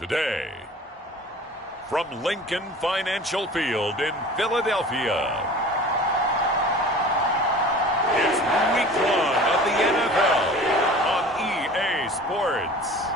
Today, from Lincoln Financial Field in Philadelphia, it's Week 1 of the NFL on EA Sports.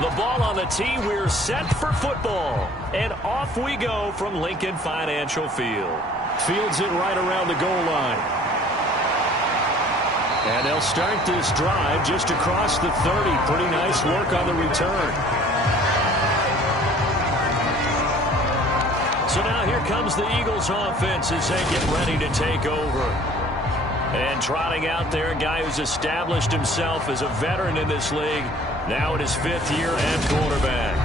The ball on the tee, we're set for football. And off we go from Lincoln Financial Field. Fields it right around the goal line. And they'll start this drive just across the 30. Pretty nice work on the return. So now here comes the Eagles offense as they get ready to take over. And trotting out there, a guy who's established himself as a veteran in this league. Now in his 5th year at quarterback.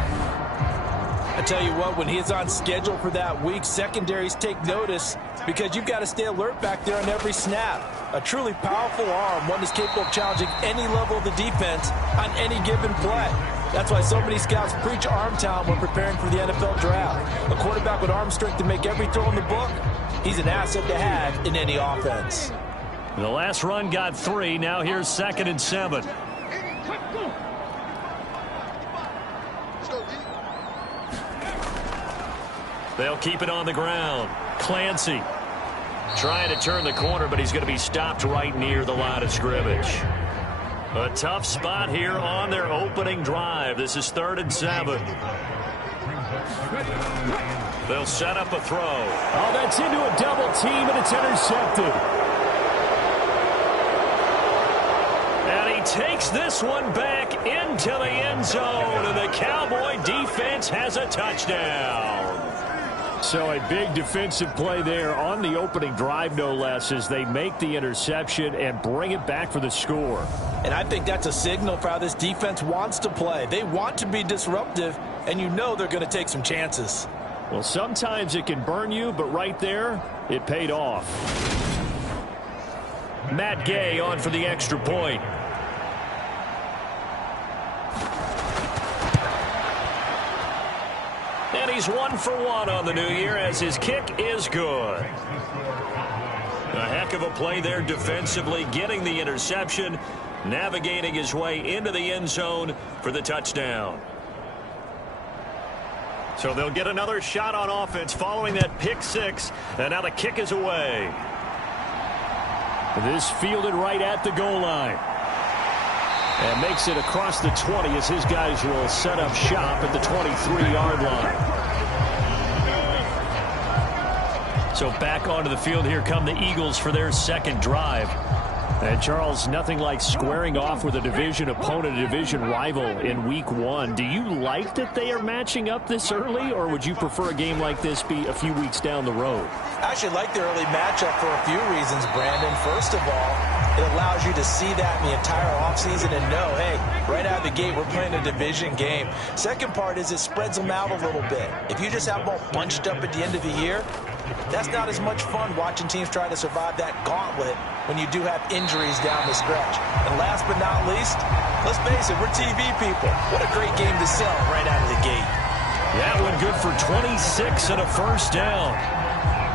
I tell you what, when he's on schedule for that week, secondaries take notice because you've got to stay alert back there on every snap. A truly powerful arm, one that's capable of challenging any level of the defense on any given play. That's why so many scouts preach arm talent when preparing for the NFL draft. A quarterback with arm strength to make every throw in the book, he's an asset to have in any offense. The last run got 3. Now here's 2nd and 7. They'll keep it on the ground. Clancy trying to turn the corner, but he's going to be stopped right near the line of scrimmage. A tough spot here on their opening drive. This is 3rd and 7. They'll set up a throw. Oh, that's into a double team, and it's intercepted. And he takes this one back into the end zone, and the Cowboy defense has a touchdown. So a big defensive play there on the opening drive, no less, as they make the interception and bring it back for the score. And I think that's a signal for how this defense wants to play. They want to be disruptive, and you know they're going to take some chances. Well, sometimes it can burn you, but right there, it paid off. Matt Gay on for the extra point. And he's 1 for 1 on the new year as his kick is good. A heck of a play there defensively, getting the interception, navigating his way into the end zone for the touchdown. So they'll get another shot on offense following that pick 6, and now the kick is away. This fielded right at the goal line. And makes it across the 20 as his guys will set up shop at the 23-yard line. So back onto the field, here come the Eagles for their 2nd drive. And Charles, nothing like squaring off with a division opponent, a division rival in Week 1. Do you like that they are matching up this early, or would you prefer a game like this be a few weeks down the road? I actually like the early matchup for a few reasons, Brandon. First of all, it allows you to see that in the entire offseason and know, hey, right out of the gate, we're playing a division game. Second part is it spreads them out a little bit. If you just have them all bunched up at the end of the year, that's not as much fun watching teams try to survive that gauntlet when you do have injuries down the stretch. And last but not least, let's face it, we're TV people. What a great game to sell right out of the gate. That one good for 26 and a first down.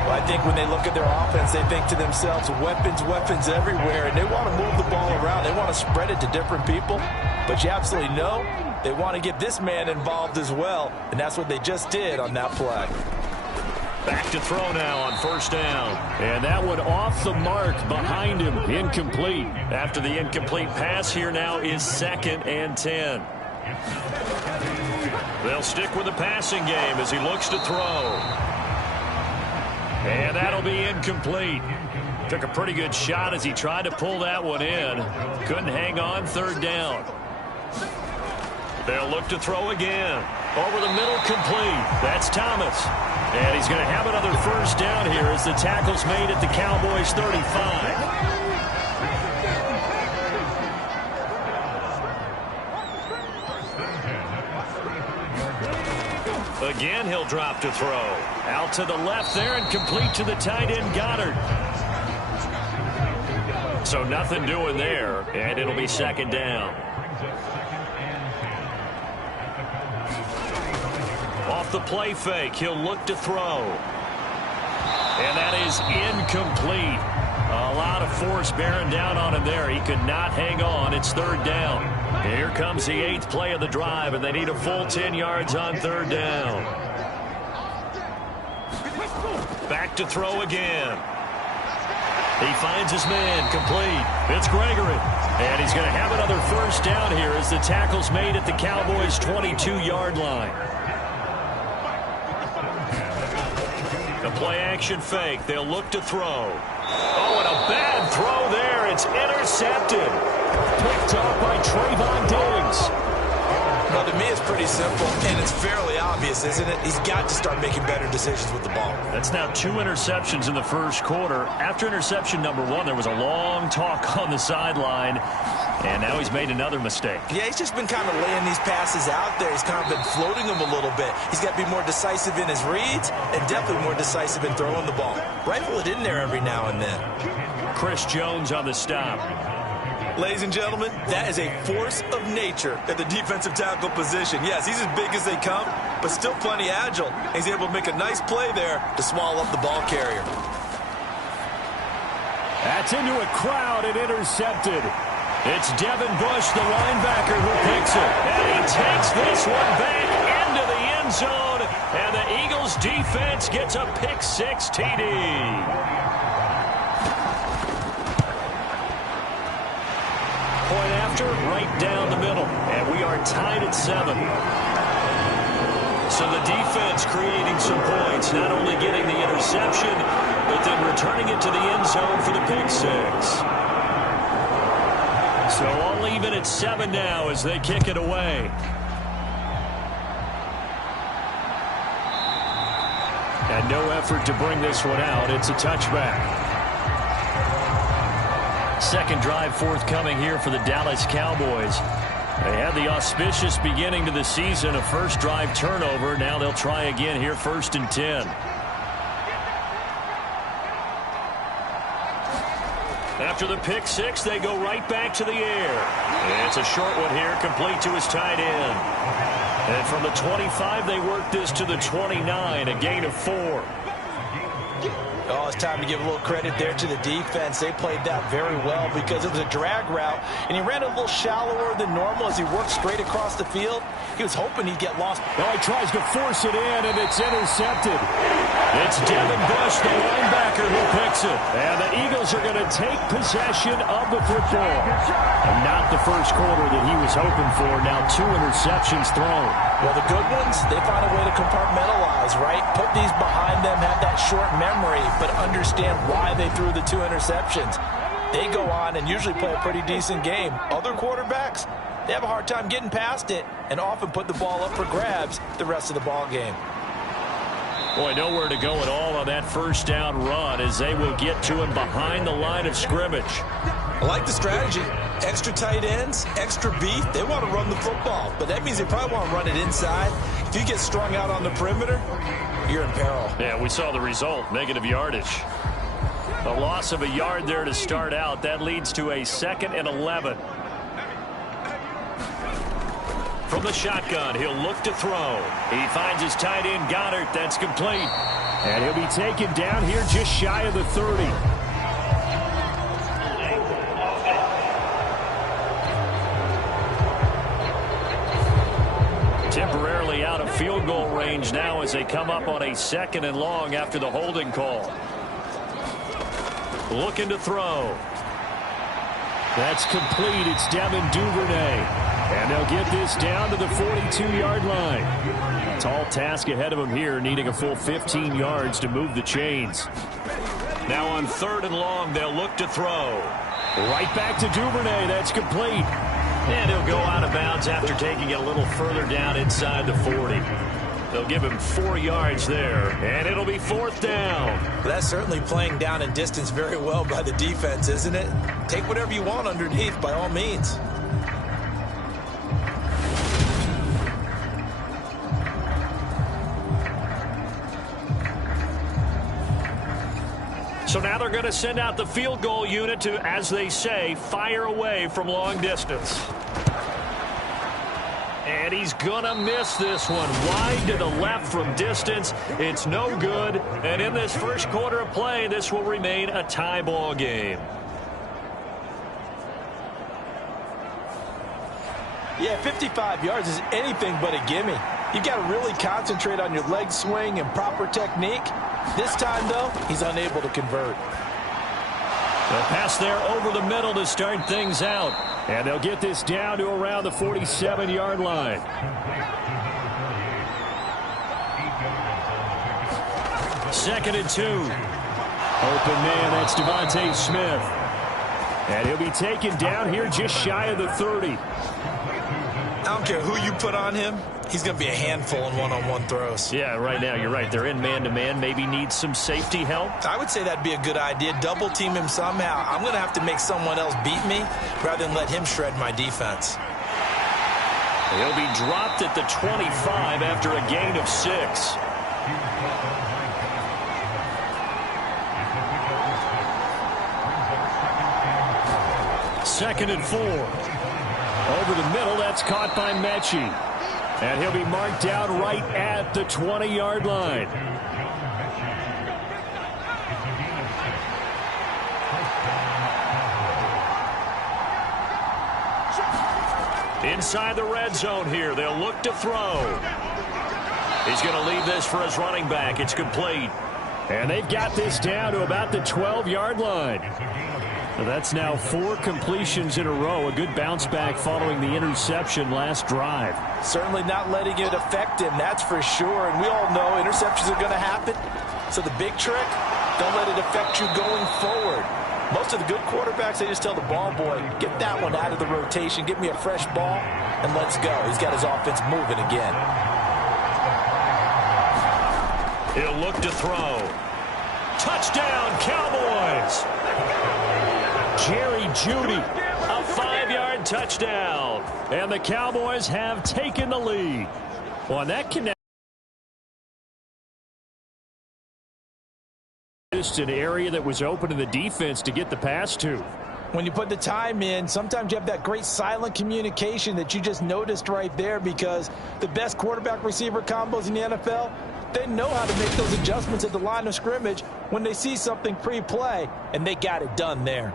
Well, I think when they look at their offense, they think to themselves, weapons, weapons everywhere, and they want to move the ball around. They want to spread it to different people. But you absolutely know they want to get this man involved as well, and that's what they just did on that play. Back to throw now on first down. And that one off the mark behind him, incomplete. After the incomplete pass, here now is 2nd and 10. They'll stick with the passing game as he looks to throw. And that'll be incomplete. Took a pretty good shot as he tried to pull that one in. Couldn't hang on, 3rd down. They'll look to throw again. Over the middle, complete. That's Thomas. And he's going to have another first down here as the tackle's made at the Cowboys' 35. Again, he'll drop to throw. Out to the left there and complete to the tight end, Goddard. So nothing doing there, and it'll be second down. Off the play fake, he'll look to throw. And that is incomplete. A lot of force bearing down on him there. He could not hang on. It's third down. Here comes the 8th play of the drive, and they need a full 10 yards on third down. Back to throw again. He finds his man, complete. It's Gregory. And he's going to have another first down here as the tackle's made at the Cowboys' 22-yard line. The play-action fake. They'll look to throw. Oh, and a bad throw there. It's intercepted. Picked off by Trayvon Diggs. Well, to me, it's pretty simple, and it's fairly obvious, isn't it? He's got to start making better decisions with the ball. That's now 2 interceptions in the first quarter. After interception number 1, there was a long talk on the sideline, and now he's made another mistake. Yeah, he's just been kind of laying these passes out there. He's kind of been floating them a little bit. He's got to be more decisive in his reads and definitely more decisive in throwing the ball. Rifle it in there every now and then. Chris Jones on the stop. Ladies and gentlemen, that is a force of nature at the defensive tackle position. Yes, he's as big as they come, but still plenty agile. He's able to make a nice play there to swallow up the ball carrier. That's into a crowd and intercepted. It's Devin Bush, the linebacker, who picks it. And he takes this one back into the end zone, and the Eagles defense gets a pick-6 TD. Point after, right down the middle. And we are tied at 7. So the defense creating some points, not only getting the interception, but then returning it to the end zone for the pick-6. So all even at 7 now as they kick it away. And no effort to bring this one out. It's a touchback. Second drive forthcoming here for the Dallas Cowboys. They had the auspicious beginning to the season, a first drive turnover. Now they'll try again here, 1st and 10. After the pick-6, they go right back to the air. And it's a short one here, complete to his tight end. And from the 25, they work this to the 29, a gain of 4. Oh, it's time to give a little credit there to the defense. They played that very well because it was a drag route, and he ran a little shallower than normal as he worked straight across the field. He was hoping he'd get lost. Oh, he tries to force it in, and it's intercepted. It's Devin Bush, the linebacker, who picks it. And the Eagles are going to take possession of the football. And not the first quarter that he was hoping for. Now 2 interceptions thrown. Well, the good ones, they find a way to compartmentalize, right? Put these behind them, have that short memory, but understand why they threw the 2 interceptions. They go on and usually play a pretty decent game. Other quarterbacks, they have a hard time getting past it and often put the ball up for grabs the rest of the ball game. Boy, nowhere to go at all on that first down run as they will get to him behind the line of scrimmage. I like the strategy. Extra tight ends, extra beef. They want to run the football, but that means they probably want to run it inside. If you get strung out on the perimeter, you're in peril. Yeah, we saw the result, negative yardage. A loss of a yard there to start out. That leads to a 2nd and 11. From the shotgun, he'll look to throw. He finds his tight end, Goddard. That's complete. And he'll be taken down here just shy of the 30. Temporarily out of field goal range now as they come up on a 2nd and long after the holding call. Looking to throw. That's complete. It's Devin Duvernay. And they'll get this down to the 42-yard line. Tall task ahead of them here, needing a full 15 yards to move the chains. Now on 3rd and long, they'll look to throw. Right back to Duvernay. That's complete. And he'll go out of bounds after taking it a little further down inside the 40. They'll give him 4 yards there, and it'll be 4th down. That's certainly playing down in distance very well by the defense, isn't it? Take whatever you want underneath, by all means. So now they're going to send out the field goal unit to, as they say, fire away from long distance. And he's going to miss this one. Wide to the left from distance. It's no good. And in this first quarter of play, this will remain a tie ball game. Yeah, 55 yards is anything but a gimme. You've got to really concentrate on your leg swing and proper technique. This time, though, he's unable to convert. The pass there over the middle to start things out. And they'll get this down to around the 47-yard line. Second and 2. Open man, that's Devontae Smith. And he'll be taken down here just shy of the 30. I don't care who you put on him. He's going to be a handful in one-on-one throws. Yeah, right now, you're right. They're in man-to-man. Maybe needs some safety help. I would say that'd be a good idea. Double team him somehow. I'm going to have to make someone else beat me rather than let him shred my defense. He'll be dropped at the 25 after a gain of 6. Second and 4. Over the middle, that's caught by Mechie. And he'll be marked down right at the 20-yard line. Inside the red zone here, they'll look to throw. He's going to leave this for his running back. It's complete. And they've got this down to about the 12-yard line. So that's now 4 completions in a row. A good bounce back following the interception last drive. Certainly not letting it affect him, that's for sure. And we all know interceptions are going to happen. So the big trick, don't let it affect you going forward. Most of the good quarterbacks, they just tell the ball boy, get that one out of the rotation, get me a fresh ball, and let's go. He's got his offense moving again. He'll look to throw. Touchdown, Cowboys! Jerry Jeudy, a 5-yard touchdown. And the Cowboys have taken the lead. Well, that connect. Just an area that was open to the defense to get the pass to. When you put the time in, sometimes you have that great silent communication that you just noticed right there, because the best quarterback-receiver combos in the NFL, they know how to make those adjustments at the line of scrimmage when they see something pre-play, and they got it done there.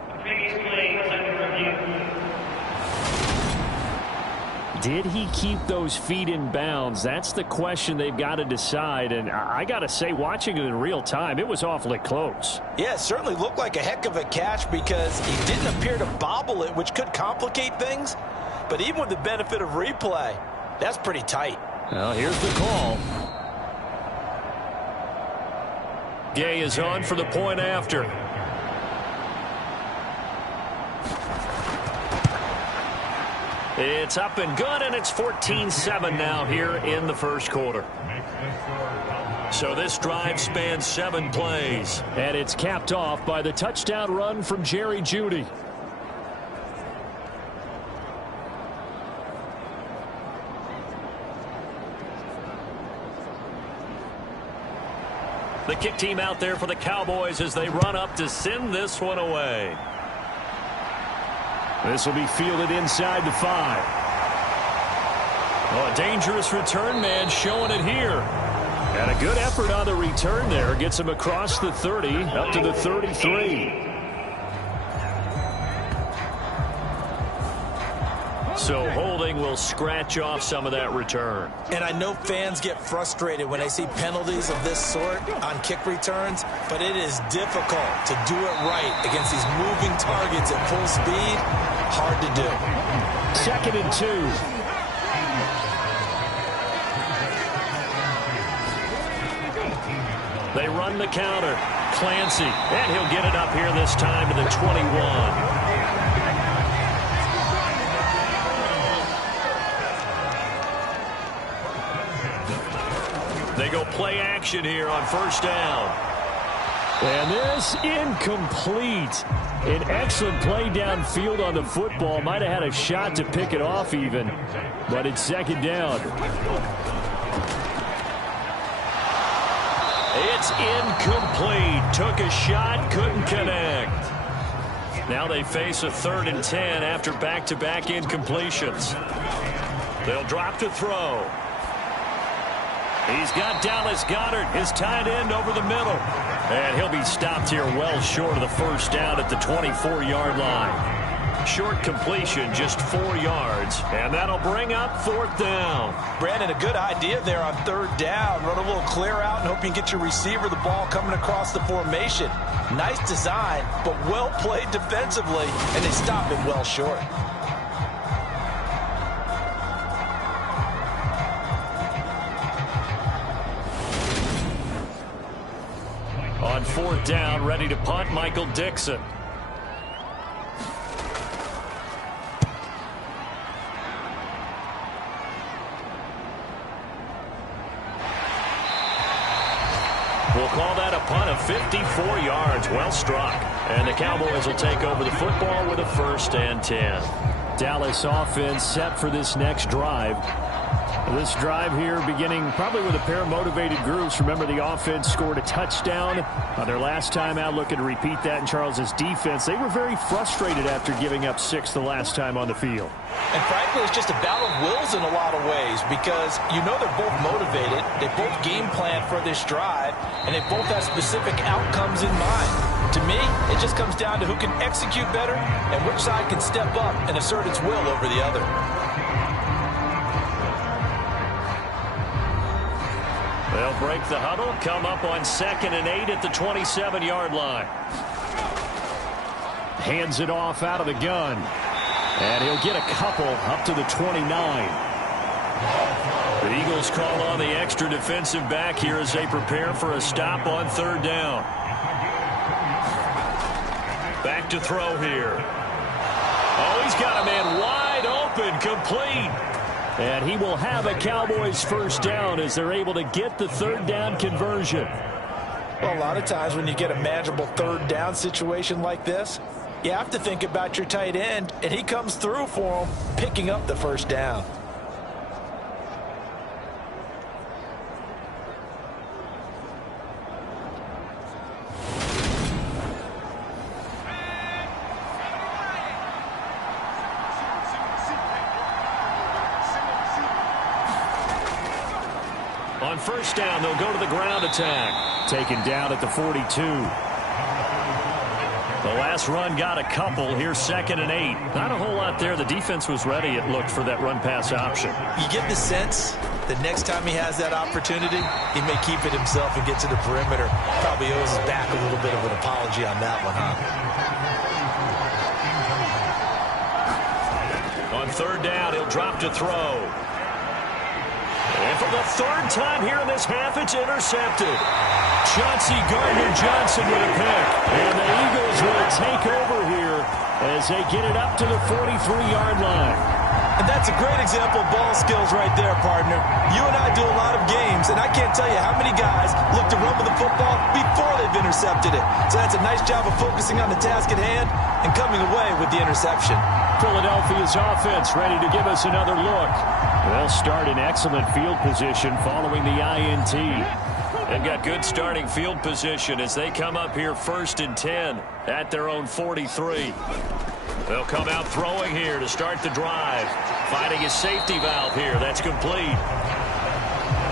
Did he keep those feet in bounds? That's the question they've got to decide. And I got to say, watching it in real time, it was awfully close. Yeah, it certainly looked like a heck of a catch because he didn't appear to bobble it, which could complicate things. But even with the benefit of replay, that's pretty tight. Well, here's the call. Gay is on for the point after. It's up and good, and it's 14-7 now here in the first quarter. So this drive spans 7 plays. And it's capped off by the touchdown run from Jerry Jeudy. The kick team out there for the Cowboys as they run up to send this one away. This will be fielded inside the 5. Oh, a dangerous return man showing it here. And a good effort on the return there. Gets him across the 30, up to the 33. So holding will scratch off some of that return. And I know fans get frustrated when they see penalties of this sort on kick returns, but it is difficult to do it right against these moving targets at full speed. Hard to do. Second and 2. They run the counter. Clancy, and he'll get it up here this time to the 21. They go play action here on first down. And this incomplete. An excellent play downfield on the football. Might have had a shot to pick it off even, but it's second down. It's incomplete. Took a shot, couldn't connect. Now they face a 3rd and 10 after back-to-back incompletions. They'll drop to throw. He's got Dallas Goedert, his tight end, over the middle. And he'll be stopped here well short of the first down at the 24-yard line. Short completion, just 4 yards, and that'll bring up 4th down. Brandon, a good idea there on 3rd down. Run a little clear out and hope you can get your receiver the ball coming across the formation. Nice design, but well played defensively, and they stop it well short. On 4th down, ready to punt, Michael Dixon. We'll call that a punt of 54 yards. Well struck. And the Cowboys will take over the football with a 1st and 10. Dallas offense set for this next drive. This drive here beginning probably with a pair of motivated groups. Remember, the offense scored a touchdown on their last time out. Looking to repeat that in Charles's defense. They were very frustrated after giving up 6 the last time on the field. And frankly, it's just a battle of wills in a lot of ways because you know they're both motivated. They both game plan for this drive, and they both have specific outcomes in mind. To me, it just comes down to who can execute better and which side can step up and assert its will over the other. They'll break the huddle, come up on 2nd and 8 at the 27-yard line. Hands it off out of the gun. And he'll get a couple up to the 29. The Eagles call on the extra defensive back here as they prepare for a stop on 3rd down. Back to throw here. Oh, he's got a man wide open, complete. And he will have a Cowboys 1st down as they're able to get the 3rd down conversion. Well, a lot of times when you get a manageable 3rd down situation like this, you have to think about your tight end, and he comes through for him, picking up the 1st down. On 1st down, they'll go to the ground attack. Taken down at the 42. The last run got a couple. Here's 2nd and 8. Not a whole lot there. The defense was ready, it looked, for that run-pass option. You get the sense that next time he has that opportunity, he may keep it himself and get to the perimeter. Probably owes his back a little bit of an apology on that one, huh? On 3rd down, he'll drop to throw. And for the 3rd time here in this half, it's intercepted. Chauncey Gardner-Johnson with a pick. And the Eagles will take over here as they get it up to the 43-yard line. And that's a great example of ball skills right there, partner. You and I do a lot of games, and I can't tell you how many guys look to run with the football before they've intercepted it. So that's a nice job of focusing on the task at hand and coming away with the interception. Philadelphia's offense ready to give us another look. They'll start in excellent field position following the INT. They've got good starting field position as they come up here 1st and 10 at their own 43. They'll come out throwing here to start the drive. Finding a safety valve here. That's complete.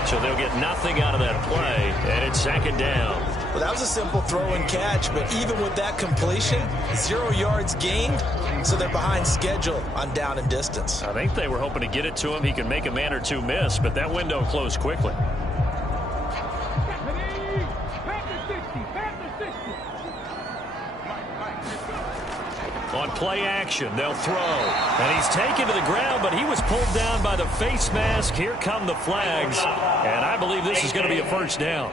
So they'll get nothing out of that play, and it's 2nd down. Well, that was a simple throw and catch, but even with that completion, 0 yards gained, so they're behind schedule on down and distance. I think they were hoping to get it to him. He can make a man or two miss, but that window closed quickly. On play action, they'll throw. And he's taken to the ground, but he was pulled down by the face mask. Here come the flags. And I believe this is going to be a 1st down.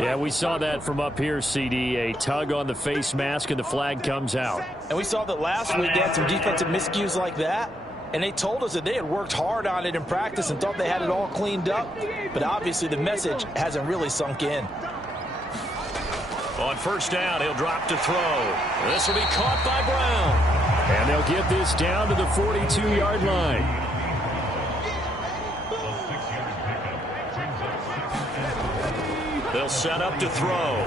Yeah, we saw that from up here, CD. A tug on the face mask, and the flag comes out. And we saw that last week they had some defensive miscues like that. And they told us that they had worked hard on it in practice and thought they had it all cleaned up. But obviously the message hasn't really sunk in. On 1st down, he'll drop to throw. This will be caught by Brown. And they'll get this down to the 42-yard line. They'll set up to throw.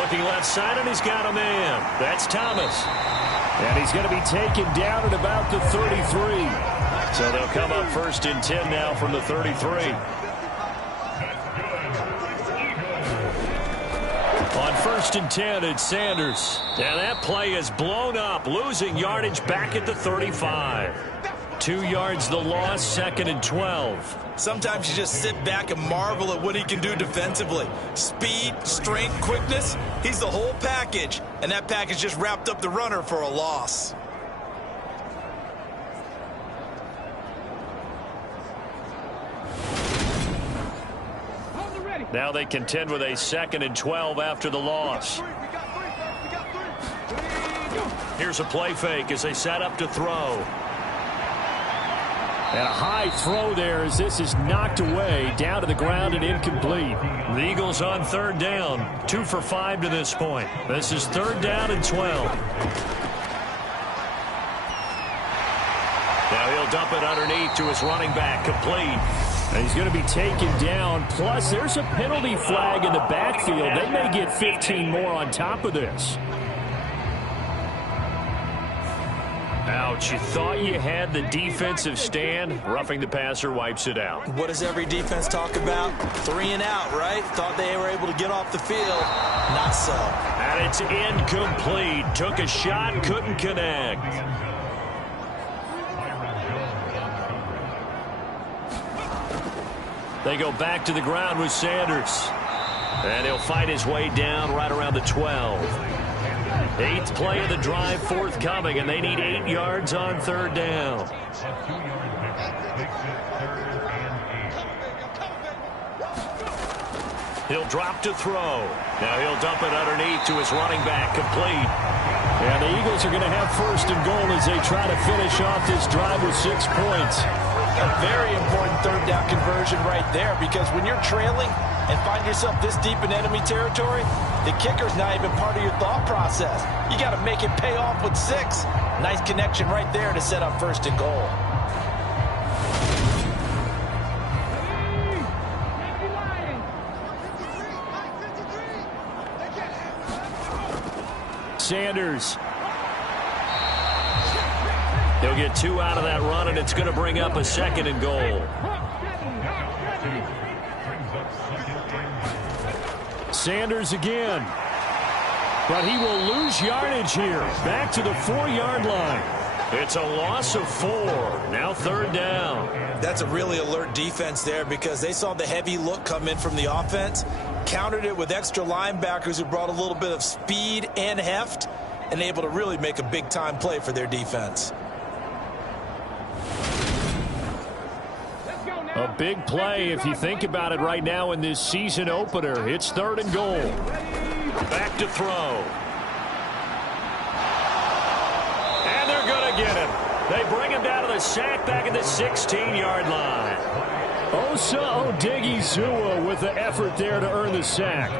Looking left side, and he's got a man. That's Thomas. And he's going to be taken down at about the 33. So they'll come up 1st and 10 now from the 33. On 1st and 10, it's Sanders. And that play is blown up, losing yardage back at the 35. 2 yards the loss, 2nd and 12. Sometimes you just sit back and marvel at what he can do defensively. Speed, strength, quickness, he's the whole package. And that package just wrapped up the runner for a loss. Now they contend with a 2nd and 12 after the loss. Here's a play fake as they set up to throw. And a high throw there as this is knocked away, down to the ground and incomplete. The Eagles on 3rd down, 2 for 5 to this point. This is 3rd down and 12. Now he'll dump it underneath to his running back, complete. And he's going to be taken down. Plus, there's a penalty flag in the backfield. They may get 15 more on top of this. Ouch, you thought you had the defensive stand. Roughing the passer wipes it out. What does every defense talk about? 3 and out, right? Thought they were able to get off the field. Not so. And it's incomplete. Took a shot, couldn't connect. They go back to the ground with Sanders. And he'll fight his way down right around the 12. 8th play of the drive forthcoming, and they need 8 yards on 3rd down. He'll drop to throw. Now he'll dump it underneath to his running back, complete. And the Eagles are going to have 1st and goal as they try to finish off this drive with 6 points. A very important 3rd down conversion right there, because when you're trailing and find yourself this deep in enemy territory, the kicker's not even part of your thought process. You got to make it pay off with 6. Nice connection right there to set up 1st and goal. Sanders. He'll get 2 out of that run, and it's going to bring up a 2nd and goal. Sanders again. But he will lose yardage here. Back to the 4-yard line. It's a loss of 4. Now 3rd down. That's a really alert defense there, because they saw the heavy look come in from the offense, countered it with extra linebackers who brought a little bit of speed and heft, and able to really make a big-time play for their defense. A big play if you think about it right now in this season opener. It's 3rd and goal. Back to throw. And they're going to get him. They bring him down to the sack back at the 16-yard line. Osa Odigizua with the effort there to earn the sack.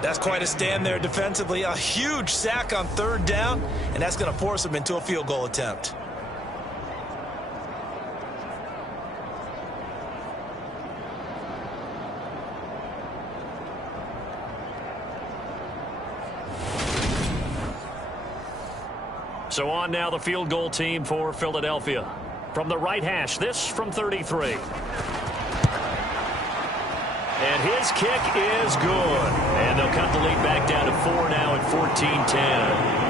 That's quite a stand there defensively. A huge sack on 3rd down, and that's going to force them into a field goal attempt. So on now the field goal team for Philadelphia. From the right hash, this from 33. And his kick is good. And they'll cut the lead back down to 4 now at 14-10.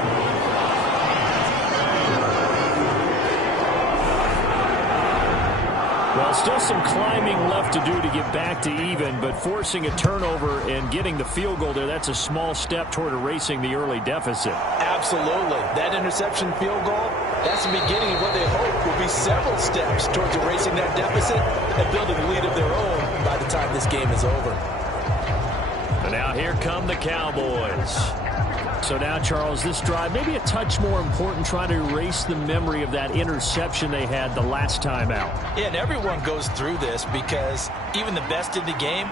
Well, still some climbing left to do to get back to even, but forcing a turnover and getting the field goal there, that's a small step toward erasing the early deficit. Absolutely. That interception field goal, that's the beginning of what they hope will be several steps towards erasing that deficit and building a lead of their own by the time this game is over. And now here come the Cowboys. So now, Charles, this drive maybe a touch more important, trying to erase the memory of that interception they had the last time out. Yeah, and everyone goes through this, because even the best in the game,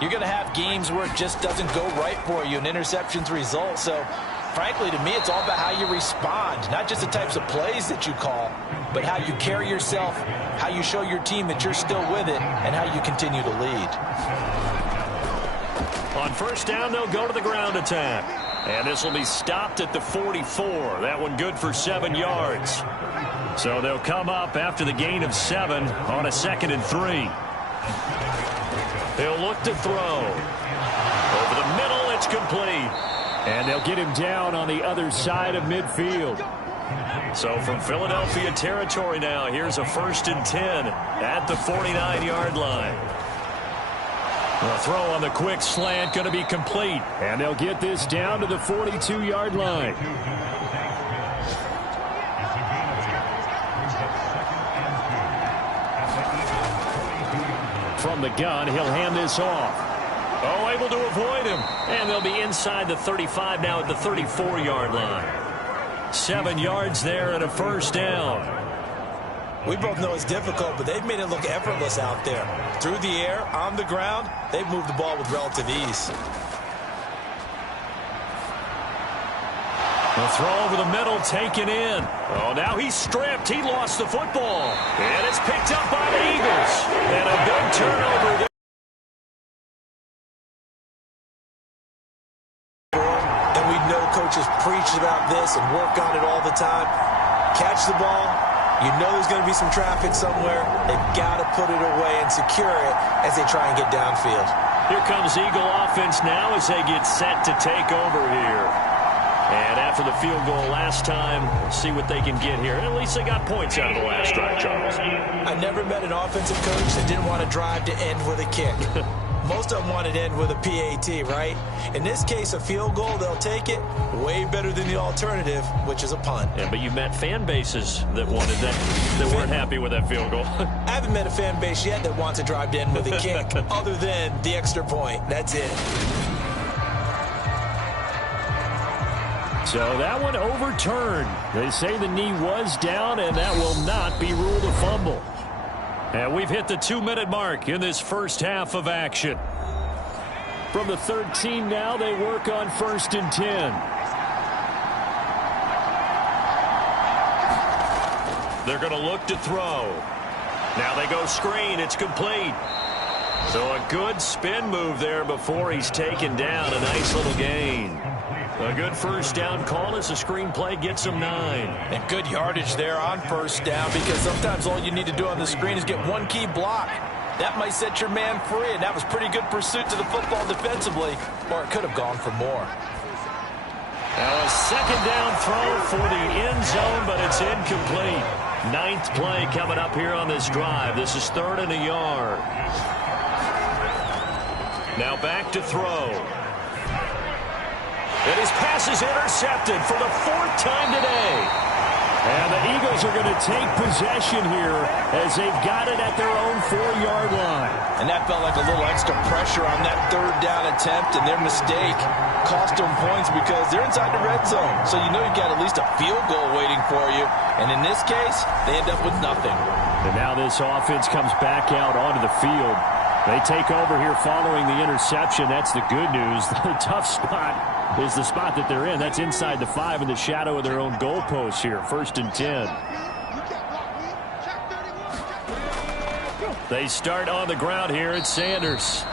you're going to have games where it just doesn't go right for you and interceptions result. So, frankly, to me, it's all about how you respond, not just the types of plays that you call, but how you carry yourself, how you show your team that you're still with it, and how you continue to lead. On first down, they'll go to the ground attack. And this will be stopped at the 44. That one good for 7 yards. So they'll come up after the gain of 7 on a 2nd and 3. He'll look to throw. Over the middle, it's complete. And they'll get him down on the other side of midfield. So from Philadelphia territory now, here's a 1st and 10 at the 49-yard line. The throw on the quick slant going to be complete. And they'll get this down to the 42-yard line. From the gun, he'll hand this off. Oh, able to avoid him. And they'll be inside the 35 now at the 34-yard line. 7 yards there and a 1st down. We both know it's difficult, but they've made it look effortless out there. Through the air, on the ground, they've moved the ball with relative ease. The throw over the middle, taken in. Oh, now he's stripped. He lost the football. And it's picked up by the Eagles. And a big turnover there. And we know coaches preach about this and work on it all the time. Catch the ball. You know there's going to be some traffic somewhere. They've got to put it away and secure it as they try and get downfield. Here comes Eagle offense now as they get set to take over here. And after the field goal last time, see what they can get here. At least they got points out of the last drive, Charles. I never met an offensive coach that didn't want to drive to end with a kick. Most of them wanted to end with a PAT, right? In this case, a field goal, they'll take it. Way better than the alternative, which is a punt. Yeah, but you met fan bases that wanted that, that weren't happy with that field goal. I haven't met a fan base yet that wants to drive to end with a kick, other than the extra point. That's it. So that one overturned. They say the knee was down, and that will not be ruled a fumble. And we've hit the 2-minute mark in this first half of action. From the 13 now, they work on 1st and 10. They're going to look to throw. Now they go screen. It's complete. So a good spin move there before he's taken down. A nice little gain. A good 1st down call as the screen play gets him 9. And good yardage there on 1st down, because sometimes all you need to do on the screen is get one key block. That might set your man free, and that was pretty good pursuit to the football defensively, or it could have gone for more. Now a 2nd down throw for the end zone, but it's incomplete. 9th play coming up here on this drive. This is 3rd and a yard. Now back to throw. And his pass is intercepted for the 4th time today. And the Eagles are going to take possession here as they've got it at their own 4-yard line. And that felt like a little extra pressure on that 3rd down attempt, and their mistake cost them points because they're inside the red zone. So you know you've got at least a field goal waiting for you. And in this case, they end up with nothing. And now this offense comes back out onto the field. They take over here following the interception. That's the good news. The tough spot is the spot that they're in. That's inside the 5 in the shadow of their own goalpost here. 1st and 10. They start on the ground here at Sanders.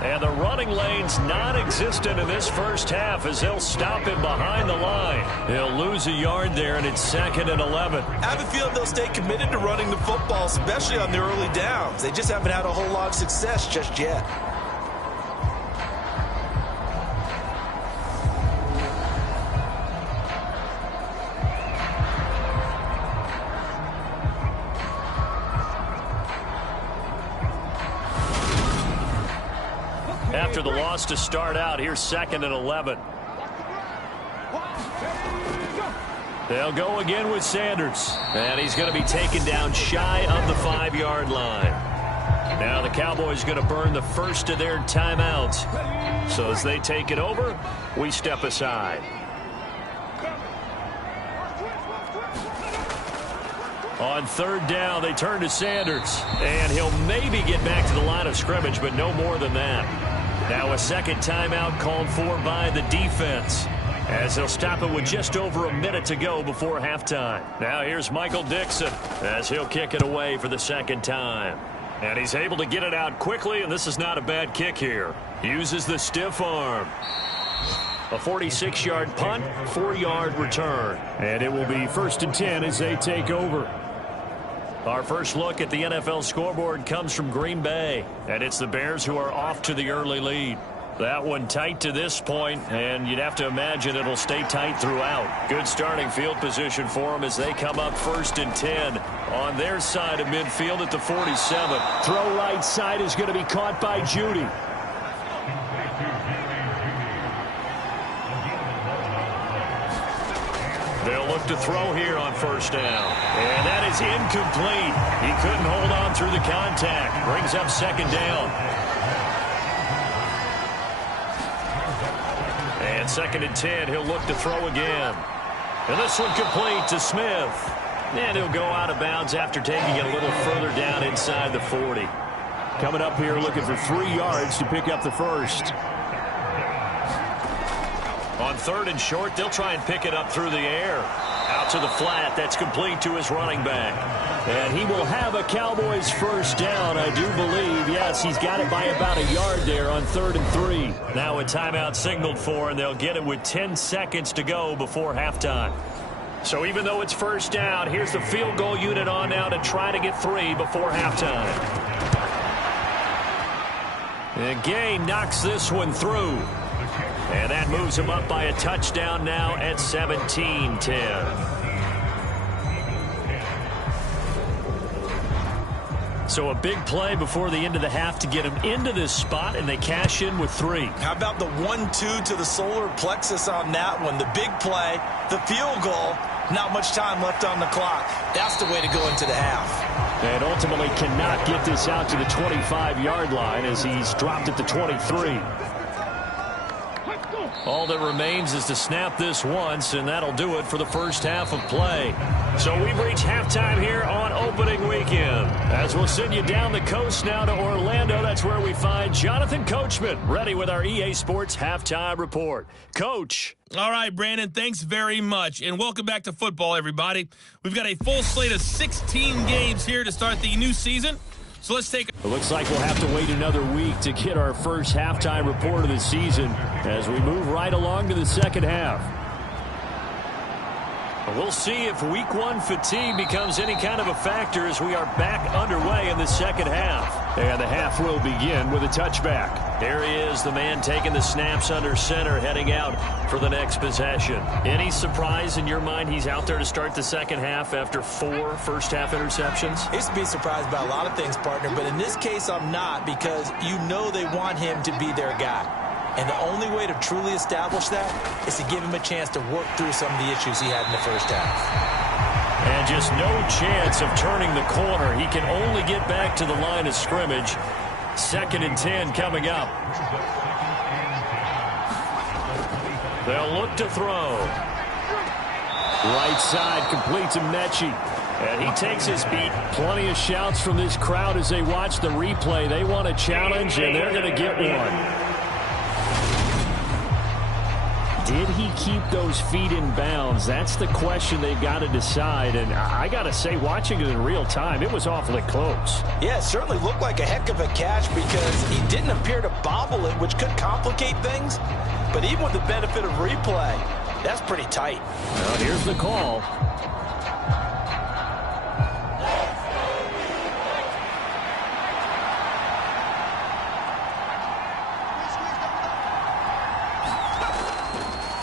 And the running lane's non-existent in this first half as they'll stop him behind the line. He'll lose a yard there, and it's 2nd and 11. I have a feeling they'll stay committed to running the football, especially on the early downs. They just haven't had a whole lot of success just yet. After the loss to start out, here's 2nd and 11. They'll go again with Sanders. And he's going to be taken down shy of the 5-yard line. Now the Cowboys going to burn the first of their timeouts. So as they take it over, we step aside. On 3rd down, they turn to Sanders. And he'll maybe get back to the line of scrimmage, but no more than that. Now a 2nd timeout called for by the defense, as they'll stop it with just over a minute to go before halftime. Now here's Michael Dixon as he'll kick it away for the 2nd time. And he's able to get it out quickly, and this is not a bad kick here. Uses the stiff arm. A 46-yard punt, 4-yard return. And it will be 1st and 10 as they take over. Our first look at the NFL scoreboard comes from Green Bay. And it's the Bears who are off to the early lead. That one tight to this point, and you'd have to imagine it'll stay tight throughout. Good starting field position for them as they come up 1st and 10 on their side of midfield at the 47. Throw right side is going to be caught by Judy. They'll look to throw here on 1st down. And that is incomplete. He couldn't hold on through the contact. Brings up 2nd down. And 2nd and 10, he'll look to throw again. And this one complete to Smith. And he'll go out of bounds after taking it a little further down inside the 40. Coming up here looking for 3 yards to pick up the first. On 3rd and short, they'll try and pick it up through the air. Out to the flat. That's complete to his running back. And he will have a Cowboys 1st down, I do believe. Yes, he's got it by about a yard there on 3rd and 3. Now a timeout signaled for, and they'll get it with 10 seconds to go before halftime. So even though it's 1st down, here's the field goal unit on now to try to get 3 before halftime. And Gay knocks this one through. And that moves him up by a touchdown now at 17-10. So a big play before the end of the half to get him into this spot, and they cash in with 3. How about the 1-2 to the solar plexus on that one? The big play, the field goal, not much time left on the clock. That's the way to go into the half. And ultimately cannot get this out to the 25-yard line as he's dropped at the 23. All that remains is to snap this once, and that'll do it for the first half of play. So we've reached halftime here on opening weekend. As we'll send you down the coast now to Orlando, that's where we find Jonathan Coachman, ready with our EA Sports Halftime Report. Coach. All right, Brandon, thanks very much, and welcome back to football, everybody. We've got a full slate of 16 games here to start the new season. So let's take it. Looks like we'll have to wait another week to get our first halftime report of the season as we move right along to the second half. We'll see if week 1 fatigue becomes any kind of a factor as we are back underway in the second half. And the half will begin with a touchback. There he is, the man taking the snaps under center, heading out for the next possession. Any surprise in your mind he's out there to start the second half after 4 first-half interceptions? I used to be surprised by a lot of things, partner, but in this case I'm not, because you know they want him to be their guy. And the only way to truly establish that is to give him a chance to work through some of the issues he had in the first half. And just no chance of turning the corner. He can only get back to the line of scrimmage. 2nd and 10 coming up. They'll look to throw. Right side complete to Mechie. And he takes his beat. Plenty of shouts from this crowd as they watch the replay. They want a challenge, and they're going to get one. Did he keep those feet in bounds? That's the question they've got to decide. And I got to say, watching it in real time, it was awfully close. Yeah, it certainly looked like a heck of a catch because he didn't appear to bobble it, which could complicate things. But even with the benefit of replay, that's pretty tight. Well, here's the call.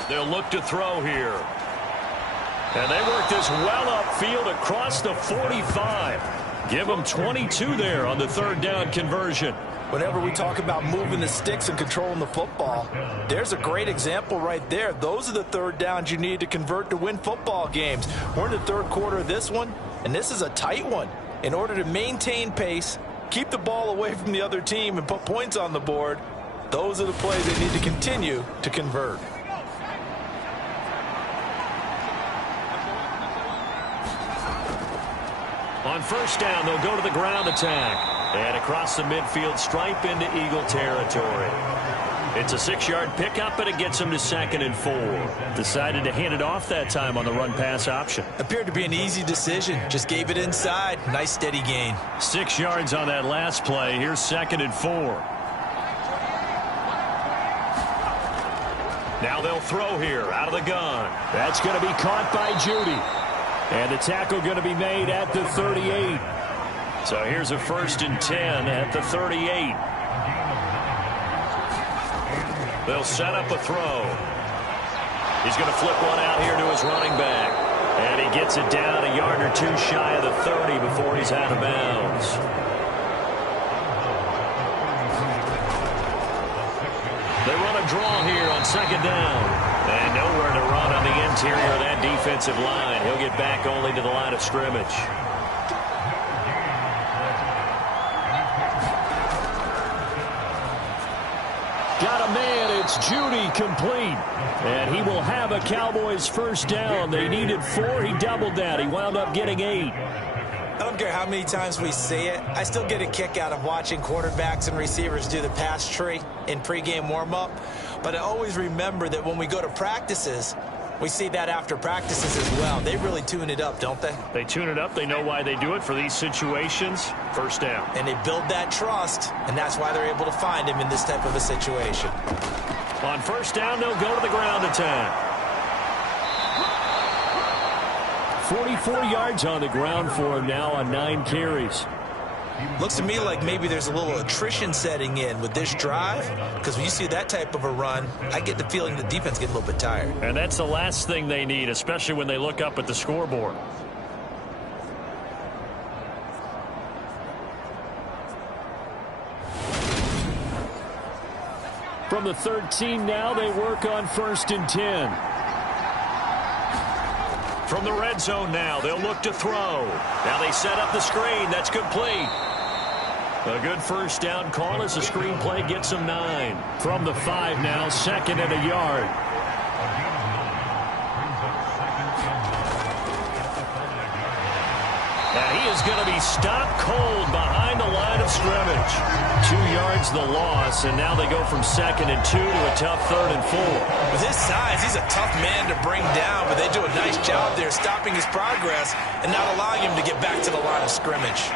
They'll look to throw here. And they work this well upfield across the 45. Give them 22 there on the 3rd down conversion. Whenever we talk about moving the sticks and controlling the football, there's a great example right there. Those are the 3rd downs you need to convert to win football games. We're in the 3rd quarter of this one, and this is a tight one. In order to maintain pace, keep the ball away from the other team, and put points on the board, those are the plays they need to continue to convert. On 1st down, they'll go to the ground attack. And across the midfield stripe into Eagle territory. It's a 6-yard pickup, but it gets them to 2nd and 4. Decided to hand it off that time on the run-pass option. Appeared to be an easy decision. Just gave it inside. Nice steady gain. 6 yards on that last play. Here's 2nd and 4. Now they'll throw here out of the gun. That's going to be caught by Judy. And the tackle going to be made at the 38. So here's a 1st and 10 at the 38. They'll set up a throw. He's going to flip one out here to his running back. And he gets it down a yard or two shy of the 30 before he's out of bounds. They run a draw here on 2nd down. And nowhere to run on the interior of that defensive line. He'll get back only to the line of scrimmage. Got a man. It's Judy complete. And he will have a Cowboys 1st down. They needed 4. He doubled that. He wound up getting 8. I don't care how many times we see it. I still get a kick out of watching quarterbacks and receivers do the pass tree in pregame warm-up. But I always remember that when we go to practices, we see that after practices as well. They really tune it up, don't they? They tune it up. They know why they do it for these situations. 1st down. And they build that trust, and that's why they're able to find him in this type of a situation. On 1st down, they'll go to the ground attack. 44 yards on the ground for him now on 9 carries. Looks to me like maybe there's a little attrition setting in with this drive, because when you see that type of a run, I get the feeling the defense gets a little bit tired. And that's the last thing they need, especially when they look up at the scoreboard. From the 13 now, they work on 1st and 10. From the red zone now, they'll look to throw. Now they set up the screen. That's complete. A good 1st down call as the screen play gets them 9. From the 5 now, 2nd and a yard. Now he is going to be stopped cold behind the line of scrimmage. 2 yards the loss, and now they go from 2nd and 2 to a tough 3rd and 4. With his size, he's a tough man to bring down, but they do a nice job there stopping his progress and not allowing him to get back to the line of scrimmage.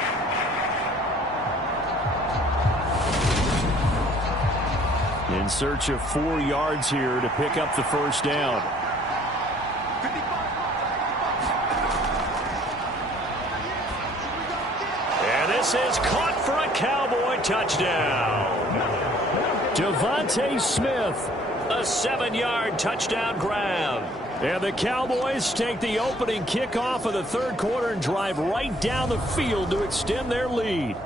In search of 4 yards here to pick up the 1st down. And this is caught for a Cowboy touchdown. Devontae Smith. A 7-yard touchdown grab. And the Cowboys take the opening kickoff of the 3rd quarter and drive right down the field to extend their lead.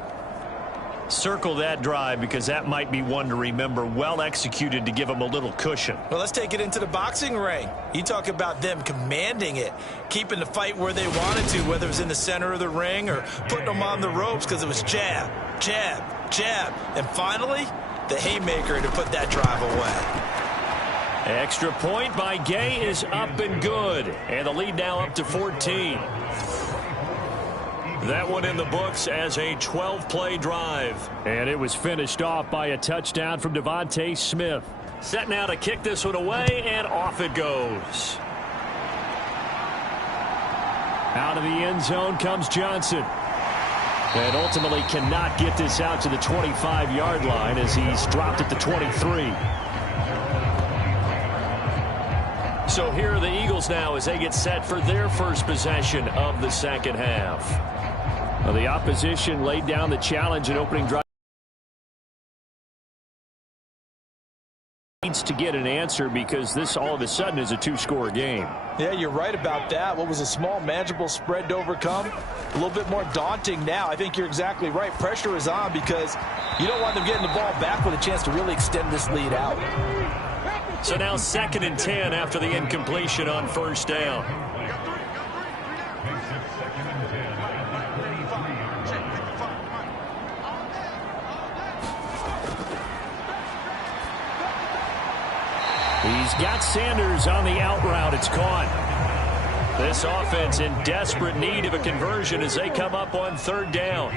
Circle that drive because that might be one to remember. Well executed to give them a little cushion. Well, let's take it into the boxing ring. You talk about them commanding it, keeping the fight where they wanted to, whether it was in the center of the ring or putting them on the ropes because it was jab, jab, jab. And finally, the haymaker to put that drive away. Extra point by Gay is up and good. And the lead now up to 14. That one in the books as a 12-play drive. And it was finished off by a touchdown from Devontae Smith. Set now to kick this one away, and off it goes. Out of the end zone comes Johnson. And ultimately cannot get this out to the 25-yard line as he's dropped at the 23. So here are the Eagles now as they get set for their first possession of the 2nd half. Well, the opposition laid down the challenge in opening drive. Needs to get an answer because this all of a sudden is a 2-score game. Yeah, you're right about that. What was a small, manageable spread to overcome? A little bit more daunting now. I think you're exactly right. Pressure is on because you don't want them getting the ball back with a chance to really extend this lead out. So now 2nd and 10 after the incompletion on 1st down. He's got Sanders on the out route. It's caught. This offense in desperate need of a conversion as they come up on 3rd down.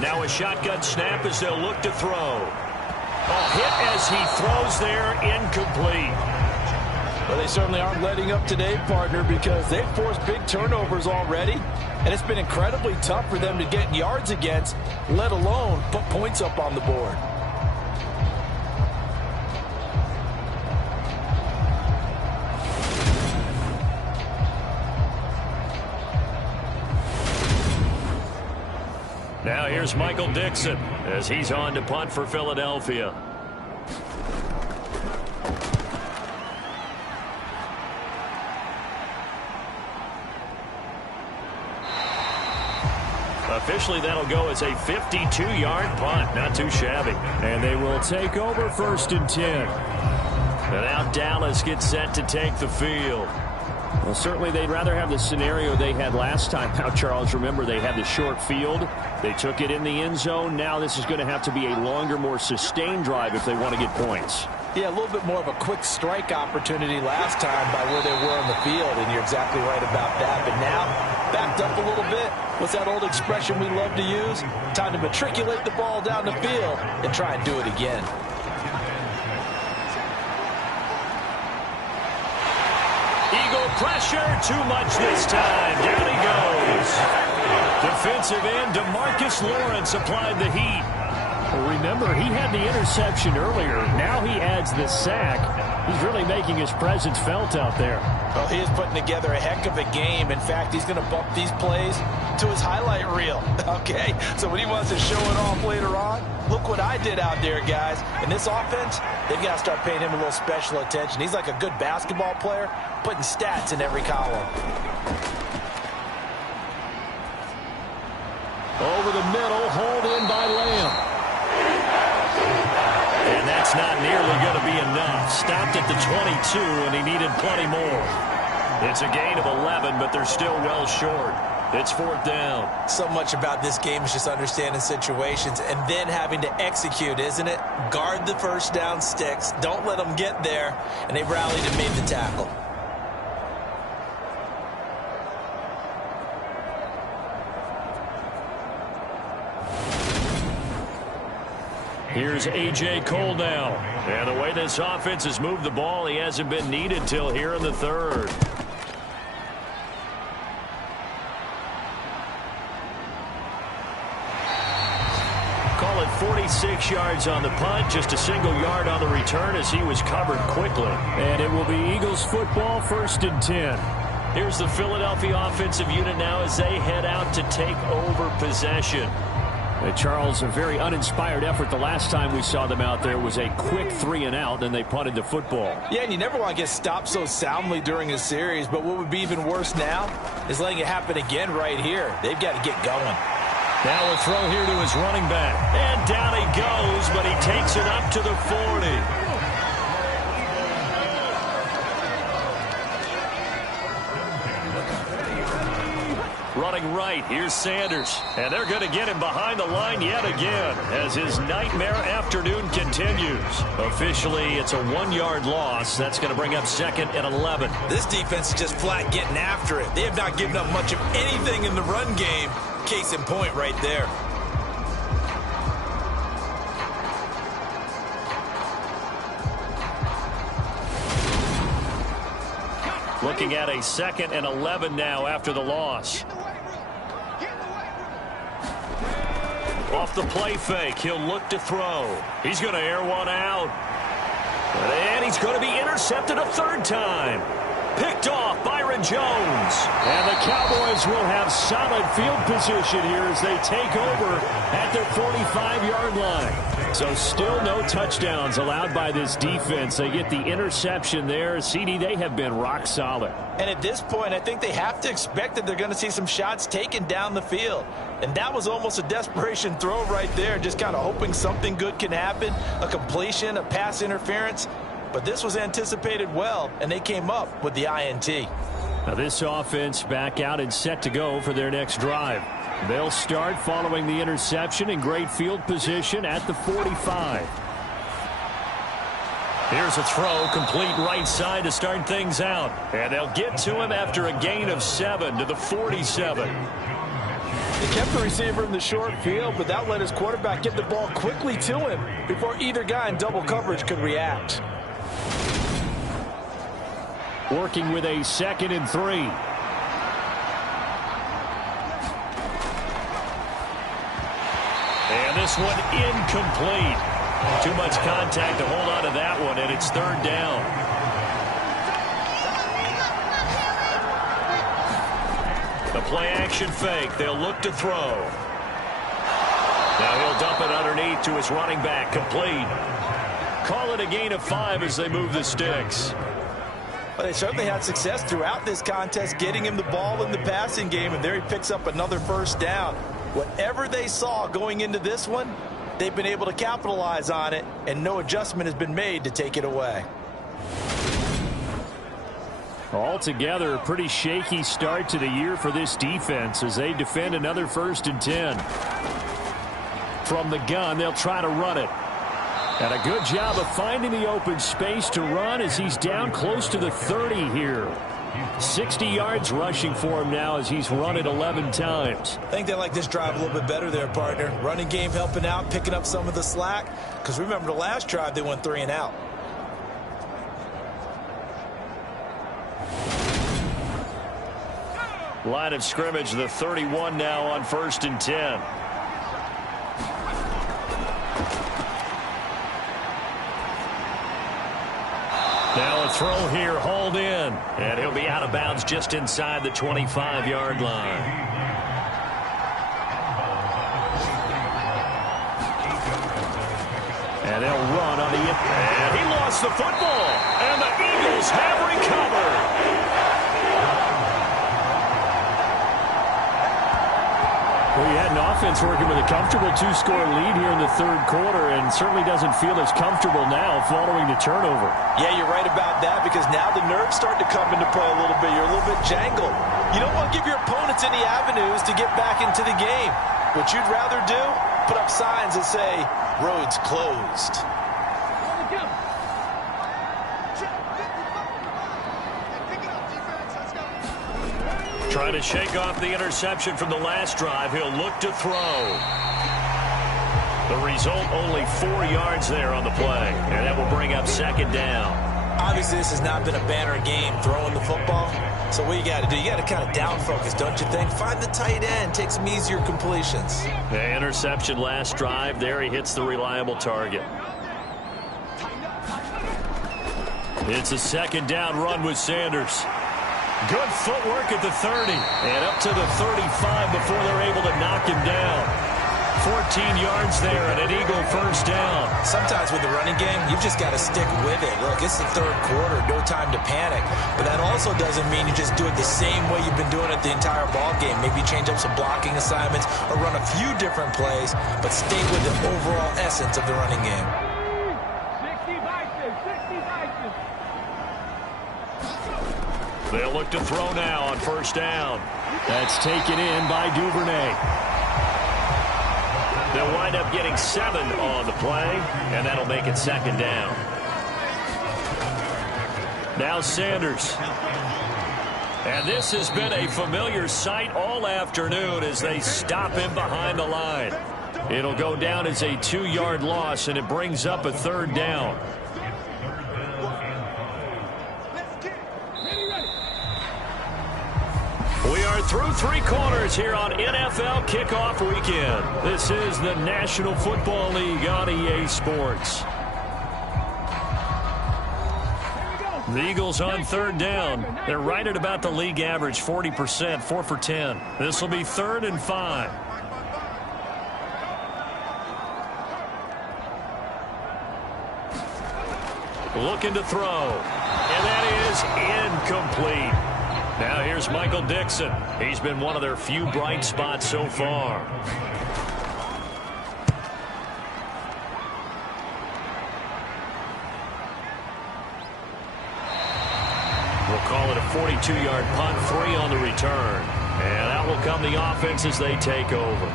Now a shotgun snap as they'll look to throw. A hit as he throws there, incomplete. Well, they certainly aren't letting up today, partner, because they've forced big turnovers already, and it's been incredibly tough for them to get yards against, let alone put points up on the board. Now here's Michael Dixon as he's on to punt for Philadelphia. Officially, that'll go as a 52-yard punt. Not too shabby. And they will take over 1st and 10. And now Dallas gets set to take the field. Well, certainly they'd rather have the scenario they had last time out, Charles. Remember, they had the short field. They took it in the end zone. Now this is going to have to be a longer, more sustained drive if they want to get points. Yeah, a little bit more of a quick strike opportunity last time by where they were on the field, and you're exactly right about that. But now, backed up a little bit. What's that old expression we love to use? Time to matriculate the ball down the field and try and do it again. Eagle pressure, too much this time. Down he goes. Defensive end DeMarcus Lawrence applied the heat. Well, remember, he had the interception earlier. Now he adds the sack. He's really making his presence felt out there. Well, he is putting together a heck of a game. In fact, he's going to bump these plays to his highlight reel. Okay, so when he wants to show it off later on, look what I did out there, guys. In this offense, they've got to start paying him a little special attention. He's like a good basketball player, putting stats in every column. Over the middle, hauled in by Lamb. And that's not nearly going to be enough. Stopped at the 22, and he needed plenty more. It's a gain of 11, but they're still well short. It's 4th down. So much about this game is just understanding situations and then having to execute, isn't it? Guard the first down sticks. Don't let them get there. And they rallied and made the tackle. Here's A.J. Cole now. And the way this offense has moved the ball, he hasn't been needed till here in the 3rd. Call it 46 yards on the punt, just a single yard on the return as he was covered quickly. And it will be Eagles football, 1st and 10. Here's the Philadelphia offensive unit now as they head out to take over possession. Charles, a very uninspired effort. The last time we saw them out there was a quick 3-and-out, and they punted the football. Yeah, and you never want to get stopped so soundly during a series, but what would be even worse now is letting it happen again right here. They've got to get going. Now a throw here to his running back. And down he goes, but he takes it up to the 40. Running right, here's Sanders. And they're going to get him behind the line yet again as his nightmare afternoon continues. Officially, it's a 1-yard loss. That's going to bring up 2nd and 11. This defense is just flat getting after it. They have not given up much of anything in the run game. Case in point right there. Looking at a 2nd and 11 now after the loss. Off the play fake, he'll look to throw. He's going to air one out. And he's going to be intercepted a 3rd time. Picked off Byron Jones. And the Cowboys will have solid field position here as they take over at their 45-yard line. So still no touchdowns allowed by this defense. They get the interception there. CD, they have been rock solid. And at this point, I think they have to expect that they're going to see some shots taken down the field. And that was almost a desperation throw right there, just kind of hoping something good can happen, a completion, a pass interference. But this was anticipated well, and they came up with the INT. Now this offense back out and set to go for their next drive. They'll start following the interception in great field position at the 45. Here's a throw, complete right side to start things out. And they'll get to him after a gain of 7 to the 47. They kept the receiver in the short field, but that let his quarterback get the ball quickly to him before either guy in double coverage could react. Working with a 2nd and 3. And this one incomplete. Too much contact to hold on to that one, and it's 3rd down. The play action fake. They'll look to throw. Now he'll dump it underneath to his running back, complete. Call it a gain of 5 as they move the sticks. Well, they certainly had success throughout this contest getting him the ball in the passing game, and there he picks up another first down. Whatever they saw going into this one, they've been able to capitalize on it, and no adjustment has been made to take it away. Altogether, a pretty shaky start to the year for this defense as they defend another 1st and 10. From the gun, they'll try to run it. And a good job of finding the open space to run as he's down close to the 30 here. 60 yards rushing for him now as he's run it 11 times. I think they like this drive a little bit better there, partner. Running game helping out, picking up some of the slack. Because remember, the last drive, they went 3 and out. Line of scrimmage, the 31 now on 1st and 10. Now a throw here, hauled in. And he'll be out of bounds just inside the 25-yard line. And they'll run on the... And he lost the football. And the Eagles have recovered. Well, you had an offense working with a comfortable 2-score lead here in the 3rd quarter and certainly doesn't feel as comfortable now following the turnover. Yeah, you're right about that because now the nerves start to come into play a little bit. You're a little bit jangled. You don't want to give your opponents any avenues to get back into the game. What you'd rather do, put up signs that say, roads closed. Trying to shake off the interception from the last drive. He'll look to throw. The result, only 4 yards there on the play. And that will bring up 2nd down. Obviously, this has not been a banner game throwing the football. So what you got to do, you got to kind of down focus, don't you think? Find the tight end, take some easier completions. The interception last drive. There he hits the reliable target. It's a 2nd down run with Sanders. Good footwork at the 30 and up to the 35 before they're able to knock him down. 14 yards there and an Eagle first down. Sometimes with the running game, you've just got to stick with it. Look, it's the 3rd quarter, no time to panic. But that also doesn't mean you just do it the same way you've been doing it the entire ball game. Maybe change up some blocking assignments or run a few different plays, but stay with the overall essence of the running game. They'll look to throw now on 1st down. That's taken in by Duvernay. They'll wind up getting 7 on the play, and that'll make it 2nd down. Now Sanders. And this has been a familiar sight all afternoon as they stop him behind the line. It'll go down as a 2-yard loss, and it brings up a 3rd down. We are through 3 quarters here on NFL Kickoff Weekend. This is the National Football League on EA Sports. The Eagles on 3rd down. They're right at about the league average, 40%, 4 for 10. This will be 3rd and 5. Looking to throw. And that is incomplete. Now here's Michael Dixon. He's been one of their few bright spots so far. We'll call it a 42-yard punt, 3 on the return. And out will come the offense as they take over.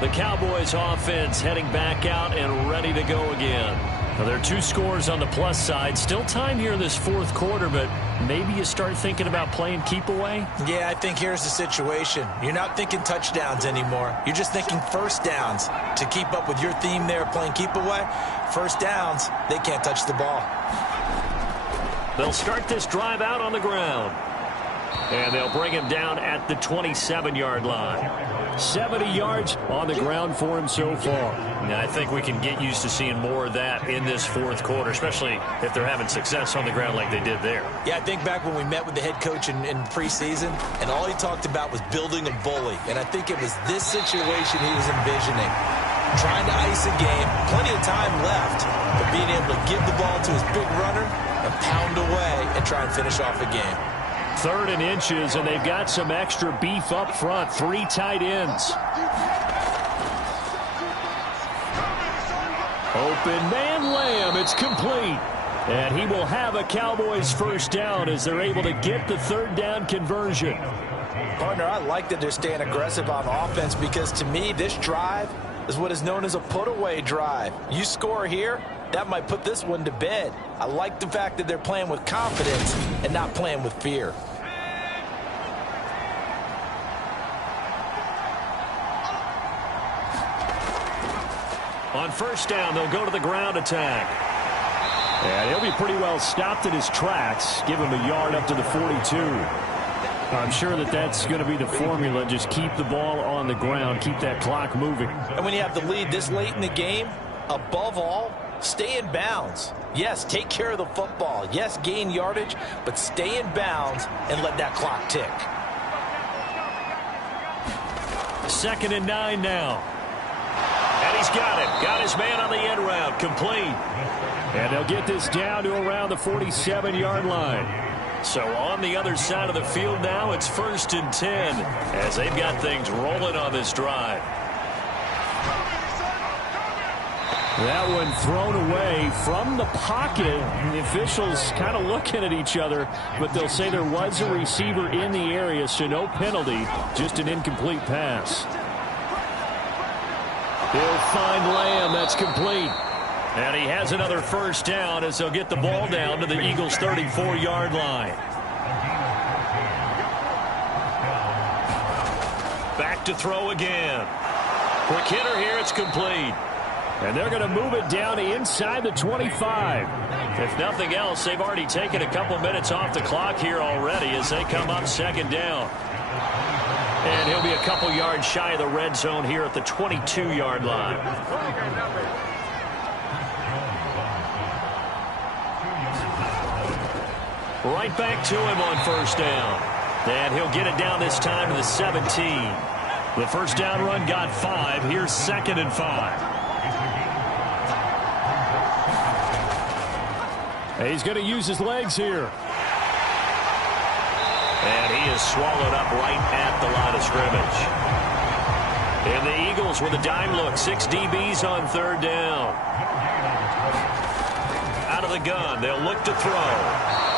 The Cowboys offense heading back out and ready to go again. Now, there are 2 scores on the plus side. Still time here in this 4th quarter, but maybe you start thinking about playing keep away? Yeah, I think here's the situation. You're not thinking touchdowns anymore. You're just thinking first downs. To keep up with your theme there, playing keep away, first downs, they can't touch the ball. They'll start this drive out on the ground. And they'll bring him down at the 27-yard line. 70 yards on the ground for him so far. Now, I think we can get used to seeing more of that in this 4th quarter, especially if they're having success on the ground like they did there. Yeah, I think back when we met with the head coach in preseason, and all he talked about was building a bully. And I think it was this situation he was envisioning. trying to ice a game, plenty of time left, but being able to give the ball to his big runner and pound away and try and finish off a game. 3rd and inches, and they've got some extra beef up front. 3 tight ends. Open man Lamb. It's complete. And he will have a Cowboys first down as they're able to get the 3rd down conversion. Partner, I like that they're staying aggressive on offense because to me, this drive is what is known as a put-away drive. You score here, that might put this one to bed. I like the fact that they're playing with confidence and not playing with fear. On first down, they'll go to the ground attack. And he'll be pretty well stopped in his tracks. Give him a yard up to the 42. I'm sure that that's going to be the formula. Just keep the ball on the ground. Keep that clock moving. And when you have the lead this late in the game, above all, stay in bounds. Yes, take care of the football. Yes, gain yardage, but stay in bounds and let that clock tick. 2nd and 9 now. And he's got it. Got his man on the end route. Complete. And they'll get this down to around the 47-yard line. So on the other side of the field now, it's 1st and 10 as they've got things rolling on this drive. That one thrown away from the pocket. The officials kind of looking at each other, but they'll say there was a receiver in the area, so no penalty, just an incomplete pass. He'll find Lamb. That's complete. And he has another first down as they'll get the ball down to the Eagles' 34-yard line. Back to throw again. Quick hitter here. It's complete. And they're going to move it down to inside the 25. If nothing else, they've already taken a couple minutes off the clock here already as they come up 2nd down. And he'll be a couple yards shy of the red zone here at the 22-yard line. Right back to him on first down. And he'll get it down this time to the 17. The first down run got 5. Here's 2nd and 5. He's going to use his legs here. And he is swallowed up right at the line of scrimmage. And the Eagles with a dime look. 6 DBs on 3rd down. Out of the gun. They'll look to throw.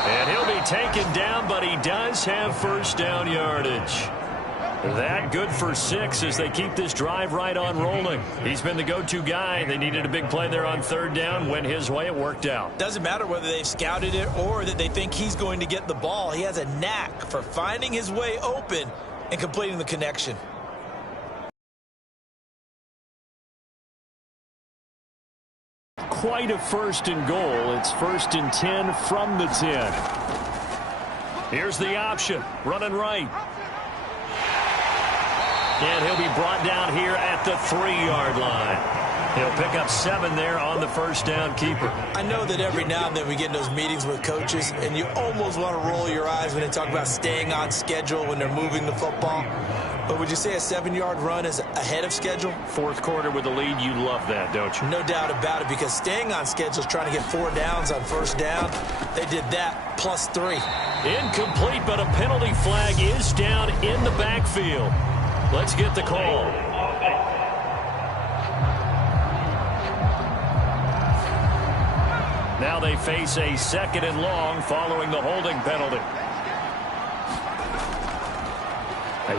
And he'll be taken down, but he does have first down yardage. That good for 6 as they keep this drive right on rolling. He's been the go-to guy. They needed a big play there on 3rd down. Went his way. It worked out. Doesn't matter whether they've scouted it or that they think he's going to get the ball. He has a knack for finding his way open and completing the connection. Quite a 1st and goal. It's 1st and 10 from the 10. Here's the option. Running right. And he'll be brought down here at the 3-yard line. He'll pick up 7 there on the first down keeper. I know that every now and then we get in those meetings with coaches, and you almost want to roll your eyes when they talk about staying on schedule when they're moving the football. But would you say a 7-yard run is ahead of schedule? 4th quarter with the lead, you love that, don't you? No doubt about it, because staying on schedule is trying to get 4 downs on first down. They did that plus 3. Incomplete, but a penalty flag is down in the backfield. Let's get the call. Now they face a 2nd and long following the holding penalty.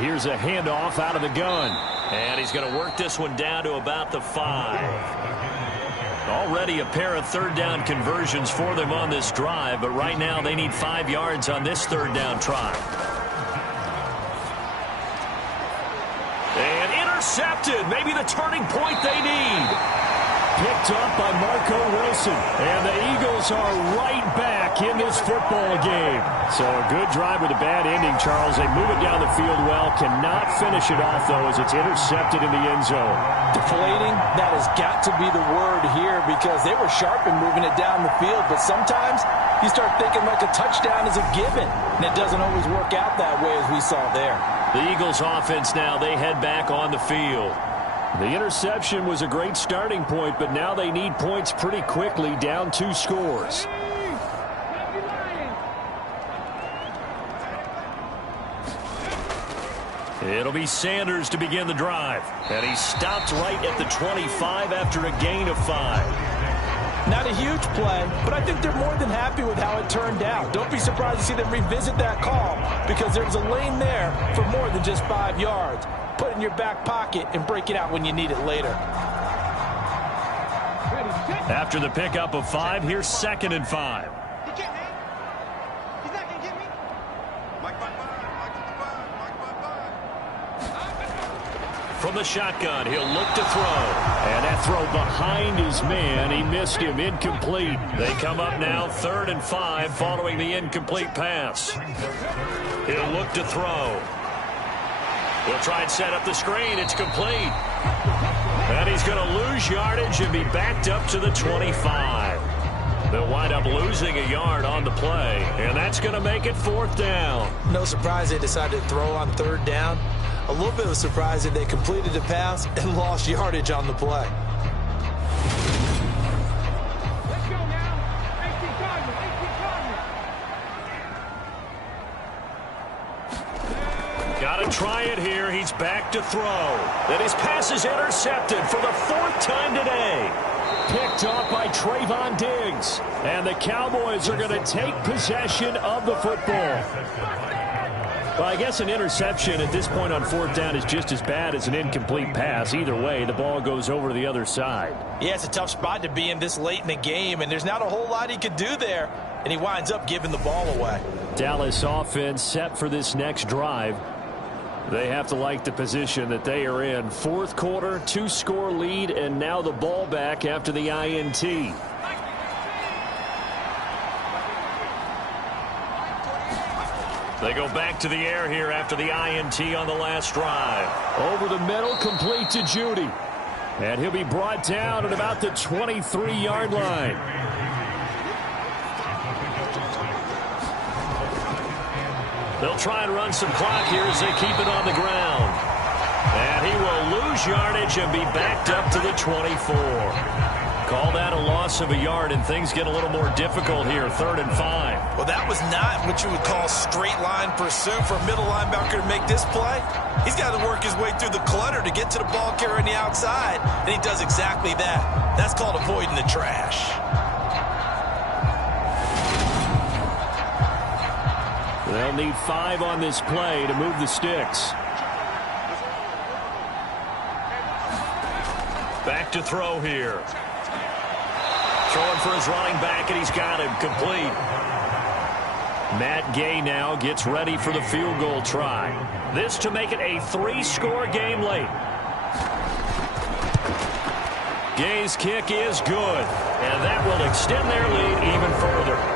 Here's a handoff out of the gun. And he's going to work this one down to about the 5. Already a pair of 3rd down conversions for them on this drive, but right now they need 5 yards on this 3rd down try. And intercepted. Maybe the turning point they need. Picked up by Marco Wilson. And the Eagles are right back in this football game. So a good drive with a bad ending, Charles. They move it down the field well. Cannot finish it off, though, as it's intercepted in the end zone. Deflating, that has got to be the word here, because they were sharp in moving it down the field. But sometimes you start thinking like a touchdown is a given. And it doesn't always work out that way, as we saw there. The Eagles offense now, they head back on the field. The interception was a great starting point, but now they need points pretty quickly, down 2 scores. It'll be Sanders to begin the drive. And he stopped right at the 25 after a gain of 5. Not a huge play, but I think they're more than happy with how it turned out. Don't be surprised to see them revisit that call because there's a lane there for more than just 5 yards. Put it in your back pocket and break it out when you need it later. After the pickup of 5, here's 2nd and 5. From the shotgun, he'll look to throw. And that throw behind his man. He missed him. Incomplete. They come up now 3rd and 5 following the incomplete pass. He'll look to throw. He'll try and set up the screen. It's complete. And he's going to lose yardage and be backed up to the 25. They'll wind up losing a yard on the play. And that's going to make it 4th down. No surprise they decided to throw on 3rd down. A little bit of a surprise that they completed the pass and lost yardage on the play. Let's go now. 18 Cardinals. Got to try it here. He's back to throw. And his pass is intercepted for the 4th time today. Picked off by Trayvon Diggs. And the Cowboys are going to take possession of the football. Well, I guess an interception at this point on 4th down is just as bad as an incomplete pass. Either way, the ball goes over to the other side. Yeah, it's a tough spot to be in this late in the game, and there's not a whole lot he could do there, and he winds up giving the ball away. Dallas offense set for this next drive. They have to like the position that they are in. 4th quarter, 2-score lead, and now the ball back after the INT. They go back to the air here after the INT on the last drive. Over the middle, complete to Judy. And he'll be brought down at about the 23-yard line. They'll try and run some clock here as they keep it on the ground. And he will lose yardage and be backed up to the 24. Call that a loss of a yard, and things get a little more difficult here, 3rd and 5. Well, that was not what you would call straight line pursuit for a middle linebacker to make this play. He's got to work his way through the clutter to get to the ball carrier on the outside, and he does exactly that. That's called avoiding the trash. They'll need 5 on this play to move the sticks. Back to throw here. Throwing for his running back, and he's got him complete. Matt Gay now gets ready for the field goal try. This to make it a 3-score game late. Gay's kick is good, and that will extend their lead even further.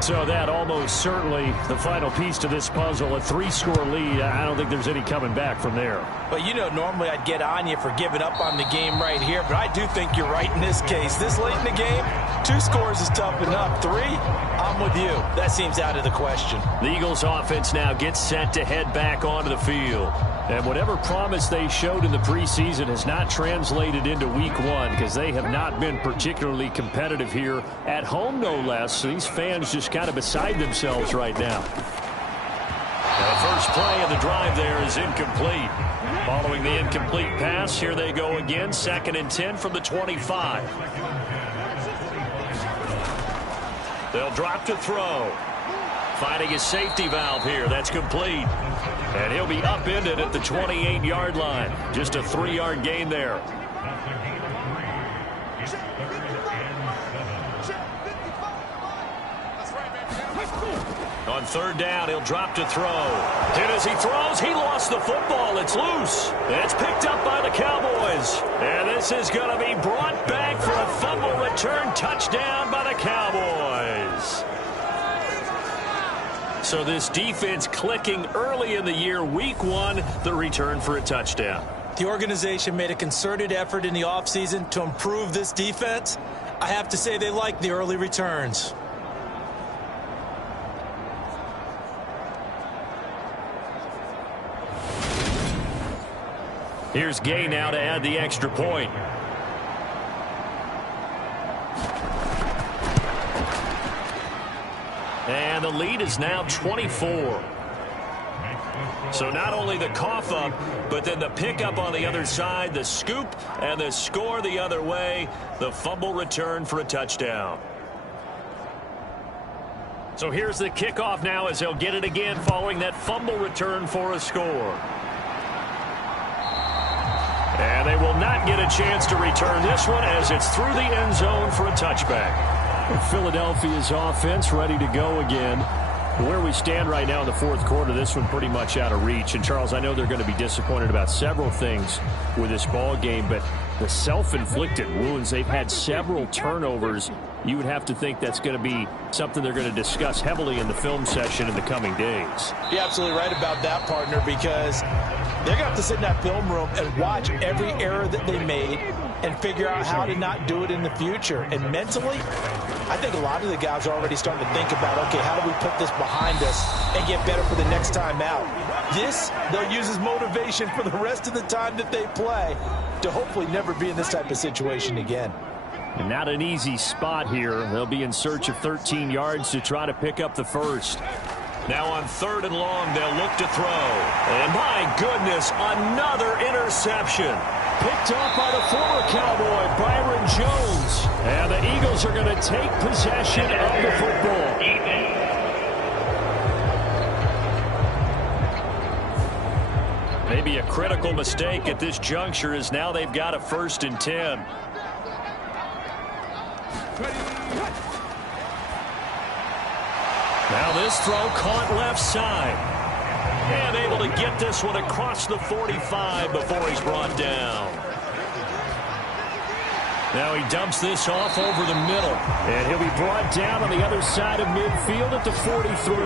So that almost certainly the final piece to this puzzle, a 3-score lead. I don't think there's any coming back from there. But, you know, normally I'd get on you for giving up on the game right here, but I do think you're right in this case. This late in the game, 2 scores is tough enough. 3, I'm with you. That seems out of the question. The Eagles offense now gets set to head back onto the field. And whatever promise they showed in the preseason has not translated into week 1 because they have not been particularly competitive here at home, no less. So these fans just kind of beside themselves right now. The first play of the drive there is incomplete. Following the incomplete pass, here they go again. 2nd and 10 from the 25. They'll drop to throw. Finding his safety valve here. That's complete. And he'll be upended at the 28-yard line. Just a 3-yard gain there. On 3rd down, he'll drop to throw. And as he throws, he lost the football. It's loose. It's picked up by the Cowboys. And this is going to be brought back for a fumble return touchdown by the Cowboys. So this defense clicking early in the year, week 1, the return for a touchdown. The organization made a concerted effort in the offseason to improve this defense. I have to say they like the early returns. Here's Gay now to add the extra point. And the lead is now 24. So not only the cough up, but then the pickup on the other side, the scoop, and the score the other way, the fumble return for a touchdown. So here's the kickoff now as they'll get it again following that fumble return for a score. And they will not get a chance to return this one as it's through the end zone for a touchback. Philadelphia's offense ready to go again. Where we stand right now in the fourth quarter, this one pretty much out of reach. And, Charles, I know they're going to be disappointed about several things with this ball game, but the self-inflicted wounds, they've had several turnovers. You would have to think that's going to be something they're going to discuss heavily in the film session in the coming days. You're absolutely right about that, partner, because they're going to have to sit in that film room and watch every error that they made and figure out how to not do it in the future. And mentally, I think a lot of the guys are already starting to think about, okay, how do we put this behind us and get better for the next time out? This, they'll use as motivation for the rest of the time that they play to hopefully never be in this type of situation again. And not an easy spot here. They'll be in search of 13 yards to try to pick up the first. Now on 3rd and long, they'll look to throw. And my goodness, another interception. Picked off by the former Cowboy, Byron Jones. And the Eagles are going to take possession of the football. Maybe a critical mistake at this juncture is now they've got a 1st and 10. Now this throw caught left side. And able to get this one across the 45 before he's brought down. Now he dumps this off over the middle. And he'll be brought down on the other side of midfield at the 43.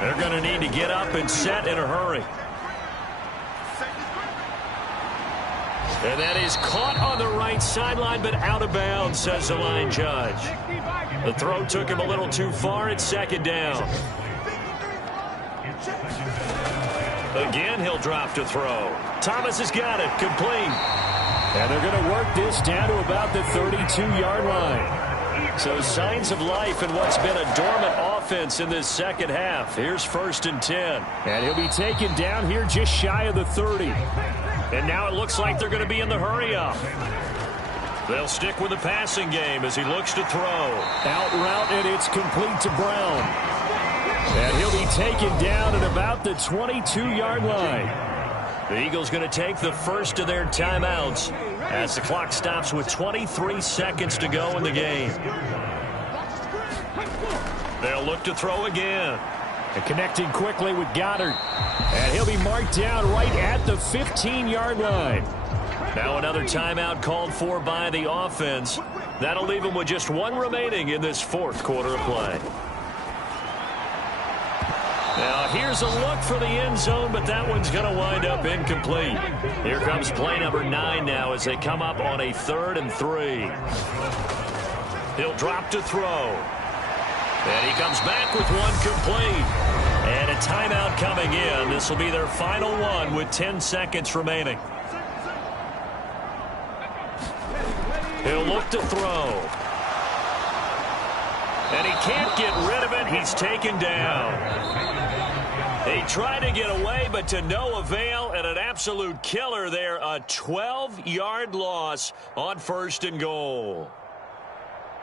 They're going to need to get up and set in a hurry. And that is caught on the right sideline, but out of bounds, says the line judge. The throw took him a little too far. It's 2nd down. Again, he'll drop to throw. Thomas has got it. Complete. And they're going to work this down to about the 32-yard line. So signs of life in what's been a dormant offense in this second half. Here's 1st and 10. And he'll be taken down here just shy of the 30. And now it looks like they're going to be in the hurry up. They'll stick with the passing game as he looks to throw. Out route, and it's complete to Brown. And he'll be taken down at about the 22-yard line. The Eagles going to take the first of their timeouts as the clock stops with 23 seconds to go in the game. They'll look to throw again. And connecting quickly with Goddard. And he'll be marked down right at the 15-yard line. Now another timeout called for by the offense. That'll leave them with just one remaining in this fourth quarter of play. Now here's a look for the end zone, but that one's going to wind up incomplete. Here comes play number 9 now as they come up on a 3rd and 3. He'll drop to throw. And he comes back with one complete. And a timeout coming in. This will be their final one with 10 seconds remaining. He'll look to throw. And he can't get rid of it. He's taken down. He tried to get away, but to no avail, and an absolute killer there. A 12-yard loss on 1st and goal.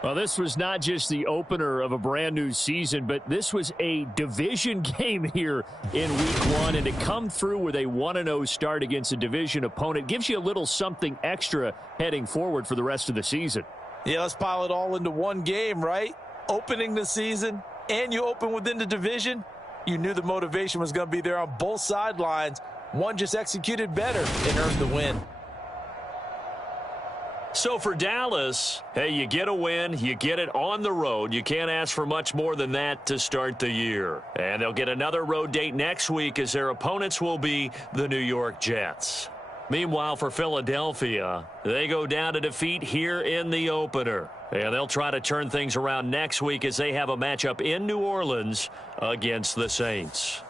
Well, this was not just the opener of a brand-new season, but this was a division game here in Week 1. And to come through with a 1-0 start against a division opponent gives you a little something extra heading forward for the rest of the season. Yeah, let's pile it all into one game, right? Opening the season, and you open within the division. You knew the motivation was going to be there on both sidelines. One just executed better and earned the win. So for Dallas, hey, you get a win, you get it on the road. You can't ask for much more than that to start the year. And they'll get another road date next week as their opponents will be the New York Jets. Meanwhile, for Philadelphia, they go down to defeat here in the opener. And they'll try to turn things around next week as they have a matchup in New Orleans against the Saints.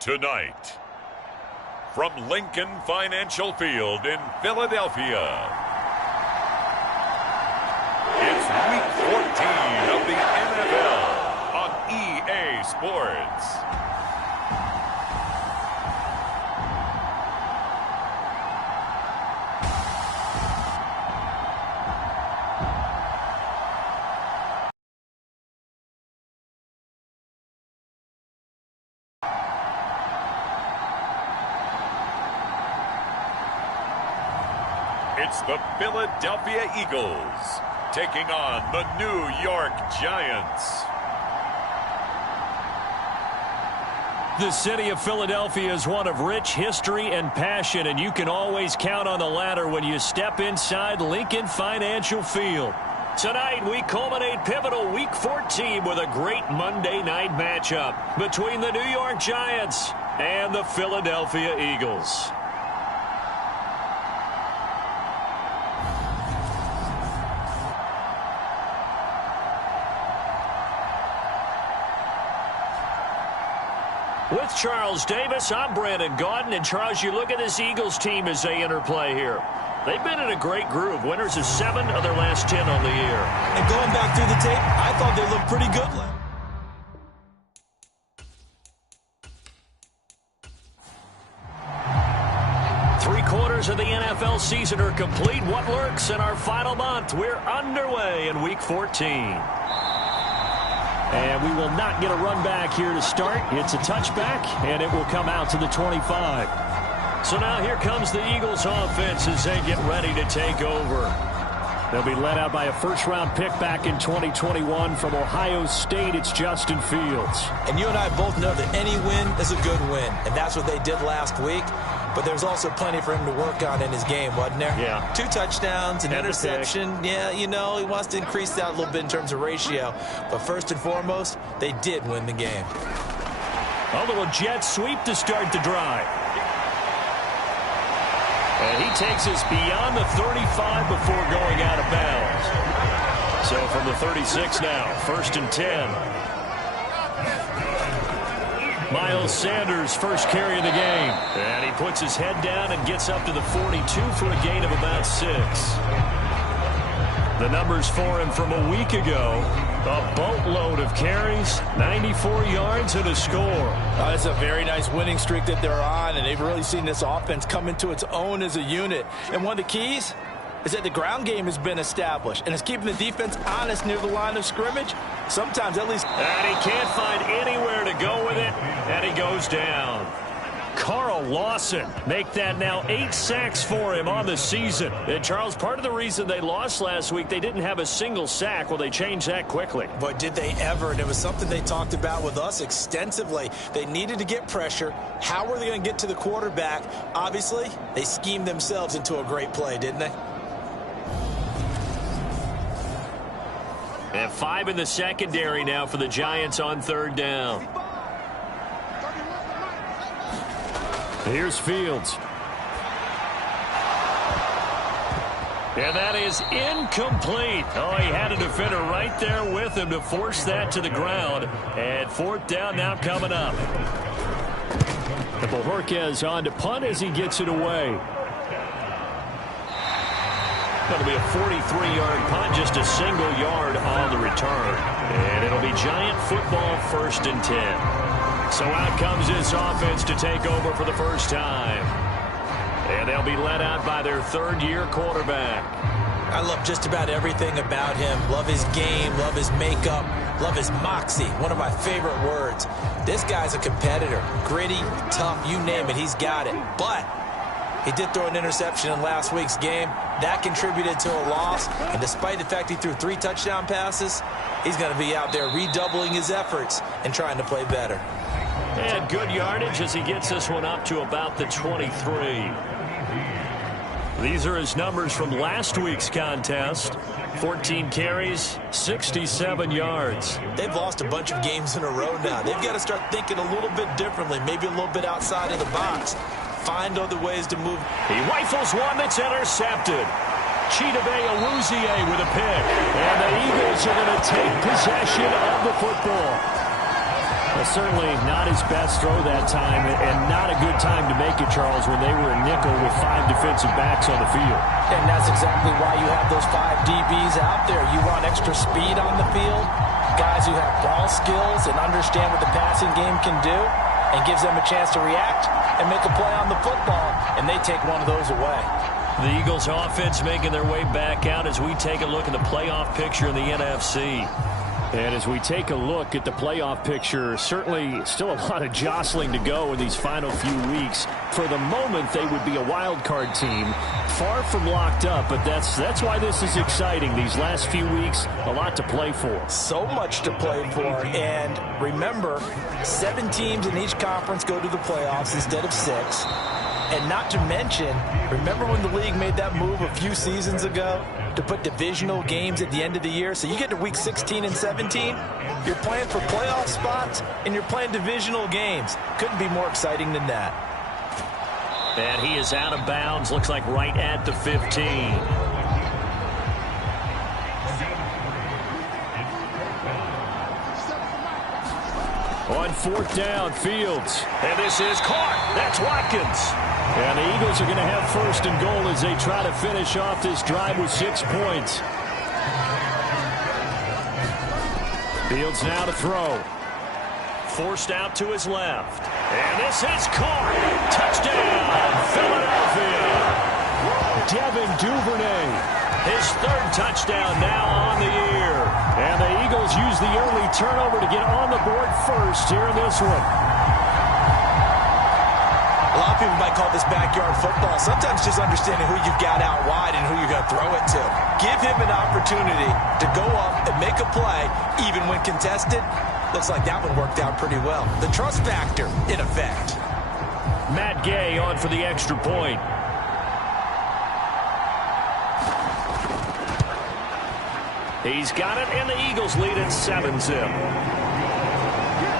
Tonight, from Lincoln Financial Field in Philadelphia, it's Week 14 of the NFL on EA Sports. It's the Philadelphia Eagles taking on the New York Giants. The city of Philadelphia is one of rich history and passion, and you can always count on the latter when you step inside Lincoln Financial Field. Tonight, we culminate pivotal Week 14 with a great Monday night matchup between the New York Giants and the Philadelphia Eagles. With Charles Davis, I'm Brandon Gaudin. And Charles, you look at this Eagles team as they interplay here. They've been in a great groove. Winners of 7 of their last 10 on the year. And going back through the tape, I thought they looked pretty good. Three-quarters of the NFL season are complete. What lurks in our final month? We're underway in Week 14. And we will not get a run back here to start. It's a touchback, and it will come out to the 25. So now here comes the Eagles offense as they get ready to take over. They'll be led out by a first-round pick back in 2021 from Ohio State. It's Justin Fields. And you and I both know that any win is a good win, and that's what they did last week. But there's also plenty for him to work on in his game, wasn't there? Yeah. 2 touchdowns, an interception. Yeah, you know, he wants to increase that a little bit in terms of ratio. But first and foremost, they did win the game. A little jet sweep to start the drive. And he takes us beyond the 35 before going out of bounds. So from the 36 now, 1st and 10. Miles Sanders, first carry of the game. And he puts his head down and gets up to the 42 for a gain of about 6. The numbers for him from a week ago, a boatload of carries, 94 yards and a score. It's a very nice winning streak that they're on, and they've really seen this offense come into its own as a unit. And one of the keys is that the ground game has been established, and it's keeping the defense honest near the line of scrimmage. Sometimes at least. And he can't find anywhere to go with it, and he goes down. Carl Lawson, make that now 8 sacks for him on the season. And Charles, part of the reason they lost last week, they didn't have a single sack. Well, they changed that quickly. But did they ever? And it was something they talked about with us extensively. They needed to get pressure. How were they going to get to the quarterback? Obviously, they schemed themselves into a great play, didn't they? And 5 in the secondary now for the Giants on 3rd down. Here's Fields. And that is incomplete. Oh, he had a defender right there with him to force that to the ground. And 4th down now coming up. And Bojorquez on to punt as he gets it away. That'll be a 43-yard punt, just a single yard on the return. And it'll be Giant football, 1st and 10. So out comes this offense to take over for the first time. And they'll be led out by their 3rd-year quarterback. I love just about everything about him. Love his game, love his makeup, love his moxie. One of my favorite words. This guy's a competitor. Gritty, tough, you name it, he's got it. But he did throw an interception in last week's game. That contributed to a loss. And despite the fact he threw 3 touchdown passes, he's going to be out there redoubling his efforts and trying to play better. And good yardage as he gets this one up to about the 23. These are his numbers from last week's contest. 14 carries, 67 yards. They've lost a bunch of games in a row now. They've got to start thinking a little bit differently, maybe a little bit outside of the box. Find other ways to move. He rifles one that's intercepted. Chidobe Awuzie with a pick. And the Eagles are going to take possession of the football. Well, certainly not his best throw that time, and not a good time to make it, Charles, when they were a nickel with 5 defensive backs on the field. And that's exactly why you have those 5 DBs out there. You want extra speed on the field, guys who have ball skills and understand what the passing game can do, and gives them a chance to react and make a play on the football, and they take one of those away. The Eagles offense making their way back out as we take a look at the playoff picture in the NFC. And as we take a look at the playoff picture, certainly still a lot of jostling to go in these final few weeks. For the moment, they would be a wild card team, far from locked up, but that's why this is exciting. These last few weeks, a lot to play for. So much to play for, and remember, 7 teams in each conference go to the playoffs instead of 6. And not to mention, remember when the league made that move a few seasons ago to put divisional games at the end of the year? So you get to week 16 and 17, you're playing for playoff spots, and you're playing divisional games. Couldn't be more exciting than that. And he is out of bounds, looks like right at the 15. On 4th down, Fields. And this is caught. That's Watkins. And the Eagles are going to have 1st and goal as they try to finish off this drive with 6 points. Fields now to throw. Forced out to his left. And this is caught. Touchdown, Philadelphia. Devin Duvernay. His 3rd touchdown now on the year. And the Eagles use the early turnover to get on the board first here in this one. A lot of people might call this backyard football. Sometimes just understanding who you've got out wide and who you're going to throw it to. Give him an opportunity to go up and make a play, even when contested. Looks like that one worked out pretty well. The trust factor, in effect. Matt Gay on for the extra point. He's got it, and the Eagles lead at 7-zip.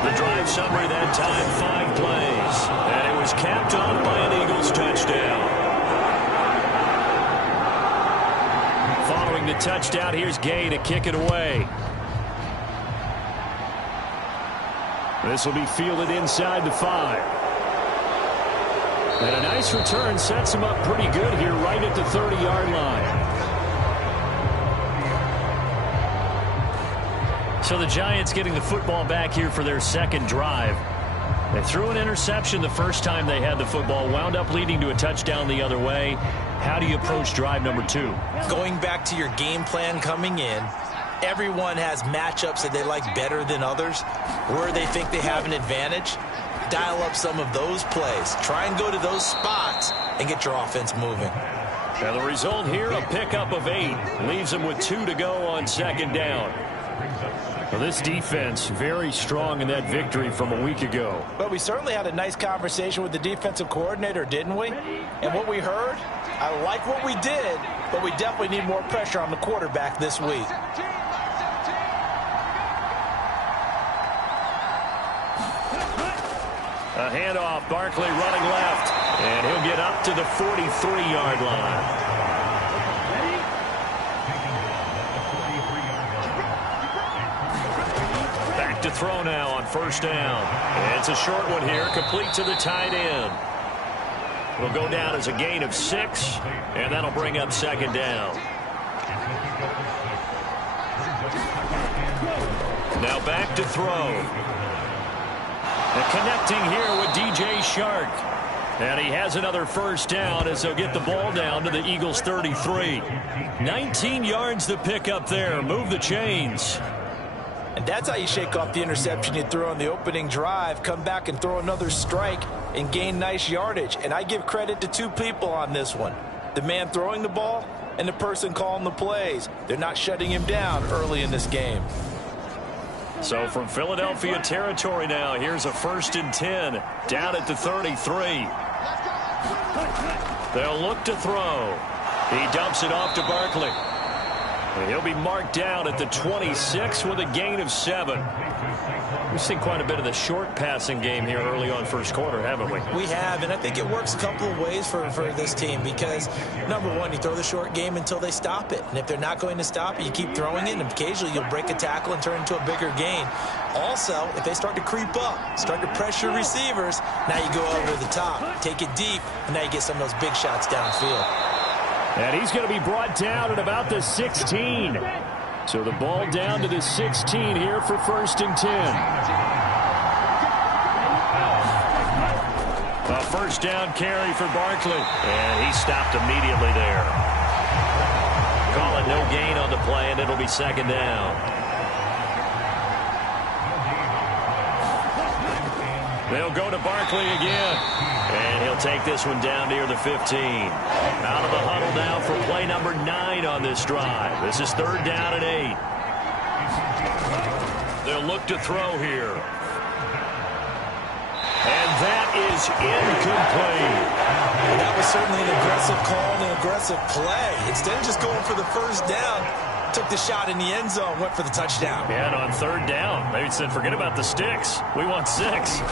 The drive summary that time, 5 plays. And it was capped off by an Eagles touchdown. Following the touchdown, here's Gay to kick it away. This will be fielded inside the 5. And a nice return sets him up pretty good here right at the 30-yard line. So the Giants getting the football back here for their 2nd drive. They threw an interception the first time they had the football, wound up leading to a touchdown the other way. How do you approach drive number 2? Going back to your game plan coming in, everyone has matchups that they like better than others, where they think they have an advantage. Dial up some of those plays. Try and go to those spots and get your offense moving. Now the result here, a pickup of 8. Leaves them with 2 to go on 2nd down. Well, this defense very strong in that victory from a week ago. But we certainly had a nice conversation with the defensive coordinator, didn't we? And what we heard, I like what we did, but we definitely need more pressure on the quarterback this week. A handoff, Barkley running left, and he'll get up to the 43-yard line. Back to throw now on 1st down. And it's a short one here, complete to the tight end. Will go down as a gain of 6, and that'll bring up 2nd down. Now back to throw. And connecting here with DJ Shark. And he has another 1st down as they'll get the ball down to the Eagles' 33. 19 yards to pick up there. Move the chains. And that's how you shake off the interception you threw on the opening drive. Come back and throw another strike and gain nice yardage. And I give credit to 2 people on this one. The man throwing the ball and the person calling the plays. They're not shutting him down early in this game. So from Philadelphia territory now, here's a 1st and 10 down at the 33. They'll look to throw. He dumps it off to Barkley. And he'll be marked down at the 26 with a gain of 7. We've seen quite a bit of the short passing game here early on first quarter, haven't we? We have, and I think it works a couple of ways for this team because, number one, you throw the short game until they stop it. And if they're not going to stop it, you keep throwing it, and occasionally you'll break a tackle and turn it into a bigger gain. Also, if they start to creep up, start to pressure receivers, now you go over the top, take it deep, and now you get some of those big shots downfield. And he's going to be brought down at about the 16. So the ball down to the 16 here for 1st and 10. A first down carry for Barkley. And he stopped immediately there. Call it no gain on the play, and it'll be 2nd down. They'll go to Barkley again. And he'll take this one down near the 15. Out of the huddle now for play number 9 on this drive. This is 3rd down and 8. They'll look to throw here. And that is incomplete. That was certainly an aggressive call and an aggressive play. Instead of just going for the first down, took the shot in the end zone, went for the touchdown. And on 3rd down, they said, forget about the sticks. We want 6.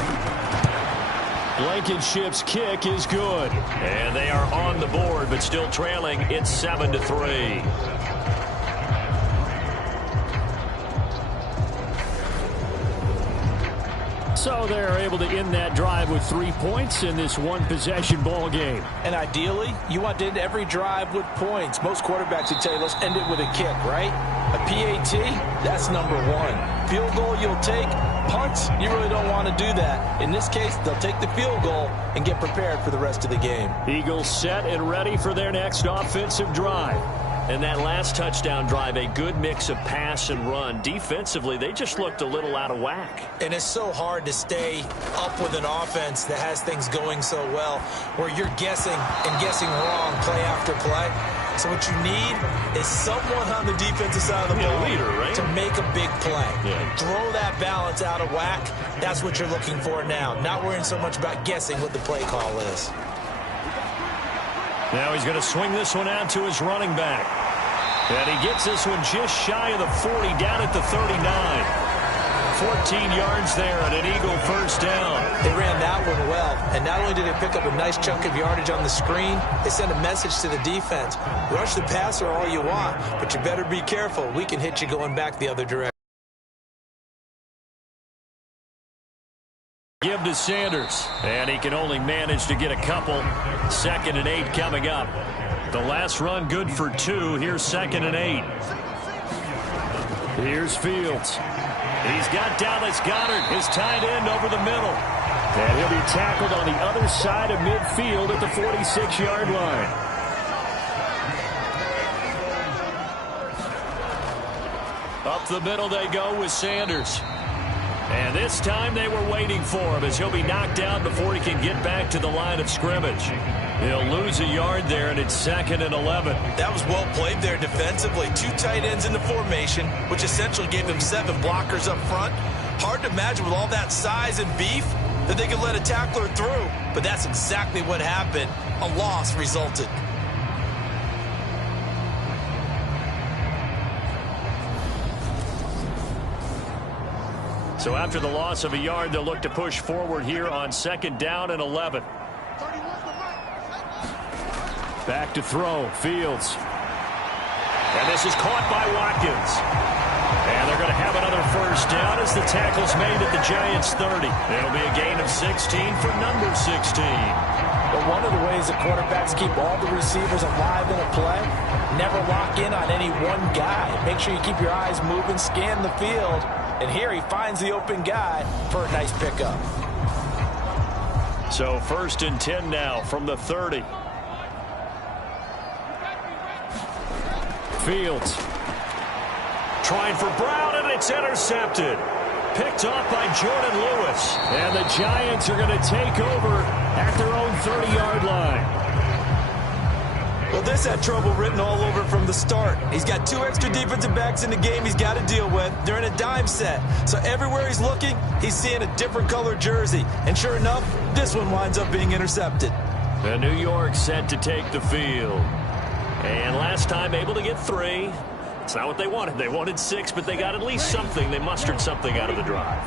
Blankenship's kick is good. And they are on the board, but still trailing. It's 7-3. So they're able to end that drive with 3 points in this one-possession ball game. And ideally, you want to end every drive with points. Most quarterbacks would tell you, let's end it with a kick, right? A PAT, that's number 1. Field goal you'll take. Punts, you really don't want to do that. In this case, they'll take the field goal and get prepared for the rest of the game. Eagles set and ready for their next offensive drive. And that last touchdown drive, a good mix of pass and run. Defensively, they just looked a little out of whack. And it's so hard to stay up with an offense that has things going so well, where you're guessing and guessing wrong play after play. So what you need is someone on the defensive side of the ball leader, right? to make a big play. Yeah. Throw that balance out of whack. That's what you're looking for now. Not worrying so much about guessing what the play call is. Now he's going to swing this one out to his running back. And he gets this one just shy of the 40, down at the 39. 14 yards there and an Eagle first down. They ran that one well, and not only did they pick up a nice chunk of yardage on the screen, they sent a message to the defense. Rush the passer all you want, but you better be careful. We can hit you going back the other direction. Give to Sanders, and he can only manage to get a couple. 2nd and 8 coming up. The last run good for 2. Here's 2nd and 8. Here's Fields. He's got Dallas Goedert, his tight end, over the middle. And he'll be tackled on the other side of midfield at the 46-yard line. Up the middle they go with Sanders. And this time they were waiting for him as he'll be knocked down before he can get back to the line of scrimmage. He'll lose a yard there, and it's 2nd and 11. That was well played there defensively. 2 tight ends in the formation, which essentially gave them 7 blockers up front. Hard to imagine with all that size and beef that they could let a tackler through. But that's exactly what happened. A loss resulted. So after the loss of a yard, they'll look to push forward here on 2nd down and 11. Back to throw, Fields. And this is caught by Watkins. And they're going to have another first down as the tackle's made at the Giants' 30. It'll be a gain of 16 for number 16. But one of the ways that quarterbacks keep all the receivers alive in a play, never lock in on any one guy. Make sure you keep your eyes moving, scan the field. And here he finds the open guy for a nice pickup. So 1st and 10 now from the 30. Fields. Trying for Brown, and it's intercepted. Picked off by Jordan Lewis. And the Giants are going to take over at their own 30-yard line. Well, this had trouble written all over from the start. He's got 2 extra defensive backs in the game he's got to deal with. They're in a dime set. So everywhere he's looking, he's seeing a different color jersey. And sure enough, this one winds up being intercepted. The New York set to take the field. And last time able to get 3. It's not what they wanted. They wanted 6, but they got at least something. They mustered something out of the drive.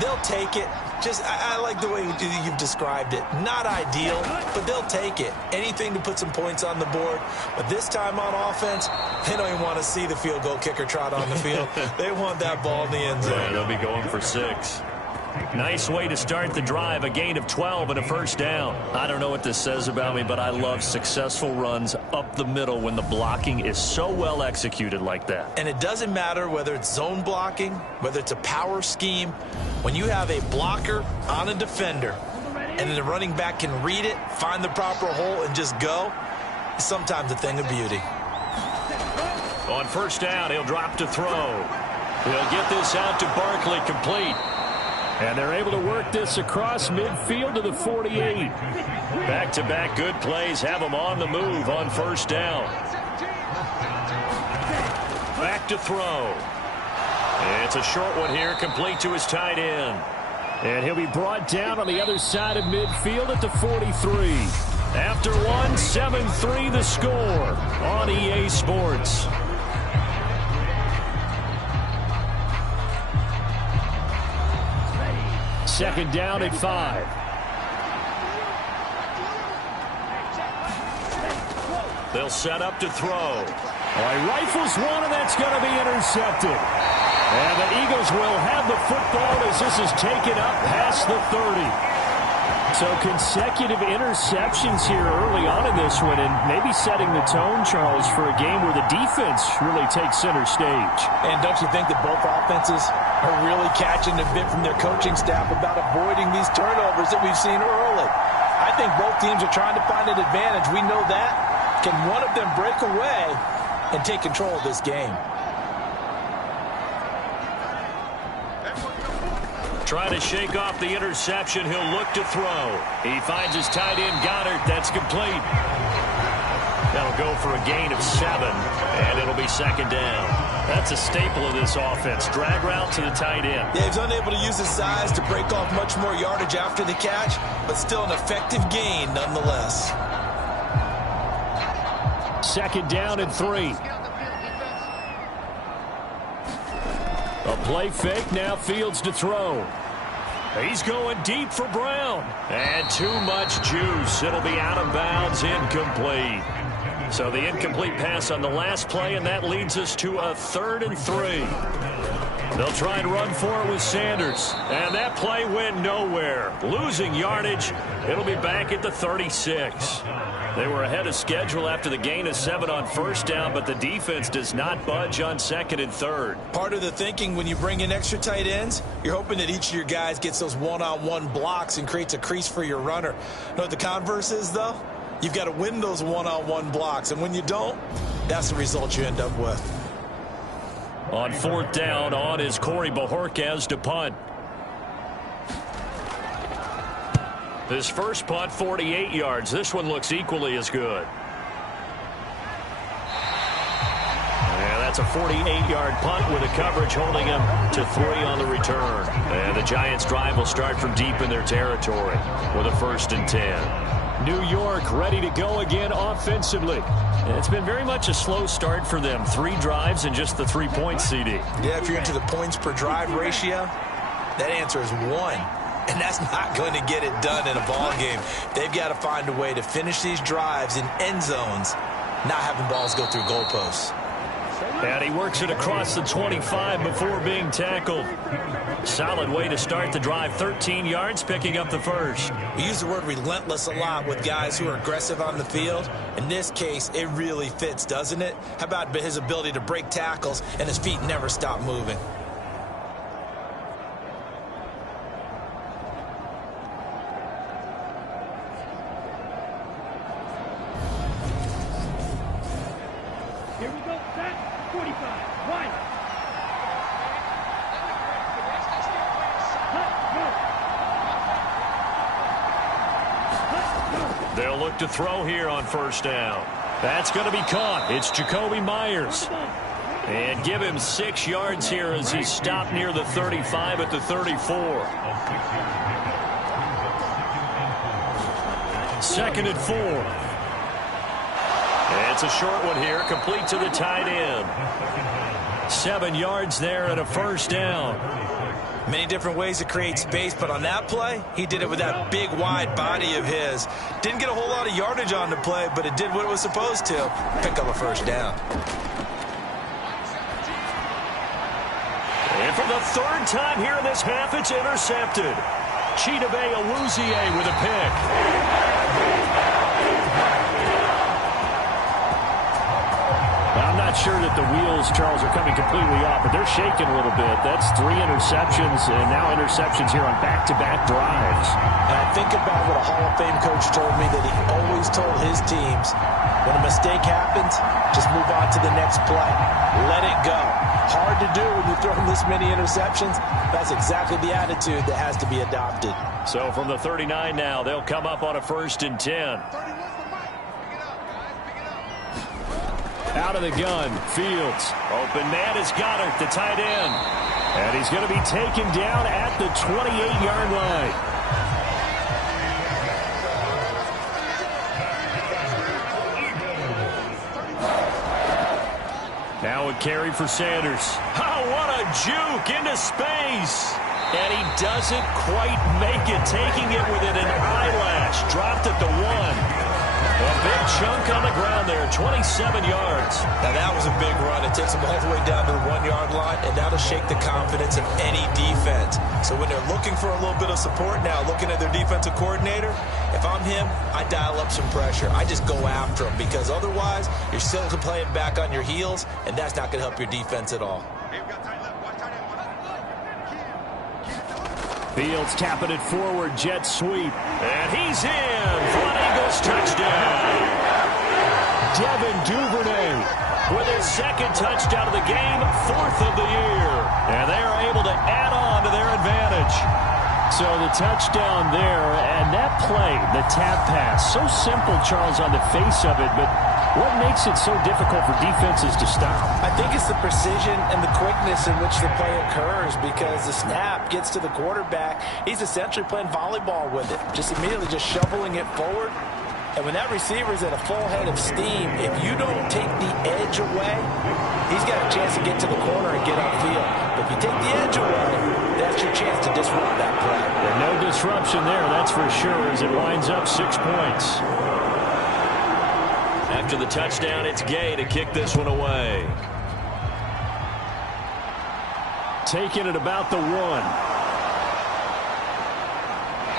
They'll take it. Just, I like the way you've described it. Not ideal, but they'll take it. Anything to put some points on the board. But this time on offense, they don't even want to see the field goal kicker trot on the field. They want that ball in the end zone. Yeah, they'll be going for 6. Nice way to start the drive, a gain of 12 and a first down. I don't know what this says about me, but I love successful runs up the middle when the blocking is so well executed like that. And it doesn't matter whether it's zone blocking, whether it's a power scheme. When you have a blocker on a defender and the running back can read it, find the proper hole, and just go, it's sometimes a thing of beauty. On first down, he'll drop to throw. He'll get this out to Barkley, complete. And they're able to work this across midfield to the 48. Back-to-back good plays have them on the move on first down. Back to throw. It's a short one here, complete to his tight end. And he'll be brought down on the other side of midfield at the 43. After one, 7-3 the score on EA Sports. Second down at 5. They'll set up to throw. All right, rifles one, and that's going to be intercepted. And the Eagles will have the football as this is taken up past the 30. So consecutive interceptions here early on in this one, and maybe setting the tone, Charles, for a game where the defense really takes center stage. And don't you think that both offenses are really catching a bit from their coaching staff about avoiding these turnovers that we've seen early? I think both teams are trying to find an advantage. We know that. Can one of them break away and take control of this game? Trying to shake off the interception. He'll look to throw. He finds his tight end, Goddard. That's complete. That'll go for a gain of 7, and it'll be second down. That's a staple of this offense. Drag route to the tight end. Yeah, he's unable to use his size to break off much more yardage after the catch, but still an effective gain nonetheless. Second down and 3. A play fake, now Fields to throw. He's going deep for Brown. And too much juice. It'll be out of bounds, incomplete. So the incomplete pass on the last play, and that leads us to a 3rd and 3. They'll try and run for it with Sanders. And that play went nowhere. Losing yardage. It'll be back at the 36. They were ahead of schedule after the gain of 7 on first down, but the defense does not budge on 2nd and 3rd. Part of the thinking when you bring in extra tight ends, you're hoping that each of your guys gets those one-on-one blocks and creates a crease for your runner. You know what the converse is, though? You've got to win those one-on-one blocks, and when you don't, that's the result you end up with. On 4th down, on is Corey Bojorquez to punt. His first punt, 48 yards. This one looks equally as good. Yeah, that's a 48-yard punt with a coverage holding him to 3 on the return. And the Giants' drive will start from deep in their territory with a 1st and 10. New York ready to go again offensively. It's been very much a slow start for them. 3 drives and just the 3 points, CD. Yeah, if you're into the points per drive ratio, that answer is 1. And that's not going to get it done in a ball game. They've got to find a way to finish these drives in end zones, not having balls go through goalposts. And he works it across the 25 before being tackled. Solid way to start the drive. 13 yards, picking up the 1st. We use the word relentless a lot with guys who are aggressive on the field. In this case, it really fits, doesn't it? How about his ability to break tackles and his feet never stop moving? Here we go. Set. 45. Wide. They'll look to throw here on first down. That's going to be caught. It's Jacoby Myers. And give him 6 yards here as he's stopped near the 35 at the 34. 2nd and 4. It's a short one here, complete to the tight end. 7 yards there and a first down. Many different ways to create space, but on that play, he did it with that big, wide body of his. Didn't get a whole lot of yardage on the play, but it did what it was supposed to. Pick up a first down. And for the third time here in this half, it's intercepted. Chidobe Awuzie with a pick. I'm not sure that the wheels, Charles, are coming completely off, but they're shaking a little bit. That's 3 interceptions, and now interceptions here on back-to-back drives. And I think about what a Hall of Fame coach told me, that he always told his teams, when a mistake happens, just move on to the next play. Let it go. Hard to do when you throw this many interceptions. That's exactly the attitude that has to be adopted. So from the 39 now, they'll come up on a 1st and 10. Out of the gun, Fields. Open man is Goddard, the tight end. And he's going to be taken down at the 28-yard line. Now a carry for Sanders. Oh, what a juke into space. And he doesn't quite make it, taking it within an eyelash. Dropped at the 1. A big chunk on the ground there, 27 yards. Now that was a big run. It takes them all the way down to the 1-yard line, and that'll shake the confidence of any defense. So when they're looking for a little bit of support now, looking at their defensive coordinator, if I'm him, I dial up some pressure. I just go after him, because otherwise you're still playing back on your heels, and that's not going to help your defense at all. Fields tapping it forward, jet sweep. And he's in for an Eagles touchdown. Devin Duvernay with his 2nd touchdown of the game, 4th of the year. And they are able to add on to their advantage. So the touchdown there, and that play, the tap pass, so simple, Charles, on the face of it, but what makes it so difficult for defenses to stop? I think it's the precision and the quickness in which the play occurs, because the snap gets to the quarterback. He's essentially playing volleyball with it, just immediately just shoveling it forward. And when that receiver's at a full head of steam, if you don't take the edge away, he's got a chance to get to the corner and get upfield. But if you take the edge away, that's your chance to disrupt that play. And no disruption there, that's for sure, as it winds up 6 points. After the touchdown, it's Gay to kick this one away. Taking it about the 1.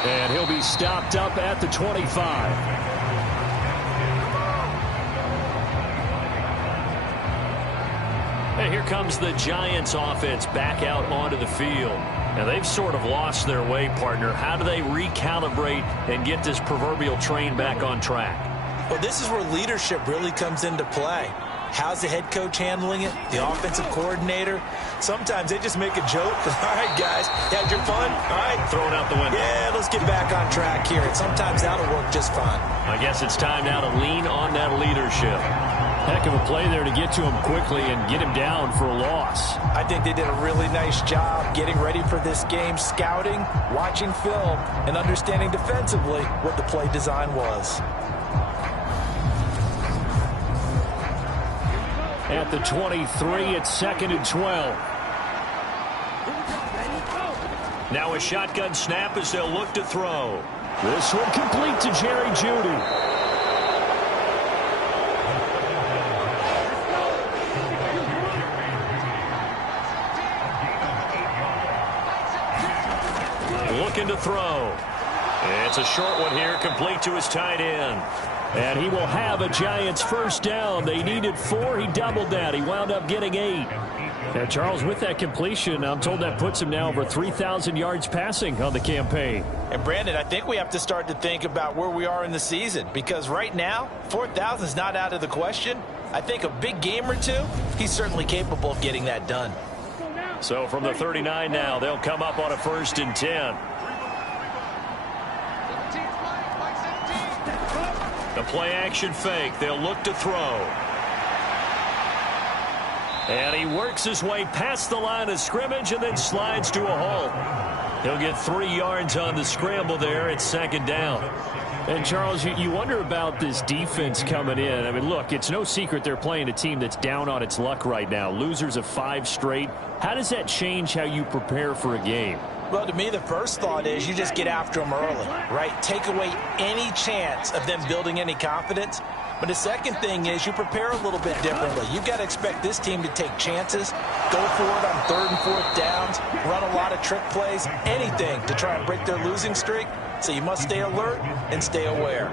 And he'll be stopped up at the 25. And here comes the Giants offense back out onto the field. Now, they've sort of lost their way, partner. How do they recalibrate and get this proverbial train back on track? Well, this is where leadership really comes into play. How's the head coach handling it? The offensive coordinator? Sometimes they just make a joke. All right, guys, you had your fun? All right. Throw it out the window. Yeah, let's get back on track here. And sometimes that'll work just fine. I guess it's time now to lean on that leadership. Heck of a play there to get to him quickly and get him down for a loss. I think they did a really nice job getting ready for this game, scouting, watching film, and understanding defensively what the play design was. At the 23, it's 2nd and 12. Now a shotgun snap as they'll look to throw. This one complete to Jerry Jeudy. Looking to throw. It's a short one here, complete to his tight end. And he will have a Giants first down. They needed 4. He doubled that. He wound up getting 8. Now, Charles, with that completion, I'm told that puts him now over 3,000 yards passing on the campaign. And, Brandon, I think we have to start to think about where we are in the season, because right now, 4,000 is not out of the question. I think a big game or two, he's certainly capable of getting that done. So from the 39 now, they'll come up on a 1st and 10. The play action fake. They'll look to throw. And he works his way past the line of scrimmage and then slides to a halt. He'll get 3 yards on the scramble there. It's second down. And, Charles, you wonder about this defense coming in. I mean, look, it's no secret they're playing a team that's down on its luck right now. Losers of 5 straight. How does that change how you prepare for a game? Well, to me, the first thought is you just get after them early, right? Take away any chance of them building any confidence. But the second thing is you prepare a little bit differently. You've got to expect this team to take chances, go for it on 3rd and 4th downs, run a lot of trick plays, anything to try and break their losing streak. So you must stay alert and stay aware.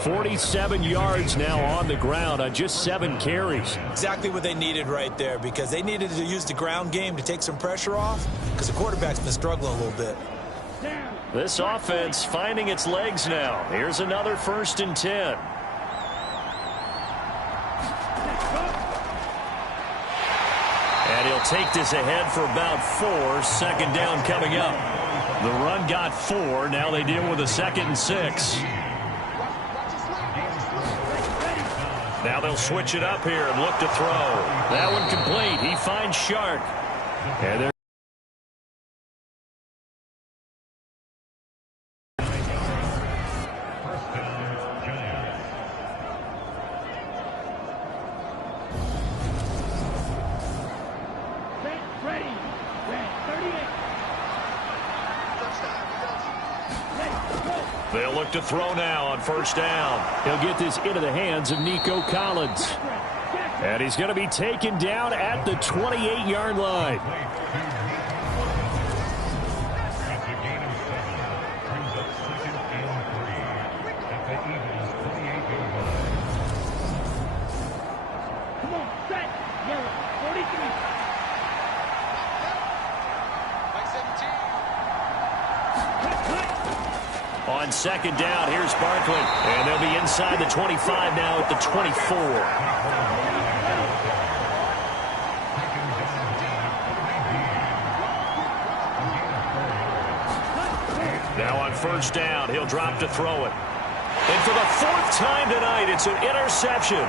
47 yards now on the ground on just 7 carries. Exactly what they needed right there, because they needed to use the ground game to take some pressure off, because the quarterback's been struggling a little bit. This offense finding its legs now. Here's another 1st and 10. And he'll take this ahead for about 4. Second down coming up. The run got 4. Now they deal with a 2nd and 6. Now they'll switch it up here and look to throw. That one complete. He finds Shark. And they're They'll look to throw now on 1st down. He'll get this into the hands of Nico Collins. And he's going to be taken down at the 28-yard line. Come on, set. Yellow, 43. On 2nd down, here's Barkley. And they'll be inside the 25 now at the 24. Now on 1st down, he'll drop to throw it. And for the 4th time tonight, it's an interception.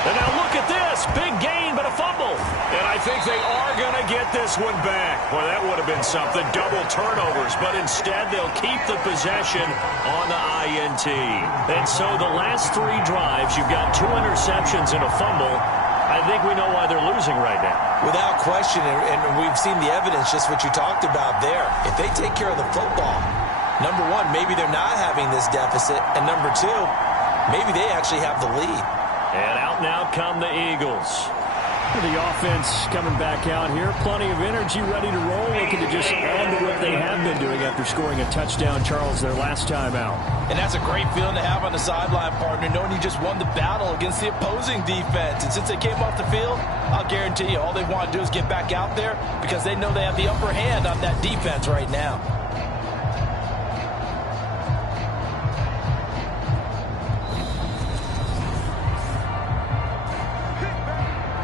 And now look at this. Big gain, but a fumble. And I think they are going to get this one back. Well, that would have been something. Double turnovers. But instead, they'll keep the possession on the INT. And so the last 3 drives, you've got 2 interceptions and a fumble. I think we know why they're losing right now. Without question, and we've seen the evidence, just what you talked about there. If they take care of the football, number 1, maybe they're not having this deficit. And number 2, maybe they actually have the lead. And out now come the Eagles. The offense coming back out here. Plenty of energy, ready to roll, looking to just add to what they have been doing after scoring a touchdown, Charles, their last time out. And that's a great feeling to have on the sideline, partner, knowing you just won the battle against the opposing defense. And since they came off the field, I'll guarantee you all they want to do is get back out there because they know they have the upper hand on that defense right now.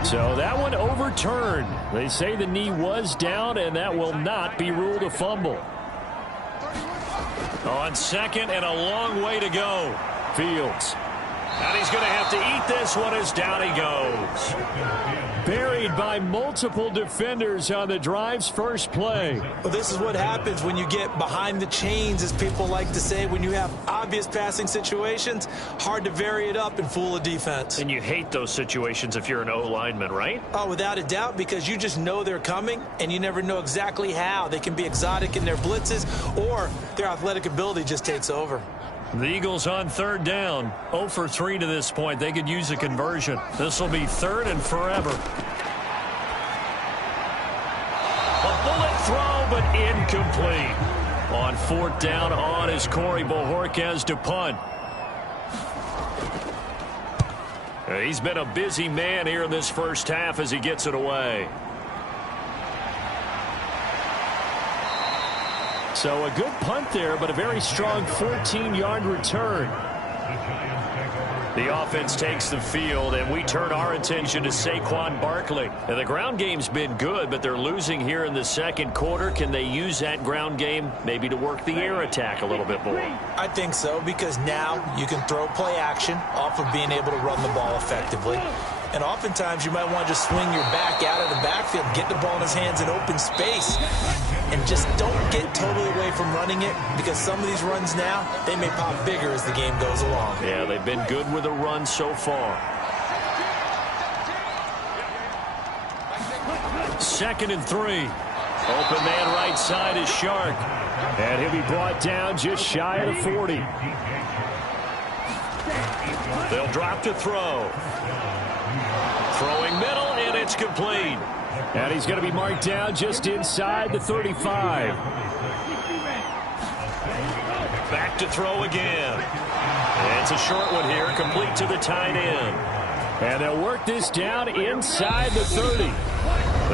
So that one overturned. They say the knee was down, and that will not be ruled a fumble. On 2nd and a long way to go. Fields. And he's going to have to eat this one as down he goes. Buried by multiple defenders on the drive's first play. Well, this is what happens when you get behind the chains, as people like to say. When you have obvious passing situations, hard to vary it up and fool a defense. And you hate those situations if you're an O-lineman, right? Oh, without a doubt, because you just know they're coming, and you never know exactly how. They can be exotic in their blitzes, or their athletic ability just takes over. The Eagles on 3rd down. 0 for 3 to this point. They could use a conversion. This will be 3rd and forever. A bullet throw, but incomplete. On 4th down on is Corey Bojorquez to punt. He's been a busy man here in this first half as he gets it away. So a good punt there, but a very strong 14-yard return. The offense takes the field, and we turn our attention to Saquon Barkley. And the ground game's been good, but they're losing here in the 2nd quarter. Can they use that ground game maybe to work the air attack a little bit more? I think so, because now you can throw play action off of being able to run the ball effectively. And oftentimes you might want to just swing your back out of the backfield, get the ball in his hands in open space, and just don't get totally away from running it, because some of these runs now, they may pop bigger as the game goes along. Yeah, they've been good with a run so far. 2nd and 3. Open man right side is Shark. And he'll be brought down just shy of the 40. They'll drop to throw. Throwing middle, and it's complete. And he's going to be marked down just inside the 35. Back to throw again. It's a short one here, complete to the tight end. And they'll work this down inside the 30.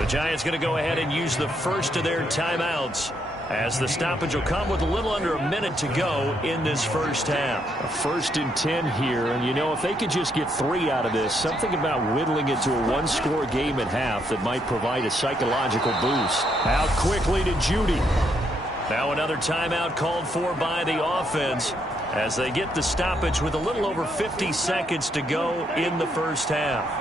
The Giants going to go ahead and use the first of their timeouts, as the stoppage will come with a little under a minute to go in this first half. A 1st and 10 here, and you know, if they could just get 3 out of this, something about whittling it to a 1-score game at half that might provide a psychological boost. Out quickly to Judy. Now another timeout called for by the offense as they get the stoppage with a little over 50 seconds to go in the first half.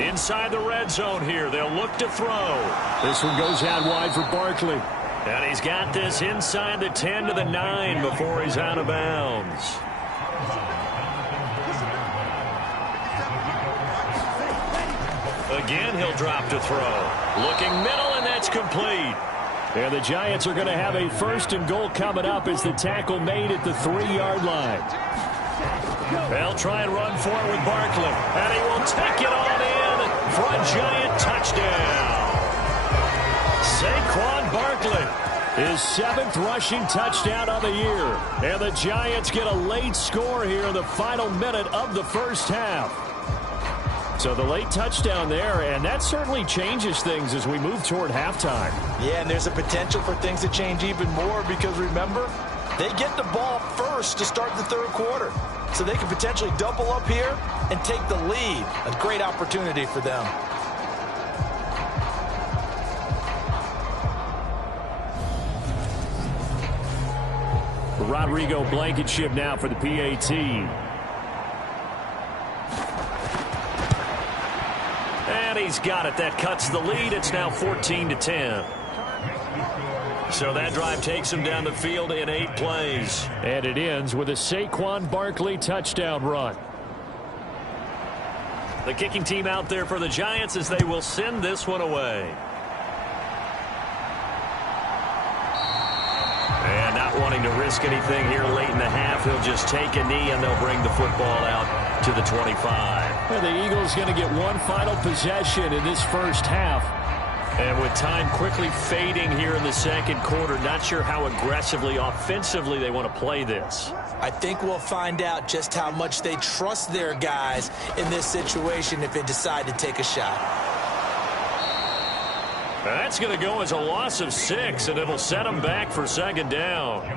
Inside the red zone here, they'll look to throw. This one goes out wide for Barkley. And he's got this inside the 10 to the 9 before he's out of bounds. Again, he'll drop to throw. Looking middle, and that's complete. And the Giants are going to have a 1st and goal coming up as the tackle made at the 3-yard line. They'll try and run for it with Barkley. And he will take it on in for a Giant touchdown. Saquon Barkley, his 7th rushing touchdown of the year. And the Giants get a late score here in the final minute of the first half. So the late touchdown there, and that certainly changes things as we move toward halftime. Yeah, and there's a potential for things to change even more, because remember, they get the ball first to start the 3rd quarter. So they can potentially double up here and take the lead. A great opportunity for them. Rodrigo Blankenship now for the PAT. And he's got it. That cuts the lead. It's now 14-10. So that drive takes him down the field in 8 plays. And it ends with a Saquon Barkley touchdown run. The kicking team out there for the Giants as they will send this one away. And not wanting to risk anything here late in the half, he'll just take a knee and they'll bring the football out to the 25. Well, the Eagles going to get one final possession in this first half. And with time quickly fading here in the 2nd quarter, not sure how aggressively, offensively they want to play this. I think we'll find out just how much they trust their guys in this situation if they decide to take a shot. That's going to go as a loss of 6, and it'll set them back for 2nd down.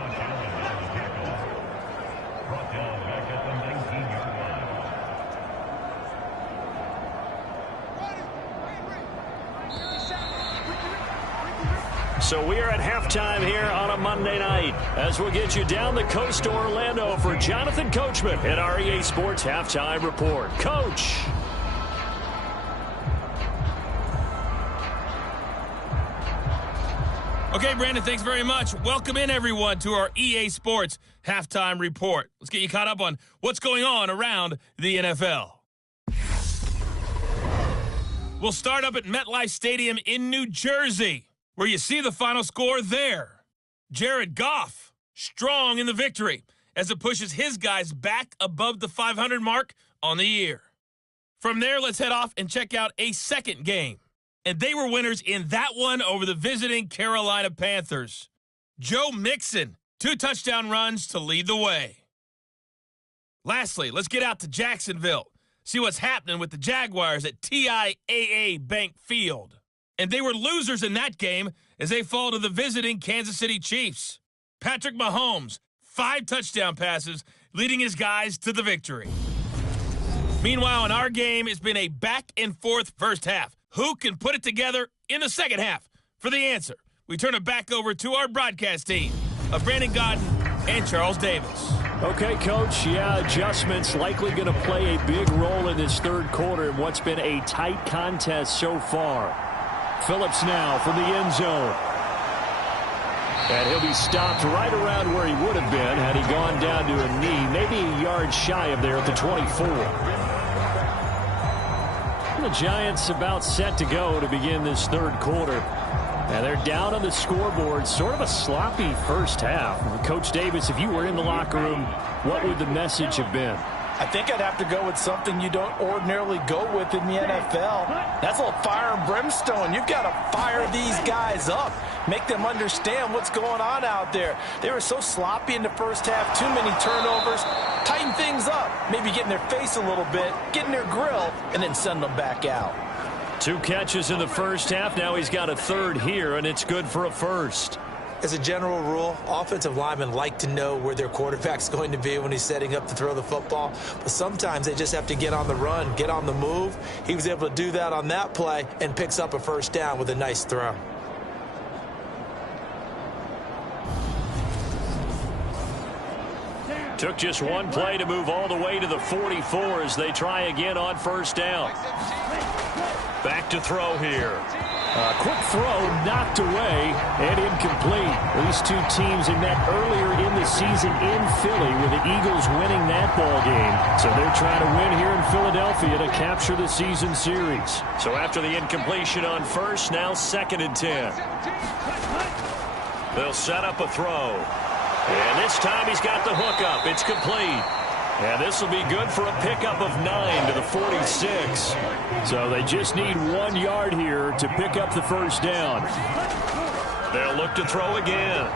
So we are at halftime here on a Monday night as we'll get you down the coast to Orlando for Jonathan Coachman at our EA Sports Halftime Report. Coach. Okay, Brandon, thanks very much. Welcome in, everyone, to our EA Sports Halftime Report. Let's get you caught up on what's going on around the NFL. We'll start up at MetLife Stadium in New Jersey, where you see the final score there. Jared Goff, strong in the victory as it pushes his guys back above the 500 mark on the year. From there, let's head off and check out a second game. And they were winners in that one over the visiting Carolina Panthers. Joe Mixon, 2 touchdown runs to lead the way. Lastly, let's get out to Jacksonville, see what's happening with the Jaguars at TIAA Bank Field. And they were losers in that game as they fall to the visiting Kansas City Chiefs. Patrick Mahomes, 5 touchdown passes, leading his guys to the victory. Meanwhile, in our game, it's been a back-and-forth first half. Who can put it together in the second half? For the answer, we turn it back over to our broadcast team of Brandon Gaudin and Charles Davis. Okay, Coach. Yeah, adjustments likely going to play a big role in this third quarter in what's been a tight contest so far. Phillips now from the end zone. And he'll be stopped right around where he would have been had he gone down to a knee, maybe a yard shy of there at the 24. The Giants about set to go to begin this third quarter. And they're down on the scoreboard, sort of a sloppy first half. Coach Davis, if you were in the locker room, what would the message have been? I think I'd have to go with something you don't ordinarily go with in the NFL. That's a little fire and brimstone. You've got to fire these guys up. Make them understand what's going on out there. They were so sloppy in the first half, too many turnovers. Tighten things up. Maybe get in their face a little bit, get in their grill, and then send them back out. 2 catches in the first half. Now he's got a third here, and it's good for a first. As a general rule, offensive linemen like to know where their quarterback's going to be when he's setting up to throw the football. But sometimes they just have to get on the run, get on the move. He was able to do that on that play and picks up a first down with a nice throw. Took just one play to move all the way to the 44 as they try again on first down. Back to throw here. A quick throw knocked away and incomplete. These two teams had met earlier in the season in Philly with the Eagles winning that ball game. So they're trying to win here in Philadelphia to capture the season series. So after the incompletion on first, now 2nd and 10. They'll set up a throw. And this time he's got the hookup. It's complete. And this will be good for a pickup of 9 to the 46. So they just need 1 yard here to pick up the first down. They'll look to throw again.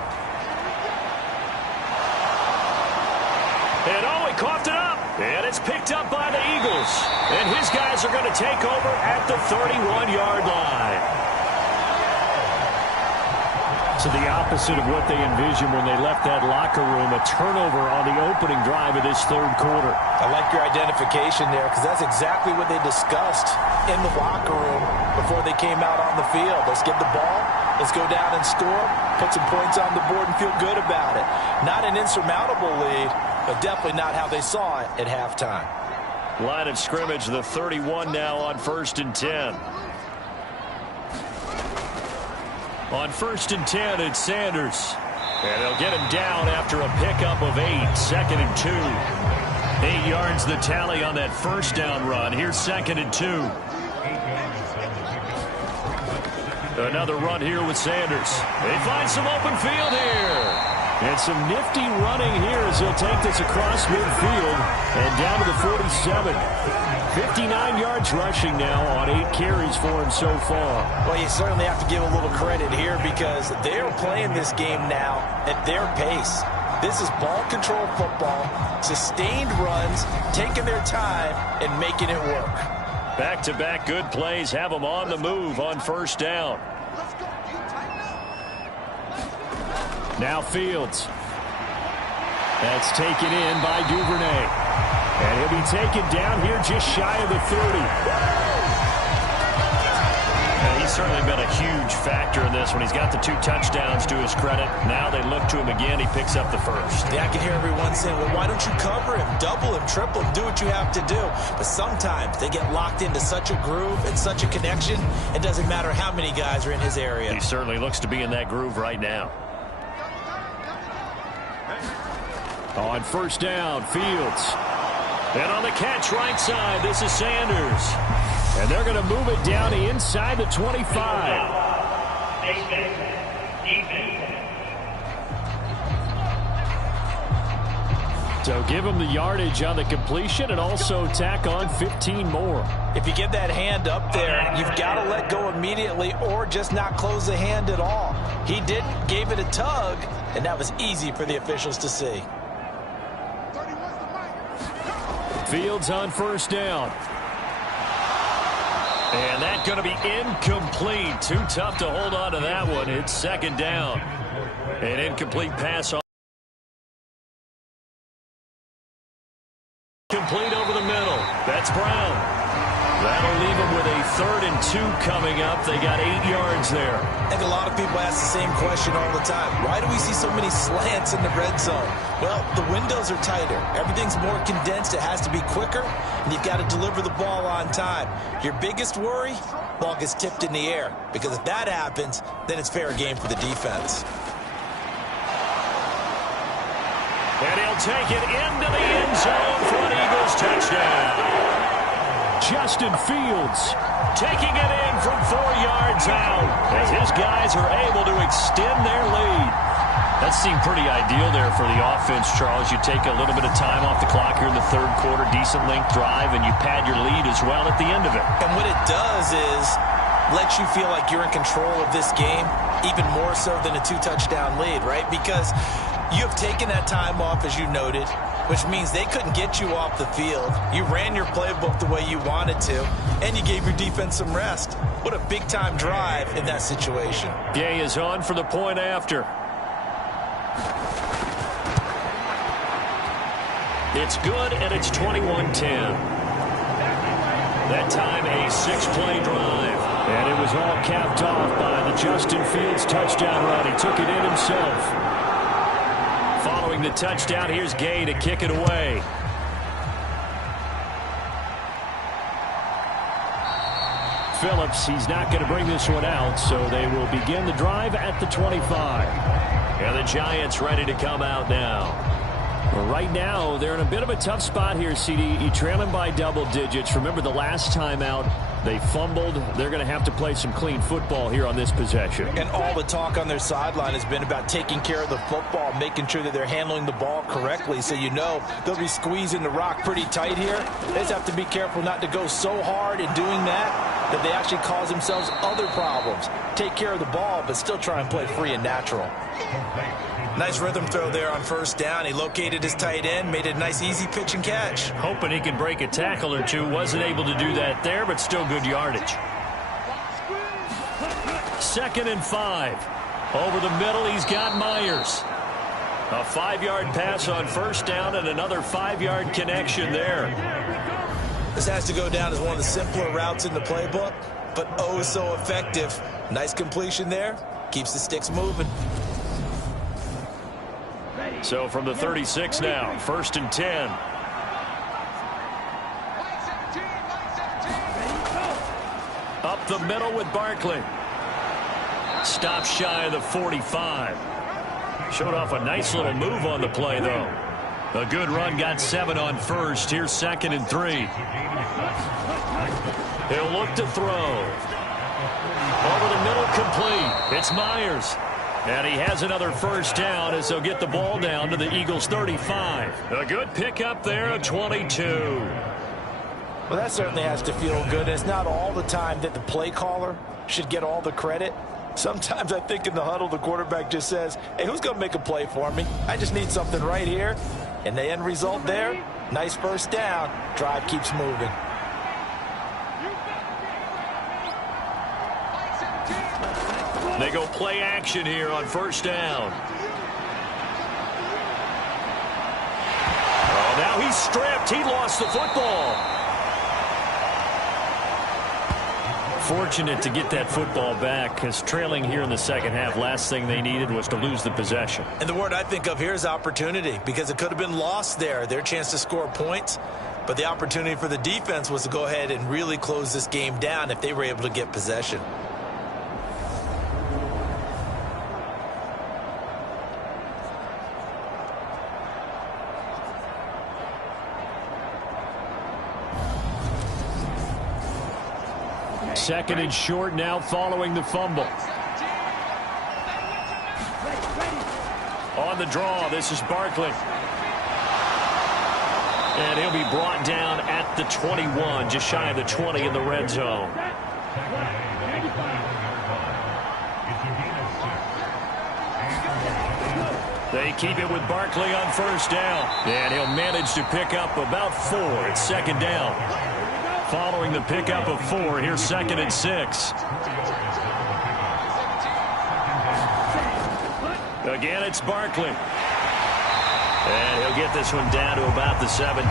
And oh, he coughed it up. And it's picked up by the Eagles. And his guys are going to take over at the 31-yard line. So the opposite of what they envisioned when they left that locker room, a turnover on the opening drive of this third quarter. I like your identification there because that's exactly what they discussed in the locker room before they came out on the field. Let's get the ball, let's go down and score, put some points on the board and feel good about it. Not an insurmountable lead, but definitely not how they saw it at halftime. Line of scrimmage, the 31 now on 1st and 10. On 1st and 10, it's Sanders. And they'll get him down after a pickup of 8. 2nd and 2. 8 yards the tally on that first down run. Here's 2nd and 2. Another run here with Sanders. They find some open field here. And some nifty running here as he'll take this across midfield and down to the 47. 59 yards rushing now on 8 carries for him so far. Well, you certainly have to give a little credit here because they're playing this game now at their pace. This is ball control football, sustained runs, taking their time and making it work. Back-to-back good plays have them on the move on first down. Now Fields. That's taken in by Duvernay. And he'll be taken down here just shy of the 30. And he's certainly been a huge factor in this one. He's got the 2 touchdowns to his credit. Now they look to him again. He picks up the first. Yeah, I can hear everyone saying, well, why don't you cover him? Double him, triple him, do what you have to do. But sometimes they get locked into such a groove and such a connection, it doesn't matter how many guys are in his area. He certainly looks to be in that groove right now. On first down, Fields. And on the catch right side, this is Sanders. And they're going to move it down to inside the 25. So give him the yardage on the completion and also tack on 15 more. If you get that hand up there, you've got to let go immediately or just not close the hand at all. He didn't, gave it a tug, and that was easy for the officials to see. Fields on first down. And that's going to be incomplete. Too tough to hold on to that one. It's 2nd down. An incomplete pass on. Complete over the middle. That's Brown. That'll leave him with a 3rd and 2 coming up. They got 8 yards there. I think a lot of people ask the same question all the time. Why do we see so many slants in the red zone? Well, the windows are tighter. Everything's more condensed. It has to be quicker, and you've got to deliver the ball on time. Your biggest worry? Ball gets tipped in the air, because if that happens, then it's fair game for the defense. And he'll take it into the end zone for an Eagles touchdown. Justin Fields taking it in from 4 yards out as his guys are able to extend their lead. That seemed pretty ideal there for the offense, Charles. You take a little bit of time off the clock here in the 3rd quarter, decent length drive, and you pad your lead as well at the end of it. And what it does is lets you feel like you're in control of this game, even more so than a 2-touchdown lead, right? Because you have taken that time off, as you noted, which means they couldn't get you off the field. You ran your playbook the way you wanted to, and you gave your defense some rest. What a big-time drive in that situation. Gay is on for the point after. It's good, and it's 21-10. That time, a 6-play drive. And it was all capped off by the Justin Fields touchdown run. He took it in himself. Following the touchdown, here's Gay to kick it away. Phillips, he's not going to bring this one out, so they will begin the drive at the 25. And the Giants ready to come out now. Well, right now, they're in a bit of a tough spot here, CD. You're trailing by double digits. Remember the last time out, they fumbled. They're going to have to play some clean football here on this possession. And all the talk on their sideline has been about taking care of the football, making sure that they're handling the ball correctly. So you know they'll be squeezing the rock pretty tight here. They just have to be careful not to go so hard in doing that they actually cause themselves other problems. Take care of the ball, but still try and play free and natural. Nice rhythm throw there on 1st down. He located his tight end, made it a nice easy pitch and catch. Hoping he can break a tackle or two. Wasn't able to do that there, but still good yardage. 2nd and 5. Over the middle, he's got Myers. A 5-yard pass on 1st down and another 5-yard connection there. This has to go down as one of the simpler routes in the playbook, but oh so effective. Nice completion there. Keeps the sticks moving. So from the 36 now, 1st and 10. Up the middle with Barkley. Stops shy of the 45. Showed off a nice little move on the play, though. A good run, got 7 on 1st. Here's 2nd and 3. He'll look to throw. Over the middle, complete. It's Myers. And he has another 1st down as they'll get the ball down to the Eagles' 35. A good pickup there of 22. Well, that certainly has to feel good. It's not all the time that the play caller should get all the credit. Sometimes I think in the huddle, the quarterback just says, hey, who's going to make a play for me? I just need something right here. And the end result there, nice 1st down. Drive keeps moving. They go play action here on 1st down. Oh, now he's stripped. He lost the football. Fortunate to get that football back, because trailing here in the 2nd half, last thing they needed was to lose the possession. And the word I think of here is opportunity, because it could have been lost there. Their chance to score points, but the opportunity for the defense was to go ahead and really close this game down if they were able to get possession. Second and short now following the fumble. On the draw, this is Barkley. And he'll be brought down at the 21, just shy of the 20 in the red zone. They keep it with Barkley on 1st down. And he'll manage to pick up about 4. It's 2nd down. Following the pickup of 4, here's 2nd and 6. Again, it's Barkley. And he'll get this one down to about the 17.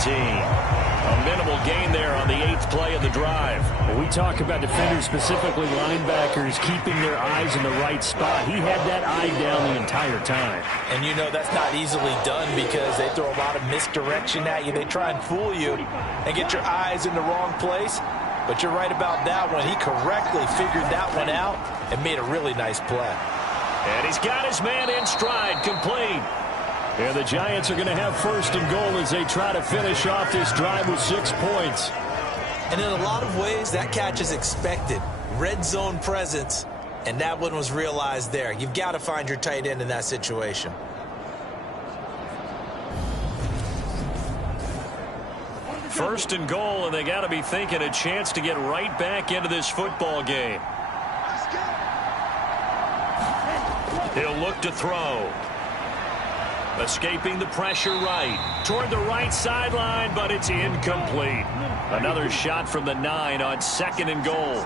A minimal gain there on the 8th play of the drive. When we talk about defenders, specifically linebackers, keeping their eyes in the right spot, he had that eye down the entire time. And you know that's not easily done because they throw a lot of misdirection at you. They try and fool you and get your eyes in the wrong place. But you're right about that one. He correctly figured that one out and made a really nice play. And he's got his man in stride, complete. Yeah, the Giants are going to have 1st and goal as they try to finish off this drive with 6 points. And in a lot of ways, that catch is expected. Red zone presence, and that one was realized there. You've got to find your tight end in that situation. First and goal, and they got to be thinking a chance to get right back into this football game. He'll look to throw. Escaping the pressure right. Toward the right sideline, but it's incomplete. Another shot from the 9 on 2nd and goal.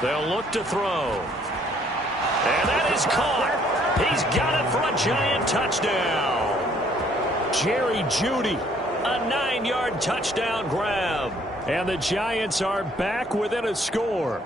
They'll look to throw. And that is caught. He's got it for a Giant touchdown. Jerry Jeudy. A 9-yard touchdown grab. And the Giants are back within a score.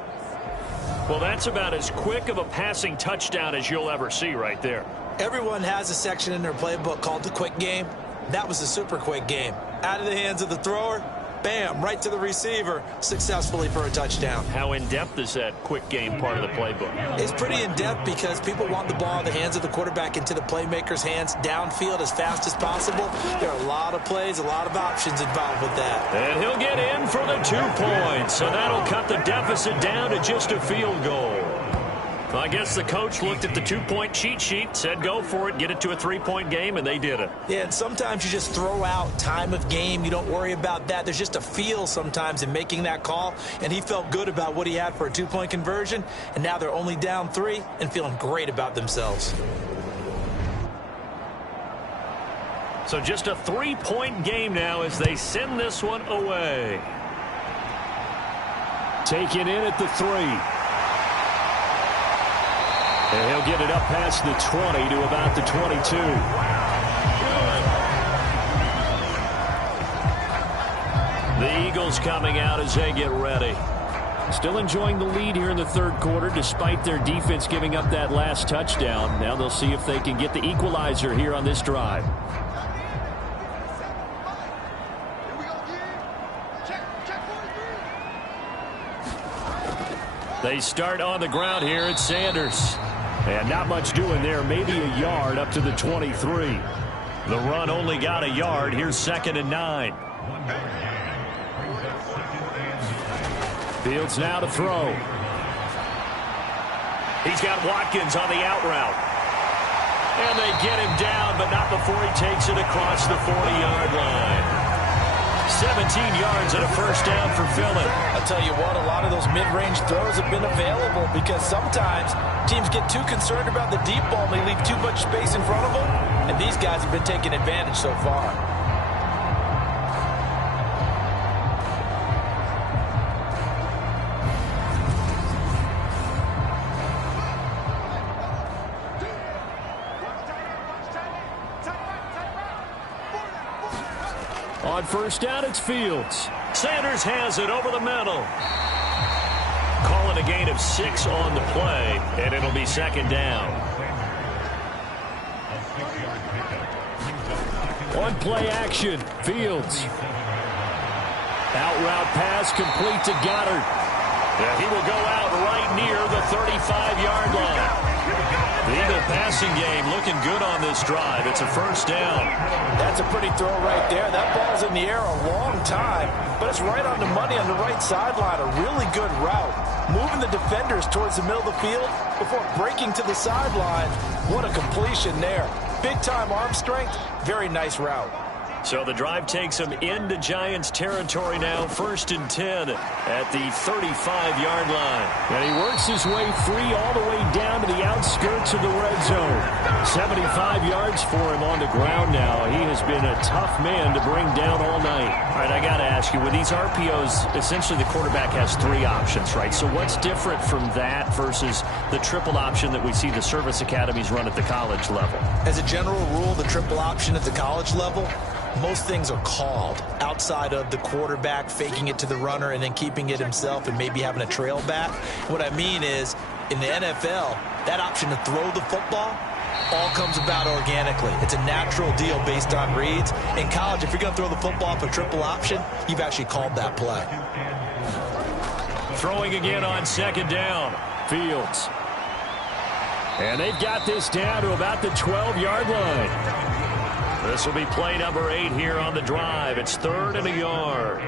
Well, that's about as quick of a passing touchdown as you'll ever see right there. Everyone has a section in their playbook called the quick game. That was a super quick game. Out of the hands of the thrower, bam, right to the receiver, successfully for a touchdown. How in-depth is that quick game part of the playbook? It's pretty in-depth because people want the ball in the hands of the quarterback into the playmaker's hands downfield as fast as possible. There are a lot of plays, a lot of options involved with that. And he'll get in for the 2 points, so that'll cut the deficit down to just a field goal. Well, I guess the coach looked at the 2-point cheat sheet, said go for it, get it to a 3-point game, and they did it. Yeah, and sometimes you just throw out time of game. You don't worry about that. There's just a feel sometimes in making that call, and he felt good about what he had for a 2-point conversion, and now they're only down 3 and feeling great about themselves. So just a 3-point game now as they send this one away. Taken in at the 3. And he'll get it up past the 20 to about the 22. The Eagles coming out as they get ready. Still enjoying the lead here in the 3rd quarter despite their defense giving up that last touchdown. Now they'll see if they can get the equalizer here on this drive. They start on the ground here at Sanders. And not much doing there. Maybe a yard up to the 23. The run only got a yard. Here's 2nd and 9. Fields now to throw. He's got Watkins on the out route. And they get him down, but not before he takes it across the 40-yard line. 17 yards and a 1st down for Philly. I'll tell you what, a lot of those mid-range throws have been available because sometimes teams get too concerned about the deep ball and they leave too much space in front of them, and these guys have been taking advantage so far. On 1st down, it's Fields. Sanders has it over the middle. Calling a gain of 6 on the play, and it'll be 2nd down. On play action, Fields. Out route pass complete to Goddard. Yeah, he will go out right near the 35-yard line. The Eagle passing game looking good on this drive. It's a 1st down. That's a pretty throw right there. That ball's in the air a long time, but it's right on the money on the right sideline. A really good route. Moving the defenders towards the middle of the field before breaking to the sideline. What a completion there. Big-time arm strength. Very nice route. So the drive takes him into Giants territory now, 1st and 10 at the 35-yard line. And he works his way free all the way down to the outskirts of the red zone. 75 yards for him on the ground now. He has been a tough man to bring down all night. All right, I got to ask you, with these RPOs, essentially the quarterback has 3 options, right? So what's different from that versus the triple option that we see the service academies run at the college level? As a general rule, the triple option at the college level, most things are called outside of the quarterback faking it to the runner and then keeping it himself and maybe having a trail back. What I mean is, in the NFL, that option to throw the football all comes about organically. It's a natural deal based on reads. In college, if you're going to throw the football for triple option, you've actually called that play. Throwing again on 2nd down. Fields. And they've got this down to about the 12-yard line. This will be play number 8 here on the drive. It's 3rd and a yard.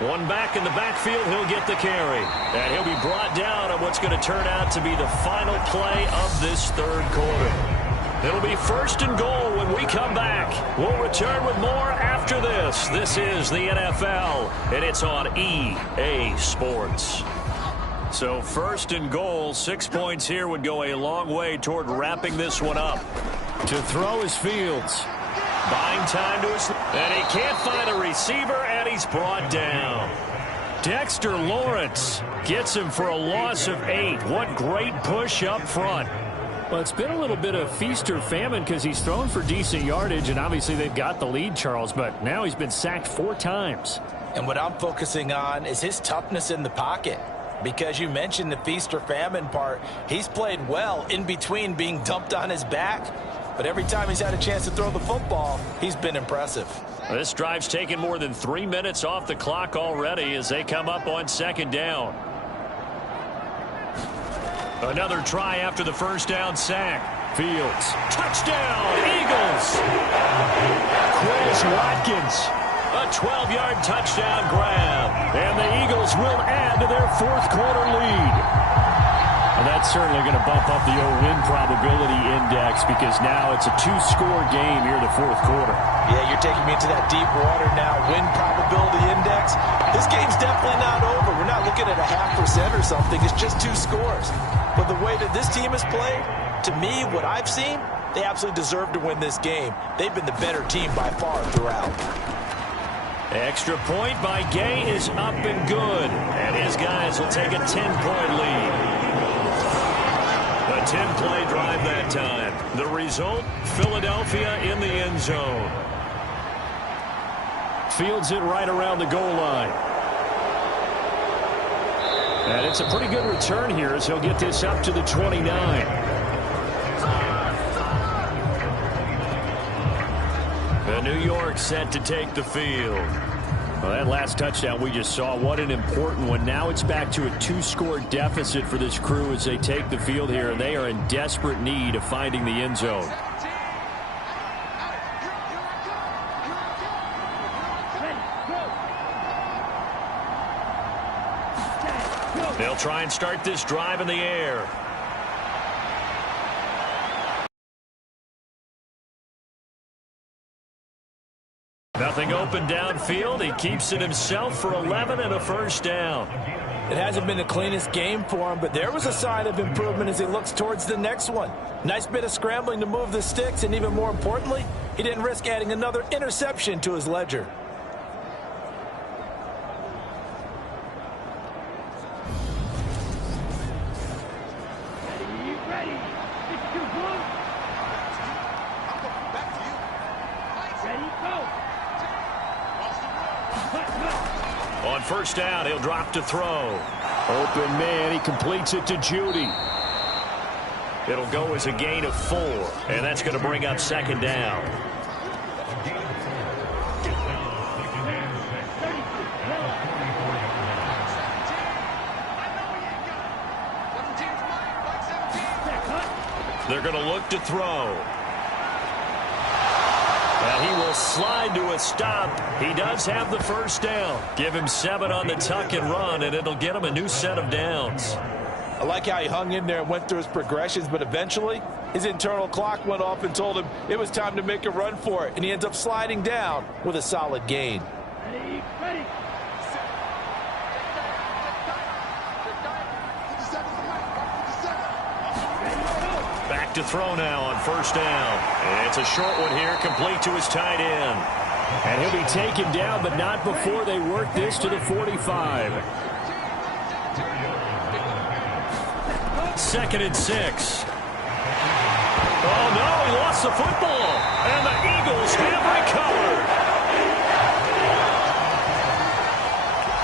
One back in the backfield, he'll get the carry. And he'll be brought down on what's going to turn out to be the final play of this 3rd quarter. It'll be 1st and goal when we come back. We'll return with more after this. This is the NFL, and it's on EA Sports. So 1st and goal, 6 points here would go a long way toward wrapping this one up. To throw is Fields. Buying time to his... And he can't find a receiver, and he's brought down. Dexter Lawrence gets him for a loss of 8. What great push up front. Well, it's been a little bit of feast or famine because he's thrown for decent yardage, and obviously they've got the lead, Charles, but now he's been sacked 4 times. And what I'm focusing on is his toughness in the pocket. Because you mentioned the feast or famine part, he's played well in between being dumped on his back. But every time he's had a chance to throw the football, he's been impressive. This drive's taken more than 3 minutes off the clock already as they come up on 2nd down. Another try after the 1st down sack. Fields. Touchdown, Eagles! Chris Watkins. A 12-yard touchdown grab. And the Eagles will add to their 4th quarter lead. And that's certainly going to bump up the win probability index because now it's a 2-score game here in the 4th quarter. Yeah, you're taking me into that deep water now. Win probability index. This game's definitely not over. We're not looking at a 0.5% or something. It's just 2 scores. But the way that this team has played, to me, what I've seen, they absolutely deserve to win this game. They've been the better team by far throughout. Extra point by Gay is up and good. And his guys will take a 10-point lead. A 10-play drive that time. The result, Philadelphia in the end zone. Fields it right around the goal line. And it's a pretty good return here as he'll get this up to the 29. New York set to take the field. Well, that last touchdown we just saw, what an important one. Now it's back to a 2-score deficit for this crew as they take the field here. They are in desperate need of finding the end zone. They'll try and start this drive in the air. Nothing open downfield. He keeps it himself for 11 and a 1st down. It hasn't been the cleanest game for him, but there was a sign of improvement as he looks towards the next one. Nice bit of scrambling to move the sticks, and even more importantly, he didn't risk adding another interception to his ledger. On 1st down, he'll drop to throw. Open man, he completes it to Judy. It'll go as a gain of 4, and that's going to bring up 2nd down. They're going to look to throw. And he will slide to a stop. He does have the 1st down. Give him 7 on the tuck and run, and it'll get him a new set of downs. I like how he hung in there and went through his progressions, but eventually His internal clock went off and told him it was time to make a run for it, and he ends up sliding down with a solid gain. Ready, ready. Back to throw now on first down. It's a short one here, complete to his tight end. And he'll be taken down, but not before they work this to the 45. 2nd and 6. Oh, no, he lost the football. And the Eagles have recovered.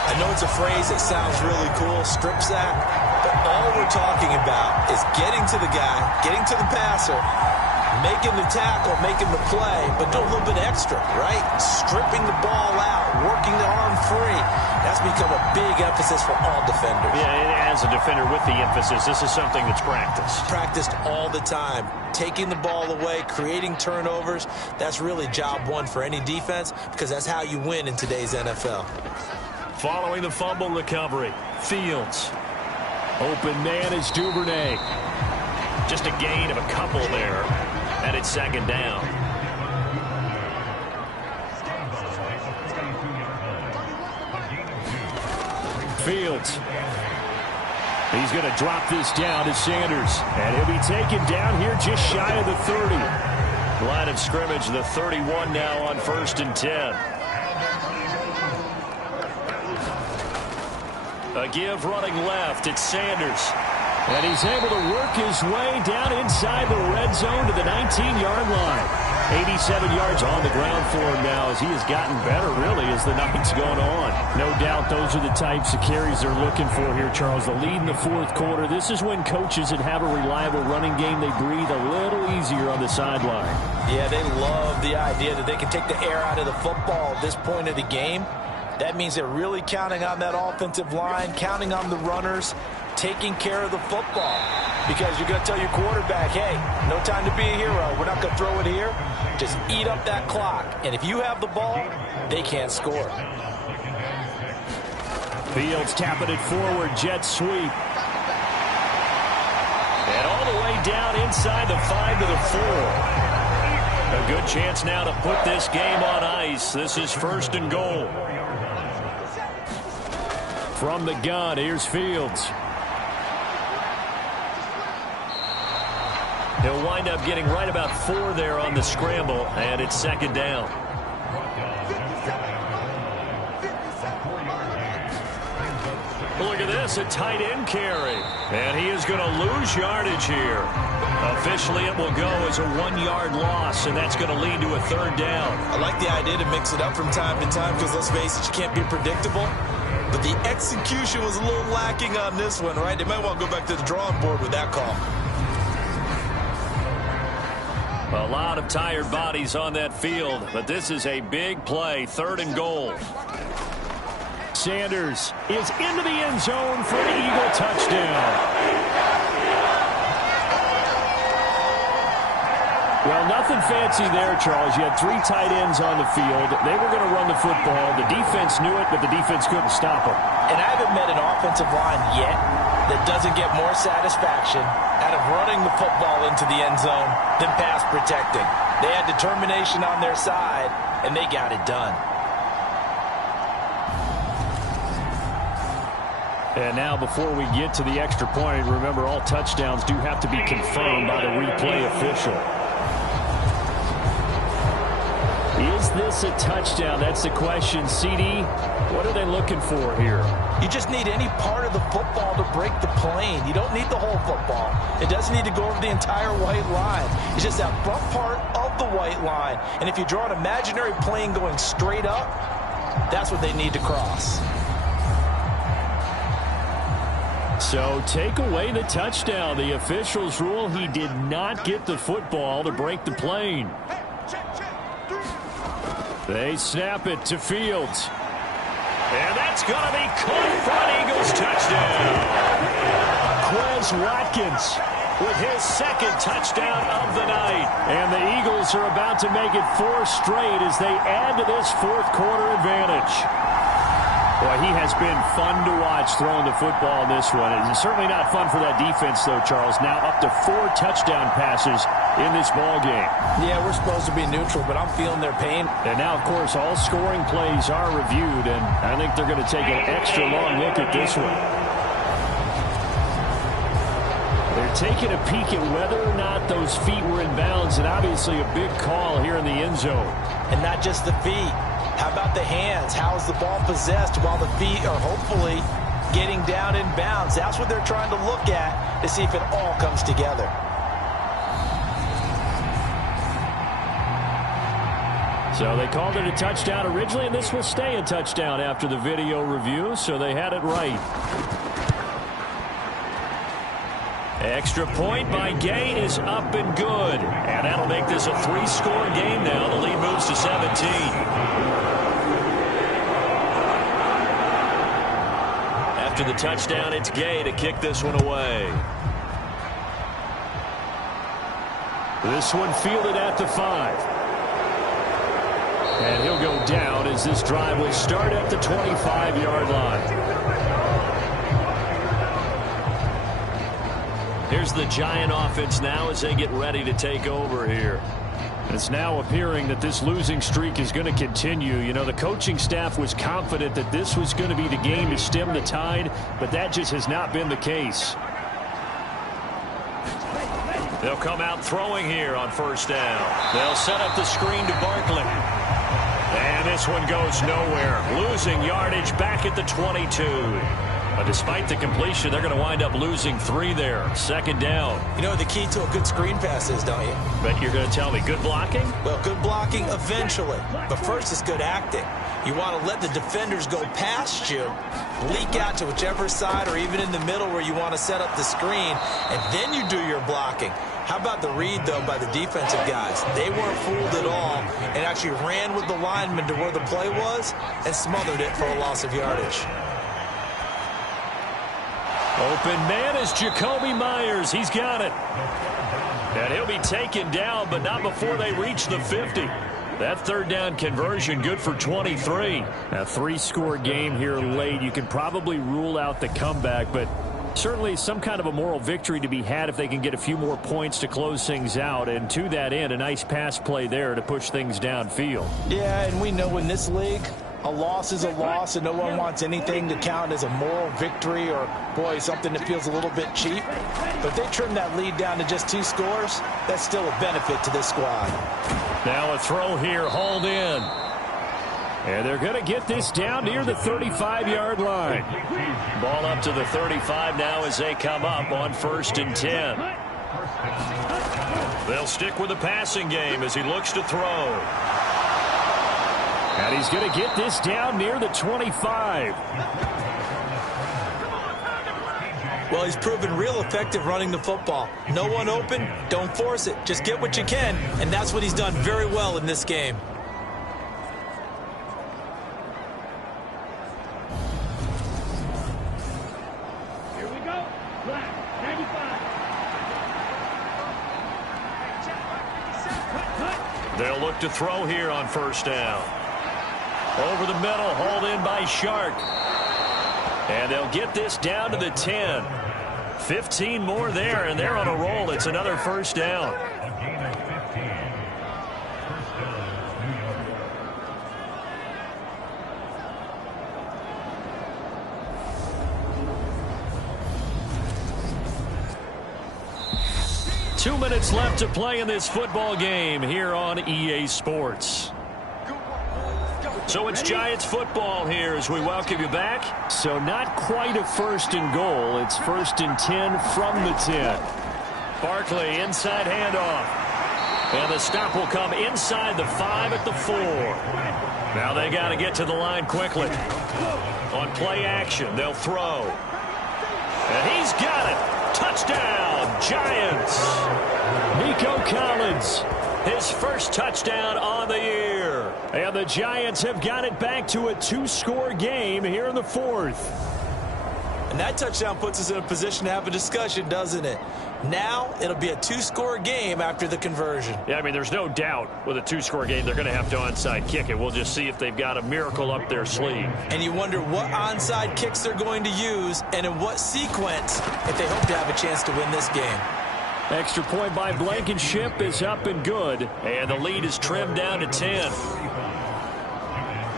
I know it's a phrase that sounds really cool, strip sack, but all we're talking about is getting to the guy, getting to the passer, making the tackle, making the play, but do a little bit extra, right? Stripping the ball out, working the arm free. That's become a big emphasis for all defenders. Yeah, and as a defender with the emphasis, this is something that's practiced. Practiced all the time. Taking the ball away, creating turnovers, that's really job one for any defense because that's how you win in today's NFL. Following the fumble recovery, Fields. Open man is Duvernay. Just a gain of a couple there, and it's 2nd down. Fields. He's going to drop this down to Sanders. And he'll be taken down here just shy of the 30. Line of scrimmage, the 31 now on 1st and 10. A give running left. It's Sanders. And he's able to work his way down inside the red zone to the 19-yard line. 87 yards on the ground for him now as he has gotten better, really, as the night's gone on. No doubt those are the types of carries they're looking for here, Charles. The lead in the 4th quarter. This is when coaches that have a reliable running game, they breathe a little easier on the sideline. Yeah, they love the idea that they can take the air out of the football at this point of the game. That means they're really counting on that offensive line, counting on the runners, taking care of the football. Because you're going to tell your quarterback, hey, no time to be a hero. We're not going to throw it here. Just eat up that clock. And if you have the ball, they can't score. Fields tapping it forward, jet sweep. And all the way down inside the 5 to the 4. A good chance now to put this game on ice. This is 1st and goal. From the gun, here's Fields. He'll wind up getting right about 4 there on the scramble, and it's 2nd down. Look at this, a tight end carry. And he is going to lose yardage here. Officially, it will go as a 1-yard loss, and that's going to lead to a 3rd down. I like the idea to mix it up from time to time because, let's face it, you can't be predictable. But the execution was a little lacking on this one, right? They might want to go back to the drawing board with that call. A lot of tired bodies on that field, but this is a big play, 3rd and goal. Sanders is into the end zone for an Eagle touchdown. Well, nothing fancy there, Charles. You had 3 tight ends on the field. They were going to run the football. The defense knew it, but the defense couldn't stop them. And I haven't met an offensive line yet that doesn't get more satisfaction out of running the football into the end zone than pass protecting. They had determination on their side, and they got it done. And now before we get to the extra point, remember all touchdowns do have to be confirmed by the replay official. Is this a touchdown? That's the question. CD, what are they looking for here? You just need any part of the football to break the plane. You don't need the whole football. It doesn't need to go over the entire white line. It's just that front part of the white line. And if you draw an imaginary plane going straight up, that's what they need to cross. So take away the touchdown. The officials rule he did not get the football to break the plane. They snap it to Fields. And that's going to be caught for an Eagles touchdown. Quez Watkins with his 2nd touchdown of the night. And the Eagles are about to make it 4 straight as they add to this 4th quarter advantage. Boy, he has been fun to watch throwing the football in this one. It's certainly not fun for that defense, though, Charles. Now up to 4 touchdown passes in this ball game. Yeah, we're supposed to be neutral, but I'm feeling their pain. And now, of course, all scoring plays are reviewed, and I think they're going to take an extra long look at this one. They're taking a peek at whether or not those feet were in bounds, and obviously a big call here in the end zone. And not just the feet. How about the hands? How is the ball possessed while the feet are hopefully getting down in bounds? That's what they're trying to look at to see if it all comes together. So they called it a touchdown originally, and this will stay a touchdown after the video review, so they had it right. Extra point by Gay is up and good. And that'll make this a 3-score game now. The lead moves to 17. After the touchdown, it's Gay to kick this one away. This one fielded at the 5. And he'll go down as this drive will start at the 25-yard line. Here's the Giant offense now as they get ready to take over here. It's now appearing that this losing streak is going to continue. You know, the coaching staff was confident that this was going to be the game to stem the tide, but that just has not been the case. They'll come out throwing here on first down. They'll set up the screen to Barkley. And this one goes nowhere. Losing yardage back at the 22. But despite the completion, they're going to wind up losing 3 there. Second down. You know what the key to a good screen pass is, don't you? But you're going to tell me good blocking? Well, good blocking eventually. But first is good acting. You want to let the defenders go past you, leak out to whichever side or even in the middle where you want to set up the screen, and then you do your blocking. How about the read, though, by the defensive guys? They weren't fooled at all and actually ran with the lineman to where the play was and smothered it for a loss of yardage. Open man is Jacoby Myers. He's got it. And he'll be taken down, but not before they reach the 50. That third down conversion good for 23. A 3-score game here late. You can probably rule out the comeback, but certainly some kind of a moral victory to be had if they can get a few more points to close things out. And to that end, a nice pass play there to push things downfield. Yeah, and we know in this league, a loss is a loss, and no one wants anything to count as a moral victory or, boy, something that feels a little bit cheap. But they trim that lead down to just 2 scores. That's still a benefit to this squad. Now a throw here, hauled in. And they're going to get this down near the 35-yard line. Ball up to the 35 now as they come up on 1st and 10. They'll stick with the passing game as he looks to throw. And he's going to get this down near the 25. Well, he's proven real effective running the football. No one open, don't force it. Just get what you can, and that's what he's done very well in this game. Here we go. Black, 95. They'll look to throw here on first down. Over the middle, hauled in by Shark. And they'll get this down to the 10. 15 more there, and they're on a roll. It's another first down. Two minutes left to play in this football game here on EA Sports. So it's Giants football here as we welcome you back. So not quite a 1st and goal. It's 1st and 10 from the 10. Barkley inside handoff. And the stop will come inside the 5 at the 4. Now they got to get to the line quickly. On play action, they'll throw. And he's got it. Touchdown, Giants. Nico Collins, his first touchdown on the year. And the Giants have got it back to a 2-score game here in the 4th. And that touchdown puts us in a position to have a discussion, doesn't it? Now it'll be a two-score game after the conversion. Yeah, I mean, there's no doubt with a two-score game they're going to have to onside kick it. We'll just see if they've got a miracle up their sleeve. And you wonder what onside kicks they're going to use and in what sequence if they hope to have a chance to win this game. Extra point by Blankenship is up and good. And the lead is trimmed down to 10.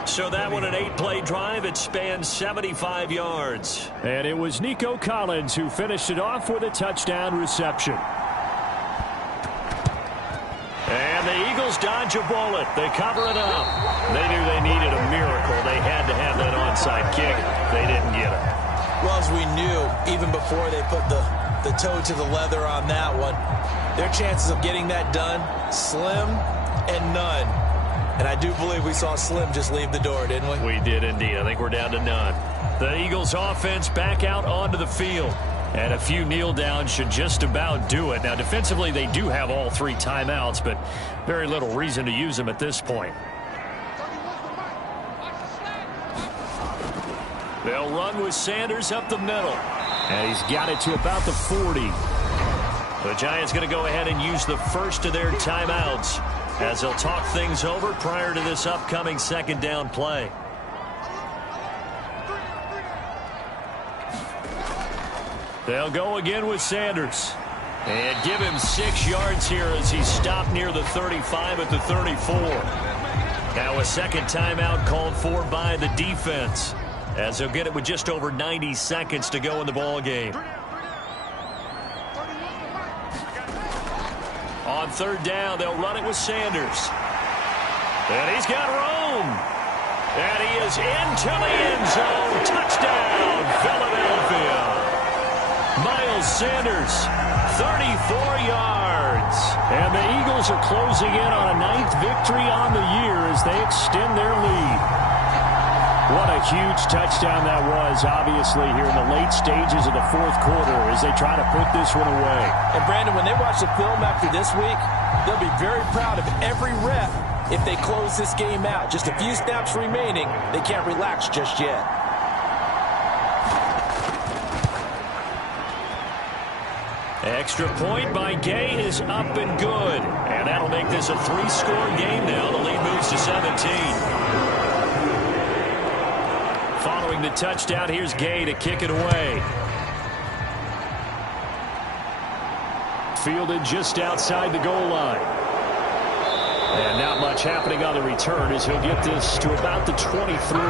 So that one, an 8-play drive. It spans 75 yards. And it was Nico Collins who finished it off with a touchdown reception. And the Eagles dodge a bullet. They cover it up. They knew they needed a miracle. They had to have that onside kick. They didn't get it. Well, as we knew, even before they put the toe to the leather on that one, their chances of getting that done, slim and none. And I do believe we saw Slim just leave the door, didn't we? We did indeed. I think we're down to none. The Eagles offense back out onto the field. And a few kneel downs should just about do it. Now, defensively, they do have all 3 timeouts, but very little reason to use them at this point. They'll run with Sanders up the middle. And he's got it to about the 40. The Giants going to go ahead and use the first of their timeouts as they'll talk things over prior to this upcoming second down play. They'll go again with Sanders. And give him 6 yards here as he's stopped near the 35 at the 34. Now a second timeout called for by the defense, as they'll get it with just over 90 seconds to go in the ball game. On third down, they'll run it with Sanders. And he's got room. And he is into the end zone. Touchdown, Philadelphia. Miles Sanders, 34 yards. And the Eagles are closing in on a 9th victory on the year as they extend their lead. What a huge touchdown that was, obviously, here in the late stages of the fourth quarter as they try to put this one away. And, Brandon, when they watch the film after this week, they'll be very proud of every rep if they close this game out. Just a few snaps remaining. They can't relax just yet. Extra point by Gay is up and good. And that'll make this a 3-score game now. The lead moves to 17. Following the touchdown, here's Gay to kick it away. Fielded just outside the goal line. And not much happening on the return as he'll get this to about the 23.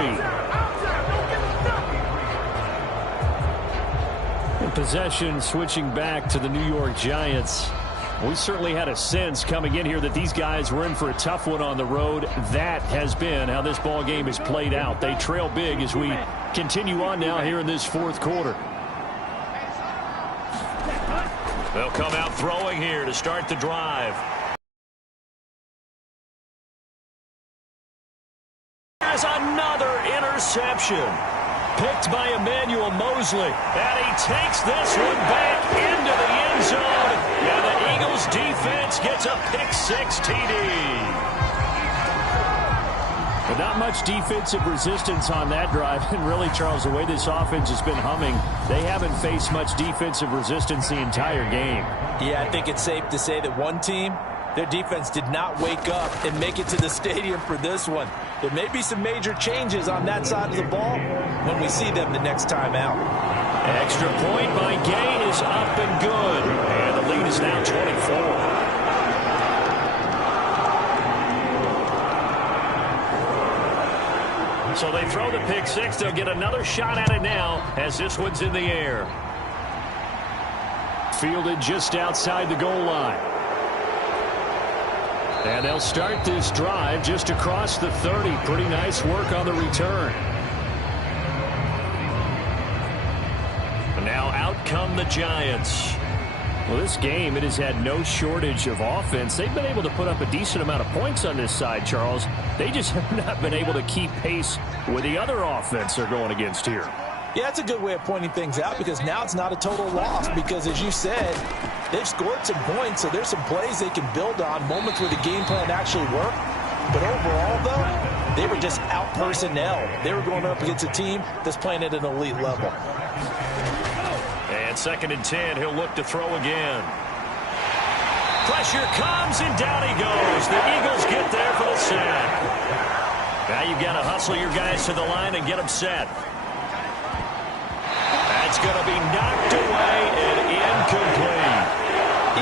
And possession switching back to the New York Giants. We certainly had a sense coming in here that these guys were in for a tough one on the road. That has been how this ball game has played out. They trail big as we continue on now here in this fourth quarter. They'll come out throwing here to start the drive. There's another interception. Picked by Emmanuel Mosley. And he takes this one back into the end zone. And the Eagles defense gets a pick-6 TD. But not much defensive resistance on that drive. And really, Charles, the way this offense has been humming, they haven't faced much defensive resistance the entire game. Yeah, I think it's safe to say that one team, their defense did not wake up and make it to the stadium for this one. There may be some major changes on that side of the ball when we see them the next time out. Extra point by Gay is up and good. And the lead is now 24. So they throw the pick-6. They'll get another shot at it now as this one's in the air. Fielded just outside the goal line. And they'll start this drive just across the 30. Pretty nice work on the return. And now out come the Giants. Well, this game, it has had no shortage of offense. They've been able to put up a decent amount of points on this side, Charles. They just have not been able to keep pace with the other offense they're going against here. Yeah, that's a good way of pointing things out because now it's not a total loss because, as you said, they've scored some points, so there's some plays they can build on, moments where the game plan actually worked. But overall, though, they were just out personnel. They were going up against a team that's playing at an elite level. And 2nd and 10, he'll look to throw again. Pressure comes, and down he goes. The Eagles get there for the sack. Now you've got to hustle your guys to the line and get them set. That's going to be knocked away and incomplete.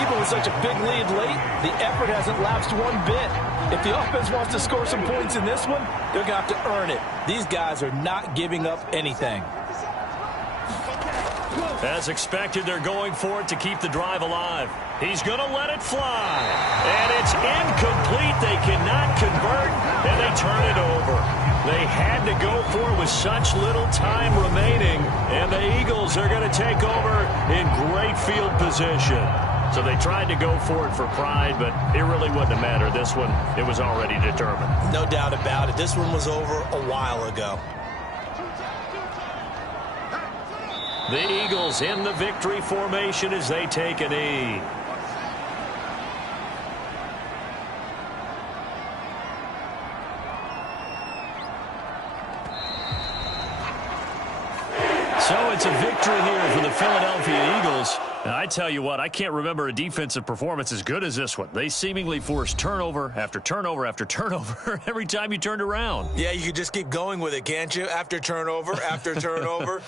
Even with such a big lead late, the effort hasn't lapsed one bit. If the offense wants to score some points in this one, they're going to have to earn it. These guys are not giving up anything. As expected, they're going for it to keep the drive alive. He's going to let it fly. And it's incomplete. They cannot convert, and they turn it over. They had to go for it with such little time remaining, and the Eagles are going to take over in great field position. So they tried to go for it for pride, but it really wouldn't have mattered. This one, it was already determined. No doubt about it. This one was over a while ago. The Eagles in the victory formation as they take a knee. So it's a victory here for the Philadelphia Eagles. Now, I tell you what, I can't remember a defensive performance as good as this one. They seemingly forced turnover after turnover after turnover every time you turned around. Yeah, you could just keep going with it, can't you? After turnover, after turnover.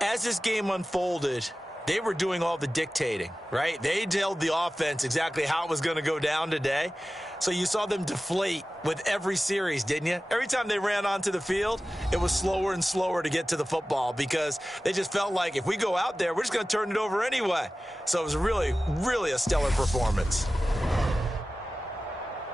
As this game unfolded, they were doing all the dictating, right? They told the offense exactly how it was going to go down today. So you saw them deflate with every series, didn't you? Every time they ran onto the field, it was slower and slower to get to the football because they just felt like if we go out there, we're just going to turn it over anyway. So it was really, really a stellar performance.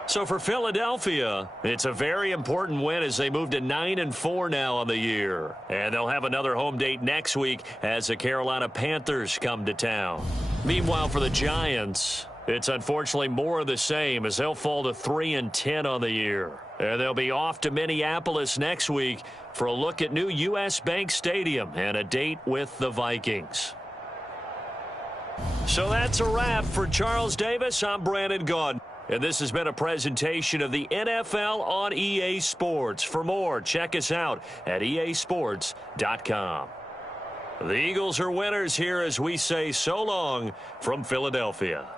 So for Philadelphia, it's a very important win as they move to 9-4 now on the year. And they'll have another home date next week as the Carolina Panthers come to town. Meanwhile, for the Giants, it's unfortunately more of the same as they'll fall to 3-10 on the year. And they'll be off to Minneapolis next week for a look at new U.S. Bank Stadium and a date with the Vikings. So that's a wrap for Charles Davis. I'm Brandon Gaudin. And this has been a presentation of the NFL on EA Sports. For more, check us out at easports.com. The Eagles are winners here as we say so long from Philadelphia.